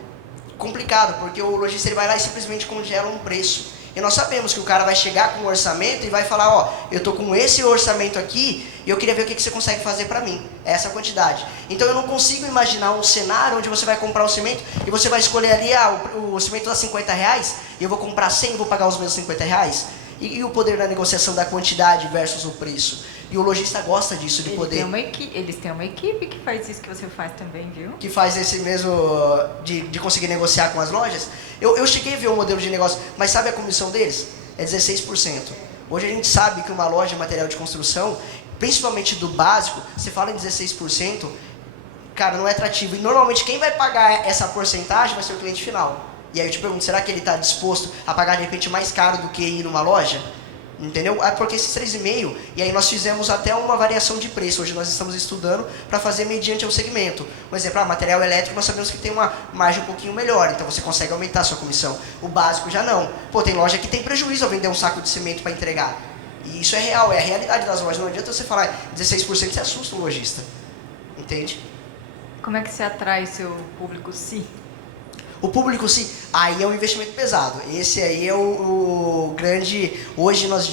complicado, porque o lojista ele vai lá e simplesmente congela um preço. E nós sabemos que o cara vai chegar com um orçamento e vai falar, eu tô com esse orçamento aqui e eu queria ver o que você consegue fazer para mim, essa quantidade. Então eu não consigo imaginar um cenário onde você vai comprar um cimento e você vai escolher ali, o cimento dá R$50 e eu vou comprar 100 e vou pagar os meus R$50. E o poder da negociação da quantidade versus o preço. E o lojista gosta disso, de poder... Eles têm uma equipe que faz isso que você faz também, viu? Que faz esse mesmo de conseguir negociar com as lojas. Eu cheguei a ver o modelo de negócio, mas sabe a comissão deles? É 16%. Hoje a gente sabe que uma loja de material de construção, principalmente do básico, você fala em 16%, cara, não é atrativo. E normalmente quem vai pagar essa porcentagem vai ser o cliente final. E aí eu te pergunto, será que ele está disposto a pagar de repente mais caro do que ir numa loja? Entendeu? Porque esses 3,5, e aí nós fizemos até uma variação de preço. Hoje nós estamos estudando para fazer mediante ao segmento. Por exemplo, material elétrico nós sabemos que tem uma margem um pouquinho melhor, então você consegue aumentar a sua comissão. O básico já não. Pô, tem loja que tem prejuízo ao vender um saco de cimento para entregar. E isso é real, é a realidade das lojas. Não adianta você falar 16%, você assusta o lojista. Entende? Como é que você atrai seu público sim? O público, sim, aí é um investimento pesado. Esse aí é o grande... Hoje nós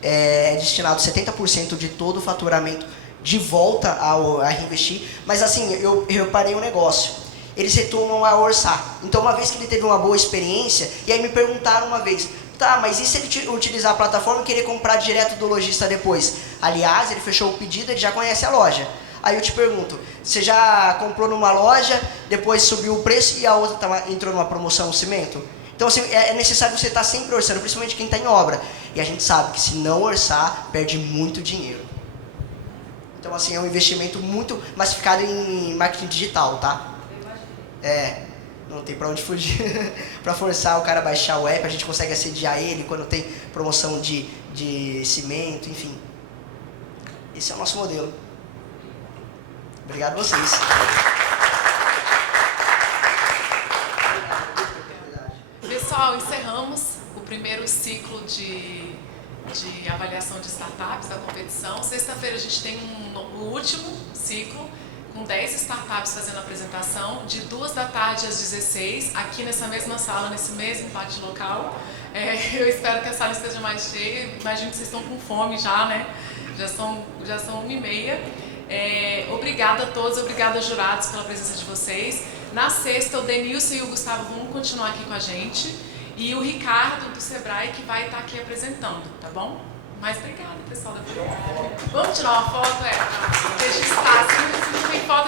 é destinado 70% de todo o faturamento de volta a reinvestir. Mas assim, eu reparei um negócio. Eles retornam a orçar. Então, uma vez que ele teve uma boa experiência, e aí me perguntaram uma vez, tá, mas e se ele utilizar a plataforma e querer comprar direto do lojista depois? Aliás, ele fechou o pedido, ele já conhece a loja. Aí eu te pergunto, você já comprou numa loja, depois subiu o preço e a outra entrou numa promoção no cimento? Então assim, é necessário você estar sempre orçando, principalmente quem está em obra. E a gente sabe que se não orçar, perde muito dinheiro. Então assim, é um investimento muito massificado em marketing digital, tá? Não tem pra onde fugir. Para forçar o cara a baixar o app, a gente consegue assediar ele quando tem promoção de cimento, enfim. Esse é o nosso modelo. Obrigado a vocês. Pessoal, encerramos o primeiro ciclo de avaliação de startups da competição. Sexta-feira a gente tem o último ciclo, com 10 startups fazendo a apresentação, de 2 da tarde às 16, aqui nessa mesma sala, nesse mesmo pátio local. Eu espero que a sala esteja mais cheia. Imagino que vocês estão com fome já, né? Já são 1h30. Obrigada a todos, obrigada jurados pela presença de vocês. Na sexta, o Denilson e o Gustavo vão continuar aqui com a gente. E o Ricardo, do Sebrae, que vai estar aqui apresentando, tá bom? Mas obrigada, pessoal. Vamos tirar uma foto? Registrar. Se não tem foto,